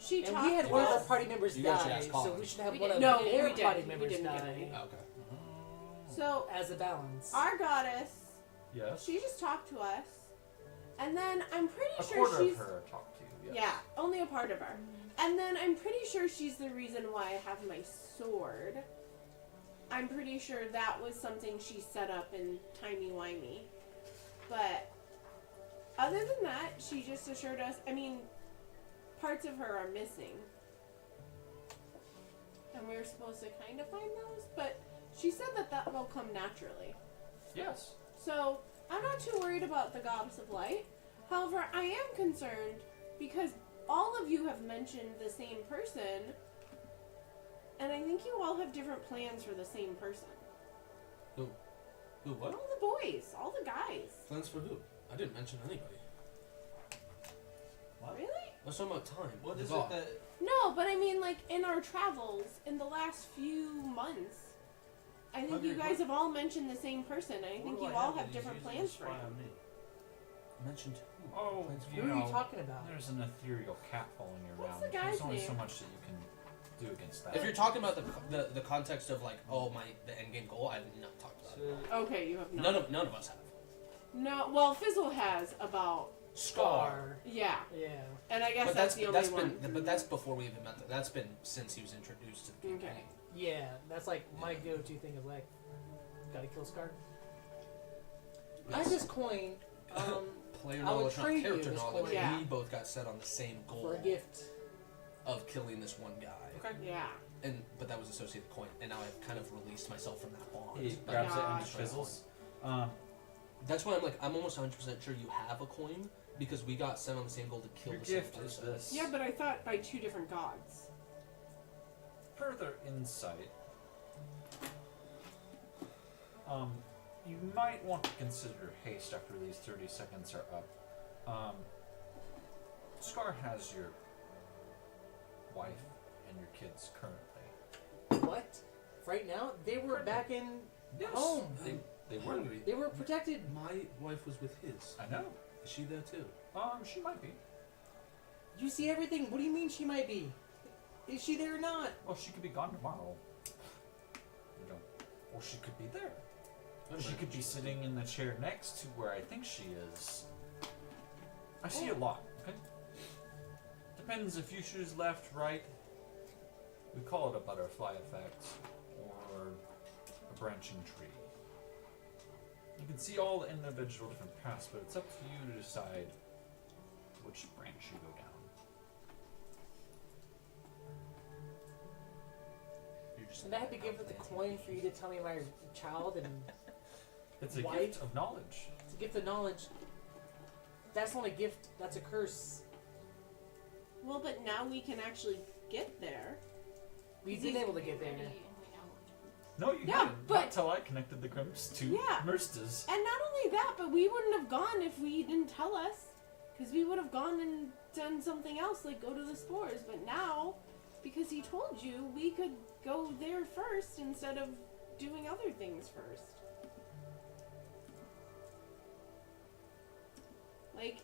She And talked we had to one of our us. party members You guys should die, ask so Colin. we should have We one did- of no, their we did. party We members didn't get die any. Okay. So as a balance. our goddess, Yes. she just talked to us, and then I'm pretty A sure quarter she's of her talked to you. Yes. yeah, only a part of her. And then I'm pretty sure she's the reason why I have my sword. I'm pretty sure that was something she set up in timey-wimey. But other than that, she just assured us, I mean, parts of her are missing. And we were supposed to kind of find those, but she said that that will come naturally. Yes. So I'm not too worried about the goddess of light. However, I am concerned because all of you have mentioned the same person, and I think you all have different plans for the same person. Who what? All the boys, all the guys. Plans for who? I didn't mention anybody. What? Really? Let's talk about time. What The is God. it that? No, but I mean, like, in our travels in the last few months, I think you guys have all mentioned the same person. I think you all have different plans for him. Mentioned who? Oh, Plans for you Who are you know, talking about? there's an ethereal cat following you What's around. the guy's There's only so name? much that you can do against that. If you're talking about the context of like, oh the end game goal, I've not talked about it. Okay, you have not. None of us have. No, well, Fizzle has about. Scar. Yeah, Yeah. and I guess But that's the only been one. but that's before we even met them. That's been since he was introduced to the Okay. campaign. Yeah, that's like my go-to thing is like, gotta kill Scar. I have this coin, Player I would knowledge, not trade you character this knowledge. coin. Yeah. We both got set on the same goal for a gift. of killing this one guy. Okay. Yeah. But that was associated with coin, and now I've kind of released myself from that bond. He But grabs it and Gotcha. fizzles. that's why I'm almost 100% sure you have a coin because we got sent on the same goal to kill Your the same gift is person. this. Yeah, but I thought by two different gods. Further insight. You might want to consider haste after these 30 seconds are up. Scar has your wife and your kids currently. What? Right now? They were back in home. They were. Hungry. They were protected. My wife was with his. I know. Is she there too? She might be. You see everything. What do you mean she might be? Is she there or not? Well, she could be gone tomorrow. You know, or she could be there. She could be sitting in the chair next to where I think she is. I see a lot, okay? Depends if you choose left, right. We call it a butterfly effect or a branching tree. You can see all the individual different paths, but it's up to you to decide which branch you go down. And I had to give her the coin for you to tell me my child and It's a White. gift of knowledge. to give the knowledge. That's not a gift. That's a curse. Well, but now we can actually get there. We've been able to get there. Ready and we know. No, you Yeah, haven't. but- Not till I connected the Grimps to Yeah. Merstas. And not only that, but we wouldn't have gone if we didn't tell us. Because we would have gone and done something else, like go to the spores. But now, because he told you, we could go there first instead of doing other things first. Like,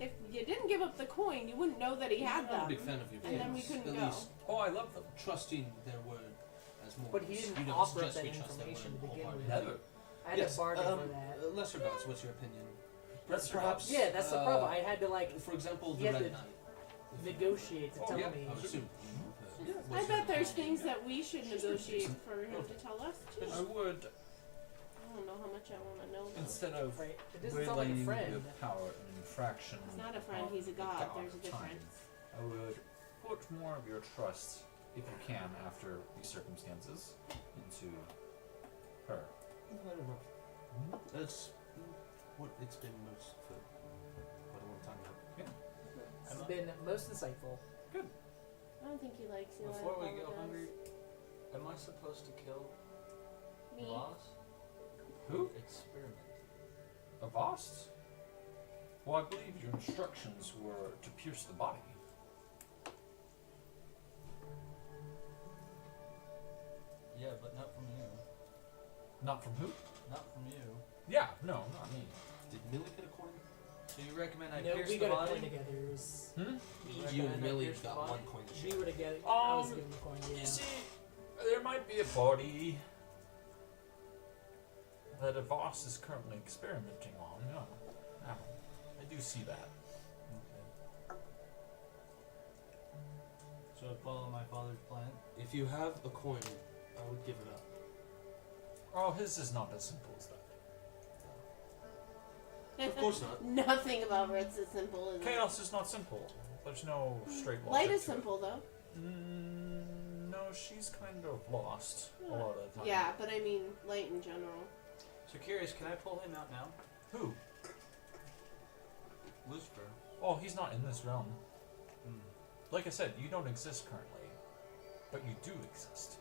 if you didn't give up the coin, you wouldn't know that he had I'm them. a big fan of your And then we parents, couldn't at go. least Oh, I love them. trusting their word as more. But he didn't offer up that information to begin with. Never. I had to bargain for that. Lesser gods, what's your opinion? Lesser Perhaps. Yeah, that's the problem. I had to like For example, the you have Red to Knight. negotiate to Oh, tell yeah. me. I would assume. I bet there's things that we should negotiate for him to tell us too. I would, I don't know how much I want to know. Though. instead of Right? It doesn't sound like a waylaying friend. your power and infraction, He's not a friend, he's a god. There's a difference. I would put more of your trust, if you can, after these circumstances, into her. I don't know. That's what it's been most for quite a long time now. This has been most insightful. I don't think he likes you. Before we go hungry, am I supposed to kill Me. Voss? Who? Experiment. A Vost? Well, I believe your instructions were to pierce the body. Yeah, but not from you. Not from who? Not from you. Yeah, no, not me. Did Millie get a coin? So you recommend I No, pierce we the got a body? coin together. It was Hmm? each You got and a Millie pierced got body. one coin to We share. were together. I was Um, given the coin. Yeah. You see, there might be a body that a Voss is currently experimenting on. Yeah, I do see that. Okay. So I follow my father's plan? If you have a coin, I would give it up. Oh, his is not as simple as that. Of course not. Nothing about Red's as simple as Chaos is not simple. There's no straight logic. Light is to it. simple though. No, she's kind of lost a lot of the time. Yeah, but I mean light in general. So curious, can I pull him out now? Who? Lucifer. Oh, he's not in this realm. Like I said, you don't exist currently, but you do exist.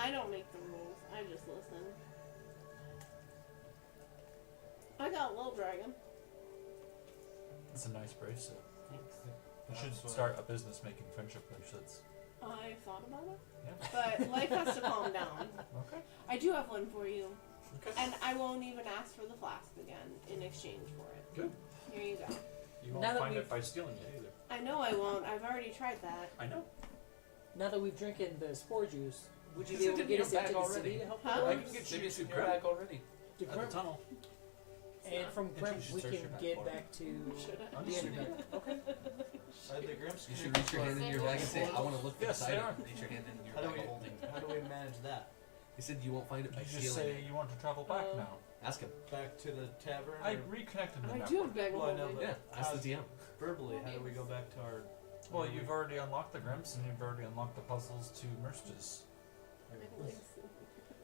I don't make the rules. I just listen. I got Little Dragon. It's a nice bracelet. Thanks. You should start a business making friendship bracelets. I thought about it, Yeah. but life has to calm down. Okay. I do have one for you, Okay. and I won't even ask for the flask again in exchange for it. Good. Here you go. You Now won't that find we've- it by stealing it either. I know I won't. I've already tried that. I know. Now that we've drinking the spore juice, would you It's be able to in get your us bag into the already. city to help Huh? the I dwarves? can get Maybe you it's in to your Grim. bag already. To At the Grim- tunnel. And from Maybe Grim, you should we search can your bag get for it. back to Should I? the Underdark. The Grimps You should reach your hand in your bag and say, I want to look Yes, inside they it. are. Reach your hand in your How do bag we of holding. how do we manage that? He said you won't find it by You just stealing say it. you want to travel back now. Ask him. Back to the tavern? I or reconnected the I network. do have bag Well, I know, holding. but Yeah, ask the DM. verbally, how do we go back to our... Well, you've already unlocked the Grimps and you've already unlocked the puzzles to Mercedes.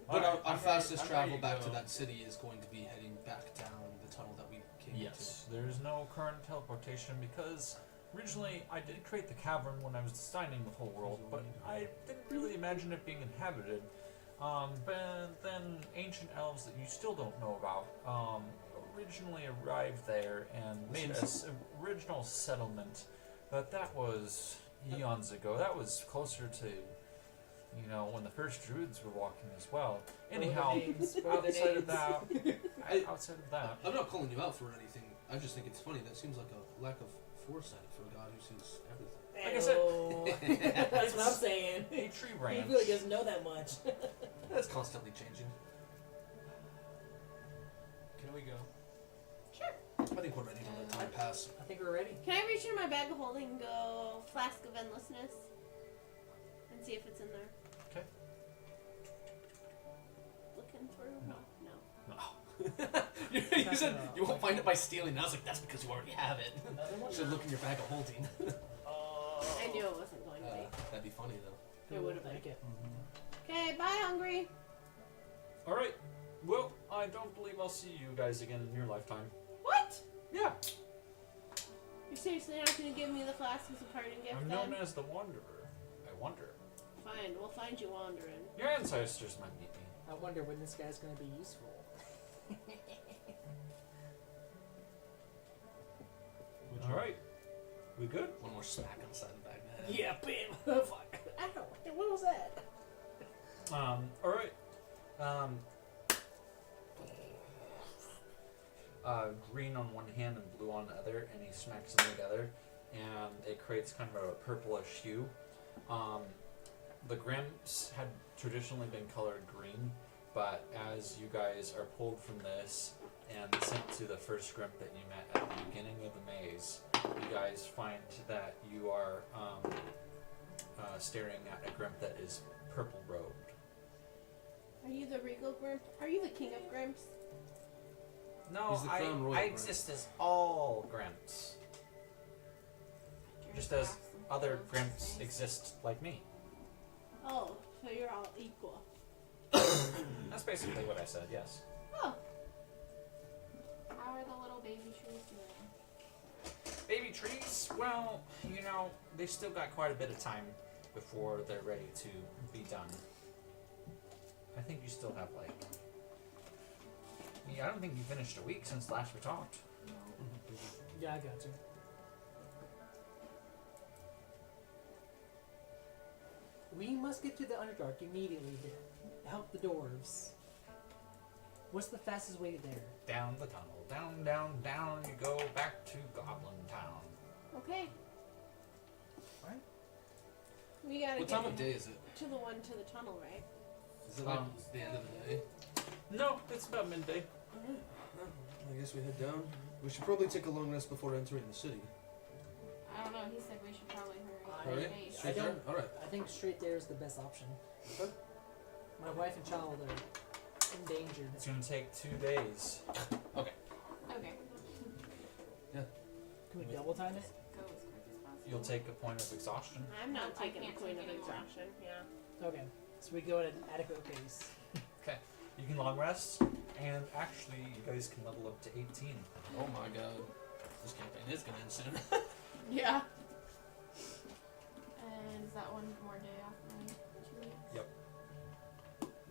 But Alright, our fastest I'm ready travel to back to go. that city is going to be heading back down the tunnel that we came Yes, there is no current teleportation because originally I did create the cavern when I was designing the whole world, but I didn't really imagine it being inhabited. But then ancient elves that you still don't know about originally arrived there and made a original settlement, but that was eons ago. That was closer to, you know, when the first druids were walking as well. Anyhow, outside of that, outside of that, I'm not calling you out for anything. I just think it's funny. That seems like a lack of foresight for a god who sees everything. Like I said- Ew. That's what I'm saying. a tree He branch. really doesn't know that much. That's constantly changing. Can we go? I think we're ready to let time pass. I think we're ready. Can I reach in my bag of holding and go Flask of Endlessness? And see if it's in there? Okay. Looking through? No. You said you won't find it by stealing. And I was like, that's because you already have it. Another one? You should look in your bag of holding. I knew it wasn't going to be. That'd be funny though. It would have been. Like it. Okay, bye, Hungry. Alright, well, I don't believe I'll see you guys again in your lifetime. What? Yeah, You're seriously not going to give me the flask as a parting gift I'm then? known as the Wanderer. I wonder. Fine, we'll find you wandering. Your ancestors might meet me. I wonder when this guy's going to be useful. Alright, we good? One more smack on the side of the bag. Yeah, bam. Fuck. Ow. What was that? Alright. Green on one hand and blue on the other, and he smacks them together, and it creates kind of a purplish hue. The Grimps had traditionally been colored green, but as you guys are pulled from this and sent to the first Grimp that you met at the beginning of the maze, you guys find that you are staring at a Grimp that is purple robed. Are you the Regal Grimp? Are you the King of Grimps? No, He's the Crown Royal I Grimp. exist as all Grimps. Just as other Grimps exist like me. Oh, so you're all equal. That's basically what I said, yes. Oh, How are the little baby trees doing? Baby trees, well, you know, they still got quite a bit of time before they're ready to be done. I think you still have, like... Yeah, I don't think you finished a week since last we talked. Yeah, I got you. We must get to the Underdark immediately to help the dwarves. What's the fastest way there? Down the tunnel, down, down, down, you go back to Goblin Town. okay. Right. We gotta What get time of day is it? to the one to the tunnel, right? Is it like the end of the day? No, it's about midday. I guess we head down. We should probably take a long rest before entering the city. I don't know. He said we should probably hurry. Alright, Hey, straight there? Alright. I think straight there is the best option. Okay. My wife and child are endangered. It's gonna take 2 days. Okay. Can we double time it? Go as quick as possible. You'll take a point of exhaustion. I'm not I taking a can't point take of anymore. exhaustion. Yeah. Okay. So we go at an adequate pace. You can long rest, and actually, you guys can level up to 18. Oh my god. This campaign is gonna end soon. Yeah. And is that one more day off my 2 weeks? Yep.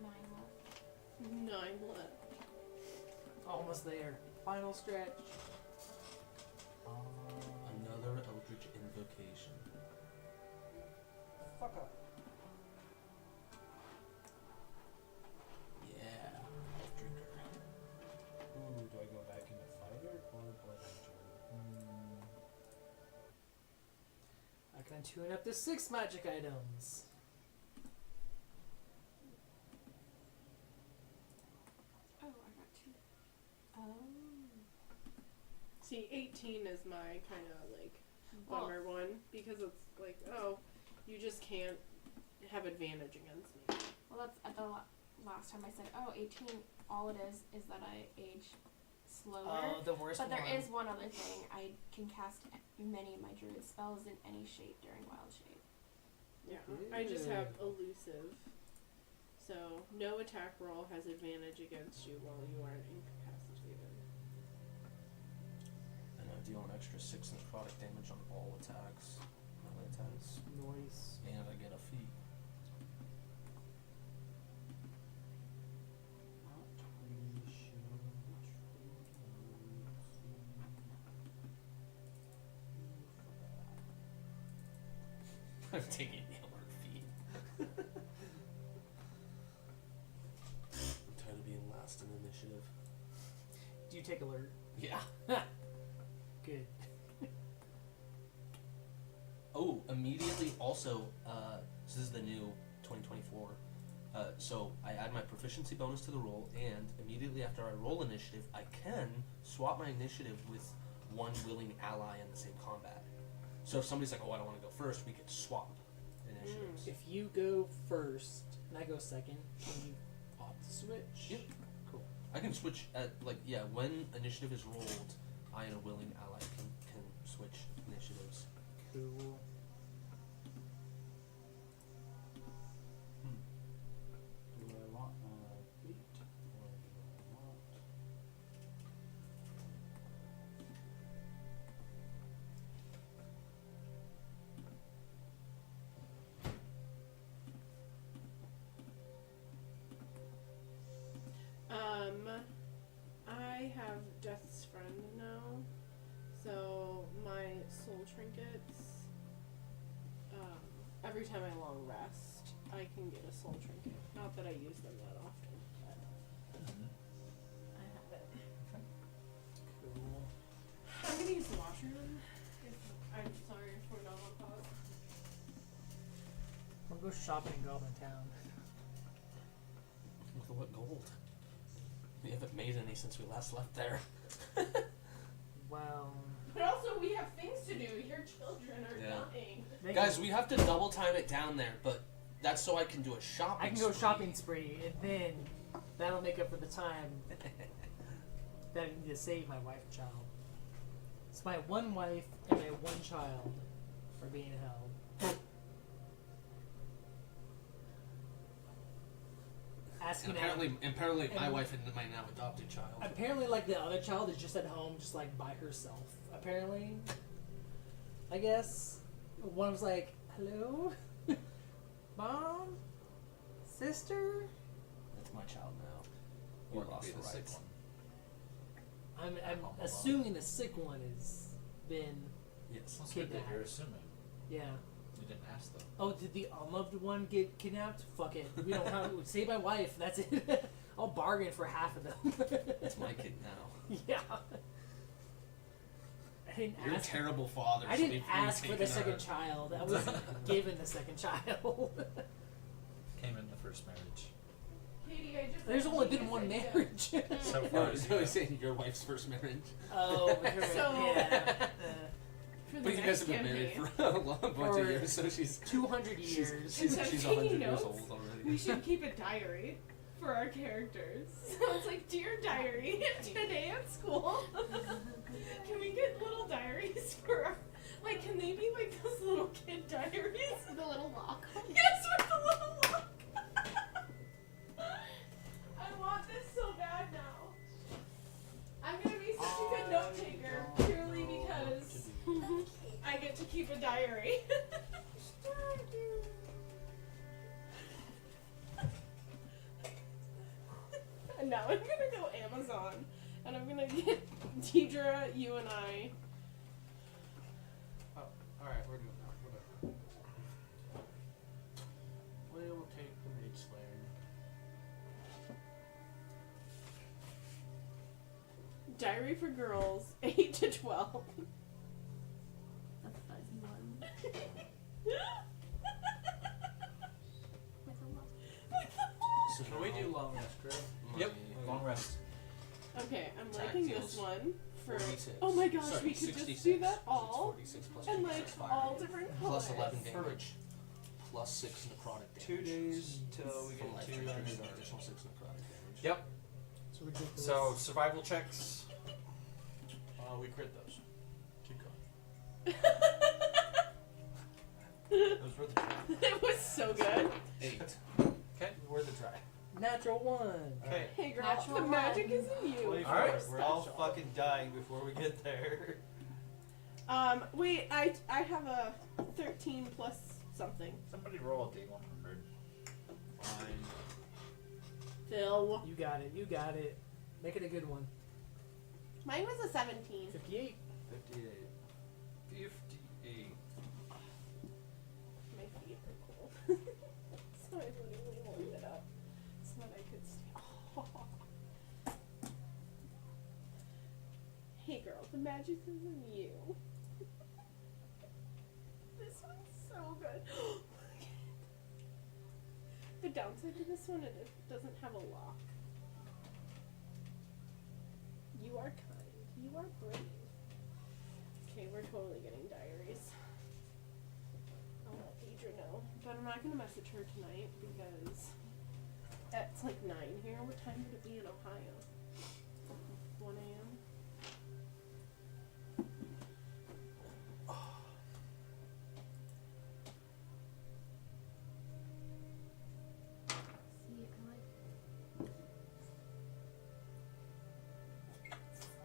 9 left. 9 left. Almost there. Final stretch. Another Eldritch Invocation. Fuck up. Yeah. Elf Drinker. Ooh, do I go back into fighter or blood hunter? I can tune up to 6 magic items. Oh, I got 2. Oh. See, 18 is my kind of like Well- bummer one because it's like, oh, you just can't have advantage against me. Well, that's at the last time I said, oh, 18, all it is that I age slower. Oh, the worst But one. there is one other thing. I can cast many of my druid spells in any shape during wild shape. Yeah, I just have elusive. So, no attack roll has advantage against you while you are incapacitated. And I deal an extra 6 necrotic damage on all attacks. Melee attacks. Noise. And I get a feat. Not really sure which I'm taking the alert feat. I'm tired of being last in initiative. Do you take alert? Yeah. Good. Oh, immediately also, this is the new 2024. So I add my proficiency bonus to the roll, and immediately after I roll initiative, I can swap my initiative with one willing ally in the same combat. So if somebody's like, oh, I don't want to go first, we could swap initiatives. If you go first and I go second, can you opt to switch? Yep. Cool. I can switch at, when initiative is rolled, I and a willing ally can switch initiatives. Cool. do I want beat or do I want I have Death's Friend now, so my soul trinkets, every time I long rest, I can get a soul trinket. Not that I use them that often, but I have it. Cool. I'm gonna use the washroom. I'm sorry if we're not on pause. We'll go shopping in Goblin Town. With what gold? We haven't made any since we last left there. Well, But also, we have things to do. Your children are Yeah. dying. Guys, we have to double time it down there, but that's so I can do a shopping I can go spree. shopping spree, and then that'll make up for the time that I need to save my wife and child. So my one wife and my one child are being held. Asking Apparently my and- wife and my now adopted child. Apparently, like, the other child is just at home, just, like, by herself. Apparently. I guess. One was like, hello? Mom? Sister? That's my child now. Or You lost be the the sick rights. one. I'm Home assuming the sick one has been Yes. That's good that Kidnapped. you're assuming. Yeah. You didn't ask them. Oh, did the unloved one get kidnapped? Fuck it. We don't have save my wife. That's it. I'll bargain for half of them. It's my kid now. Yeah. I didn't You're a ask. terrible father. I so didn't you've ask for the taken second her. child. I was given the second child. Came in the first marriage. Katie, I just There's said only to been you, one I said, marriage. So No, far, I was always saying your wife's first marriage. Oh, So- yeah. For the But you guys next have been married campaign, for a long bunch For of years, so she's 200 years. she's Instead of 100 taking years notes, old already. we should keep a diary for our characters. So it's like, dear diary, today at school, can we get little diaries for our, like, can they be like those little kid diaries? The little lock. Yes, with the little lock. I want this so bad now. I'm gonna be such a good note taker purely because I I get to keep a diary. And now I'm gonna go Amazon, and I'm gonna get Deidre, you and I. Oh, alright, we're doing that. Whatever. We'll take the Mage Slayer. Diary for girls, 8 to 12. The fuzzy one. With a lot. So can we do long rest, Greg? Yep. Long rest. Okay, I'm Attack liking deals this one for. 46. Oh my gosh, Sorry, we could 66. just do that It's all 46 plus and 2 like fire all damage. different Plus colors. 11 damage. Plus 6 necrotic damage. 2 days till we From get life 2 triggers, an underdark. additional 6 necrotic damage. Yep. It's ridiculous. So survival checks. We crit those. Keep going. Those were the It was so good. 8. Okay. Where the try? Natural 1. Okay. Hey girl, Natural the one. magic is in you. Wait for Alright. it. We're all fucking dying before we get there. Wait, I have a 13 plus something. Somebody roll a D100. Fine. Phil. You got it. You got it. Make it a good one. Mine was a 17. 58. 58. 58. My feet are cold. So I literally warmed it up so that I could stay. Oh. Hey girl, the magic is in you. This one's so good. The downside to this one, it doesn't have a lock. You are kind. You are brave. Okay, we're totally getting diaries. I'll let Deidre know. But I'm not going to message her tonight because it's like 9 here. What time would it be in Ohio? 1 a.m.? See,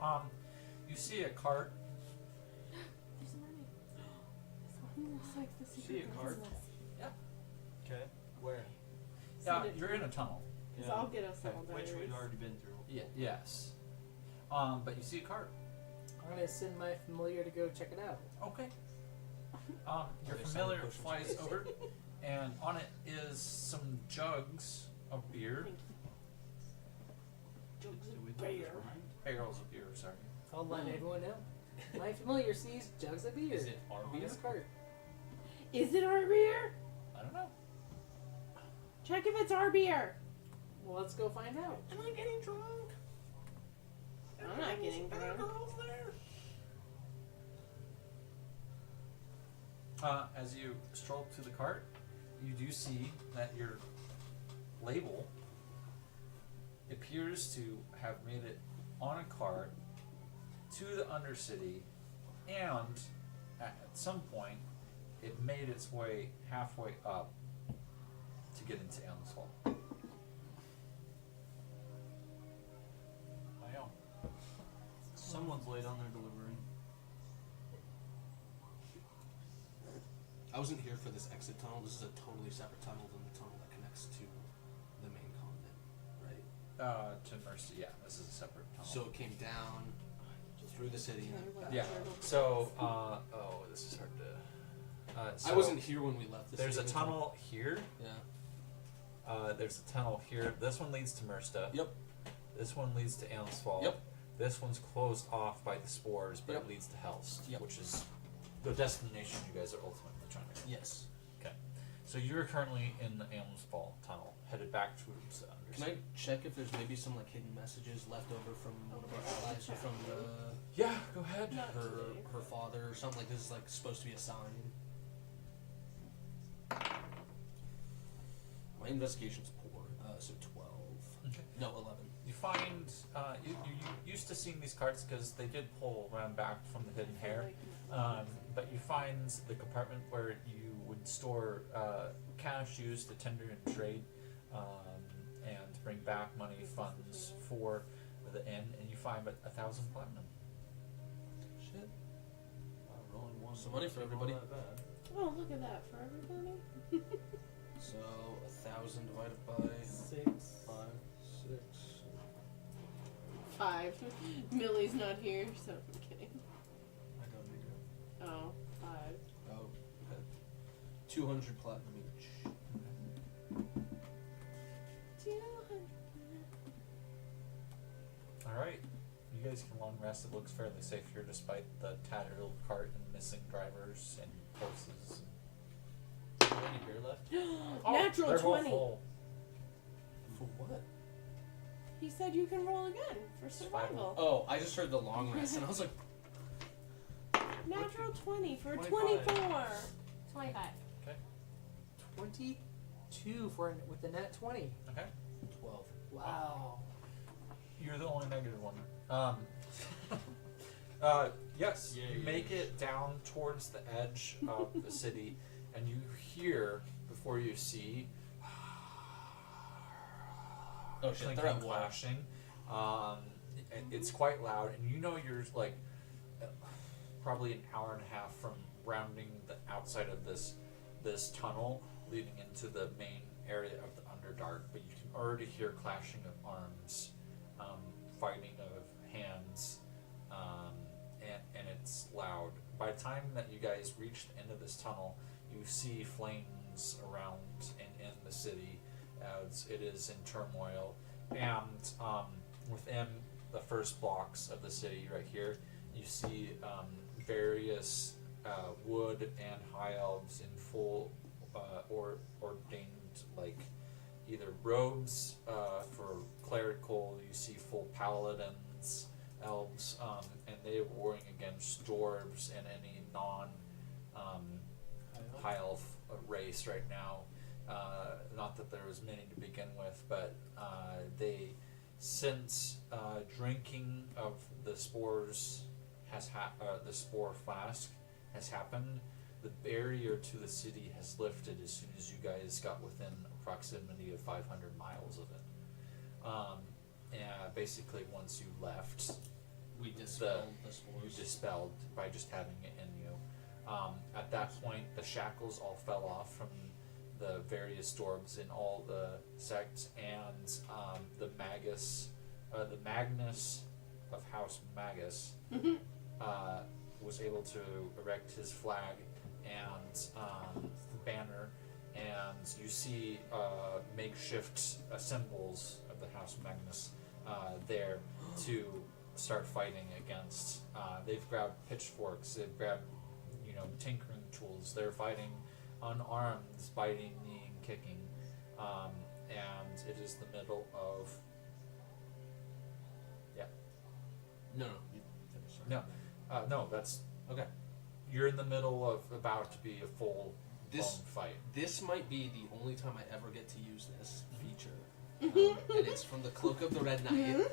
I like. You see a cart. There's a mermaid. This one looks like the See secret a cart? Okay. Where? Yeah, you're in a tunnel. So I'll get us all Which diaries. we'd already been through. Yeah. Yes. But you see a cart. I'm going to send my familiar to go check it out. Okay. Your Okay, familiar sound flies over, and on it is some jugs of beer. Jugs Did of we beer. Barrels of beer, sorry. I'll let everyone know. My familiar sees jugs of beer Is it our on beer? his cart. Is it our beer? I don't know. Check if it's our beer. Well, let's go find out. Am I getting drunk? I'm not getting drunk. Girls there. As you stroll to the cart, you do see that your label appears to have made it on a cart to the Undercity, and at some point, it made its way halfway up to get into Elmsfall. Wow. Someone's late on their delivery. I wasn't here for this exit tunnel. This is a totally separate tunnel than the tunnel that connects to the main convent, right? To Mercy, yeah, this is a separate tunnel. So it came down through the city and then back. Yeah. So, this is hard to. So I wasn't here when we left the There's a city. tunnel here. Yeah. There's a tunnel here. This one leads to Mersta. Yep. This one leads to Elmsfall. Yep. This one's closed off by the spores, but Yep. it leads to Helst, Yep. which is the destination you guys are ultimately trying to. Yes. So you're currently in the Elmsfall tunnel, headed back towards the Can I Undercity. check if there's maybe some like hidden messages left over from one of our allies or from Yeah, go ahead. Not her today. her father or something like this is like supposed to be a sign? My investigation's poor, so 12. Okay. No, 11. You find you're used to seeing these carts because they did pull around back from the hidden hair. But you find the compartment where you would store cash used to tender and trade, and bring back money funds for the inn, and you find 1,000 platinum. Shit. Rolling one. some money for everybody. Not bad. Oh, look at that for everybody. So 1,000 divided by 6. 5, 6. 5. Millie's not here, so I'm kidding. I don't need it. Oh, 5. Oh, okay. 200 platinum each. 200. Alright. You guys can long rest. It looks fairly safe here despite the tattered old cart and missing drivers and horses. Any beer left? Natural they're all 20. full. For what? He said you can roll again for survival. Oh, I just heard the long rest, and I was like, Natural 20 for 25. 24. 25. 22 with the net 20. Okay. 12. Wow. You're the only negative one. Yes, Yeah, you yeah. make it down towards the edge of the city, and you hear before you see Oh shit, clinking, they're at war. clashing. And it's quite loud, and you know you're like probably an hour and a half from rounding the outside of this tunnel leading into the main area of the Underdark, but you can already hear clashing of arms, fighting of hands, and it's loud. By the time that you guys reach the end of this tunnel, you see flames around and in the city as it is in turmoil, and within the first blocks of the city right here, you see various wood and high elves in full or ordained like either robes for clerical. You see full paladins, elves, and they are warring against dwarves and any non high elf race right now. Not that there was many to begin with, but they, since drinking of the spores the spore flask has happened, the barrier to the city has lifted as soon as you guys got within proximity of 500 miles of it. And basically, once you left, We dispelled the you spores. dispelled by just having it in you. At that point, the shackles all fell off from the various dwarves in all the sects, and the Magus, the Magnus of House Magus, was able to erect his flag and banner, and you see makeshift symbols of the House Magnus there to start fighting against. They've grabbed pitchforks, they've grabbed tinkering tools. They're fighting unarmed, biting, kneeing, kicking, and it is the middle of No, you finish. No. No, that's Okay. You're in the middle of about to be a full This fight. this might be the only time I ever get to use this feature, and it's from the Cloak of the Red Knight.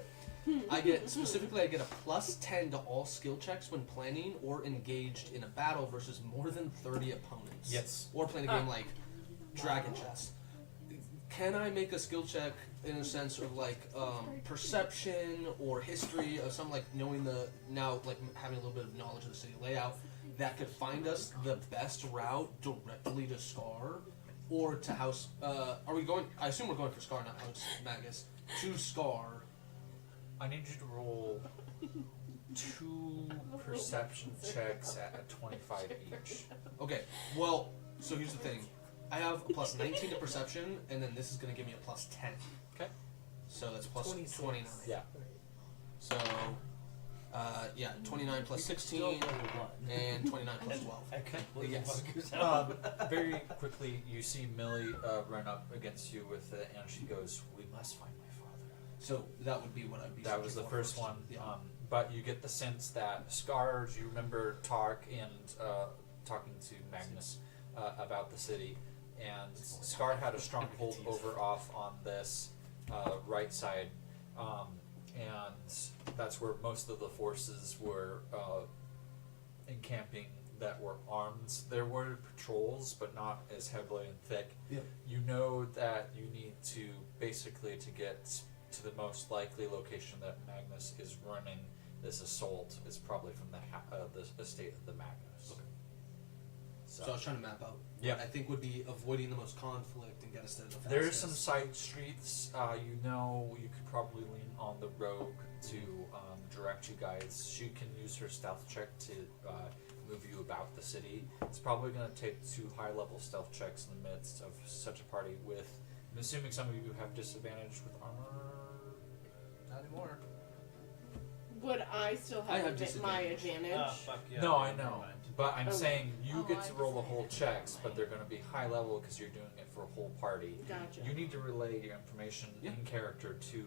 I get a +10 to all skill checks when planning or engaged in a battle versus more than 30 opponents. Yes. Or playing a game like Dragon Chess. Can I make a skill check in a sense of like perception or history of some like knowing having a little bit of knowledge of the city layout that could find us the best route directly to Scar or to House? Are we going? I assume we're going for Scar, not House Magus. To Scar. I need you to roll 2 perception checks at 25 each. Okay. Well, so here's the thing. I have a +19 to perception, and then this is going to give me a +10. Okay. So that's plus 26. 29. Yeah. So, 29 plus 16, and 29 plus 12. I can't believe Yes. Very quickly, you see Millie run up against you with it, and she goes, "We must find my father." So that would be what I'd be That was the searching for first one. Yeah. But you get the sense that Scars, you remember talking to Magnus about the city, and Scar had a stronghold over off on this right side, and that's where most of the forces were encamping that were armed. There were patrols, but not as heavily and thick. Yep. You know that you need to basically to get to the most likely location that Magnus is running this assault is probably from the estate of the Magnus. Okay. So I was trying to map out Yeah. what I think would be avoiding the most conflict and get us there the fastest. There's some side streets. You know, you could probably lean on the rogue to direct you guys. She can use her stealth check to move you about the city. It's probably going to take 2 high-level stealth checks in the midst of such a party with, I'm assuming some of you have disadvantage with armor. Not anymore. Would I still I have, have my disadvantage. advantage? fuck yeah. No, I never know. mind. But I'm Okay. saying you Oh, get I to roll the whole disadvantage checks, but they're going to be high level because you're doing it for a whole party. Gotcha. You need to relay your information Yeah. in character to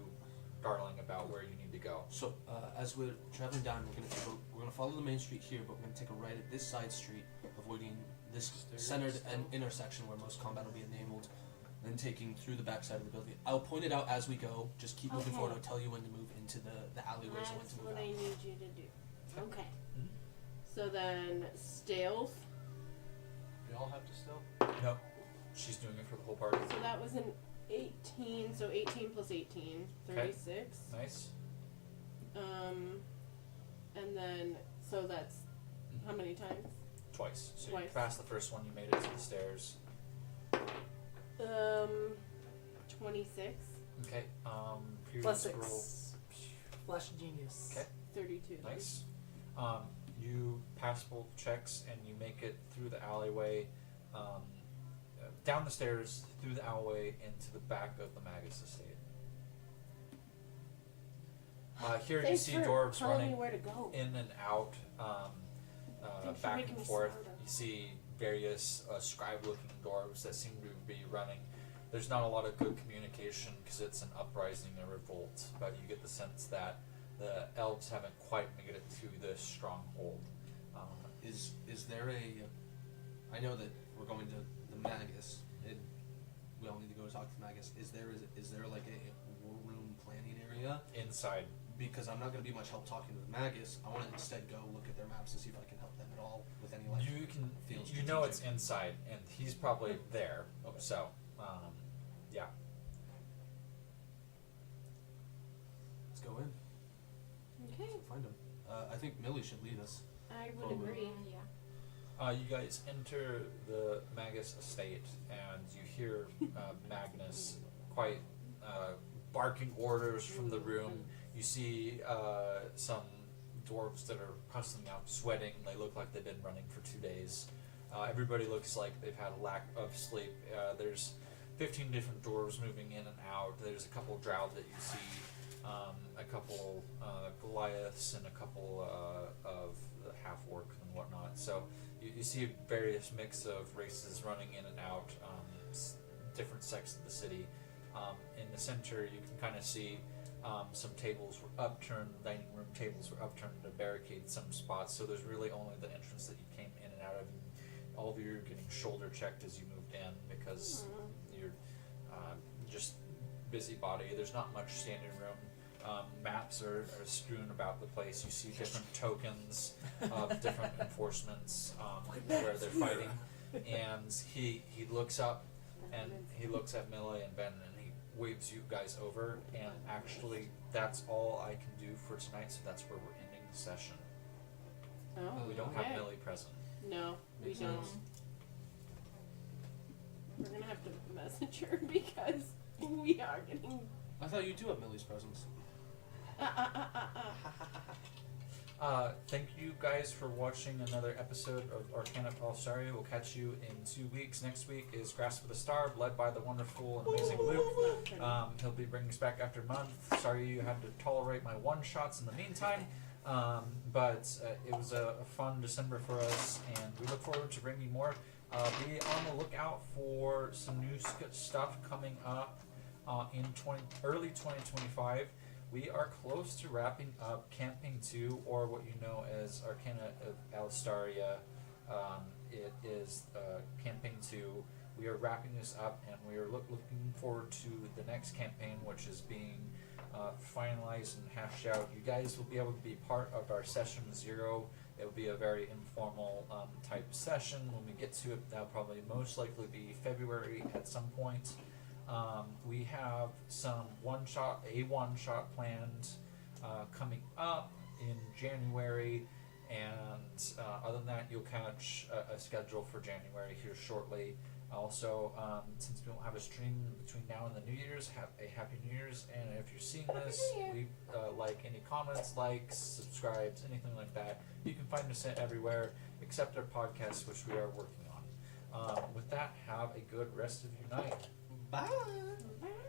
Darling about where you need to go. So as we're traveling down, we're gonna follow the main street here, but we're gonna take a right at this side street, avoiding this centered and intersection where most combat will be enabled. Then taking through the back side of the building. I'll point it out as we go. Just keep moving Okay. forward. I'll tell you when to move into the alleyways and when That's to move what out. I need you to do. Okay. Mhm. So then, stealth. We all have to still. No, she's doing it for the whole party. So that was an 18. So 18 plus 18, 36. Nice. And then so that's how many times? Twice. So you Twice. passed the first one, you made it to the stairs. 26, Okay. Plus Previous 6. Flash of genius. Okay. 32. Nice. You pass both checks and you make it through the alleyway, down the stairs, through the alleyway, into the back of the Magus estate. Here you Thanks see for dwarves telling running me where to go. in and out, Thanks for back making and me forth. smarter. You see various scribe-looking dwarves that seem to be running. There's not a lot of good communication because it's an uprising, a revolt, but you get the sense that the elves haven't quite made it to this stronghold. Is there a? I know that we're going to the Magus, and we all need to go talk to the Magus. Is there like a war room planning area? Inside, Because I'm not going to be much help talking to the Magus. I want to instead go look at their maps to see if I can help them at all with any like. you can, feels you know it's strategic. inside, and he's probably there. Okay. So, yeah. Let's go in. Okay, Find him. I think Millie should lead us. I would Forward. agree. Yeah. You guys enter the Magus estate, and you hear Magnus quite barking orders from the room. You see some dwarves that are hustling out, sweating. They look like they've been running for 2 days. Everybody looks like they've had a lack of sleep. There's 15 different dwarves moving in and out. There's a couple drow that you see, a couple Goliaths, and a couple of half-orc and whatnot. So you see various mix of races running in and out, different sects of the city. In the center, you can kind of see some tables were upturned, dining room tables were upturned to barricade some spots. So there's really only the entrance that you came in and out of. And all of you are getting shoulder checked as you moved in because you're just busybody. There's not much standing room. Maps are strewn about the place. You see different tokens of different enforcements where they're fighting. And he looks up and he looks at Millie and Ben and he waves you guys over. And actually, that's all I can do for tonight. So that's where we're ending the session. Oh, We don't okay. have Millie present. No, we Makes don't. sense. We're gonna have to message her because we are getting. I thought you too have Millie's presence. Thank you guys for watching another episode of Arcana of Alstaria. We'll catch you in 2 weeks. Next week is Grasp of the Star, led by the wonderful and amazing Luke. He'll be bringing us back after a month. Sorry you had to tolerate my one-shots in the meantime. But it was a fun December for us, and we look forward to bringing more. Be on the lookout for some new stuff coming up in early 2025. We are close to wrapping up Campaign 2, or what you know as Arcana of Alstaria. It is Campaign 2. We are wrapping this up, and we are looking forward to the next campaign, which is being finalized and hashed out. You guys will be able to be part of our session 0. It will be a very informal type session. When we get to it, that'll probably most likely be February at some point. We have some one-shot planned coming up in January, And other than that, you'll catch a schedule for January here shortly. Also, since we won't have a stream between now and the New Year's, have a Happy New Year's. And if you're seeing this, leave like any comments, likes, subscribes, anything like that. You can find us everywhere except our podcast, which we are working on. With that, have a good rest of your night. Bye. Bye.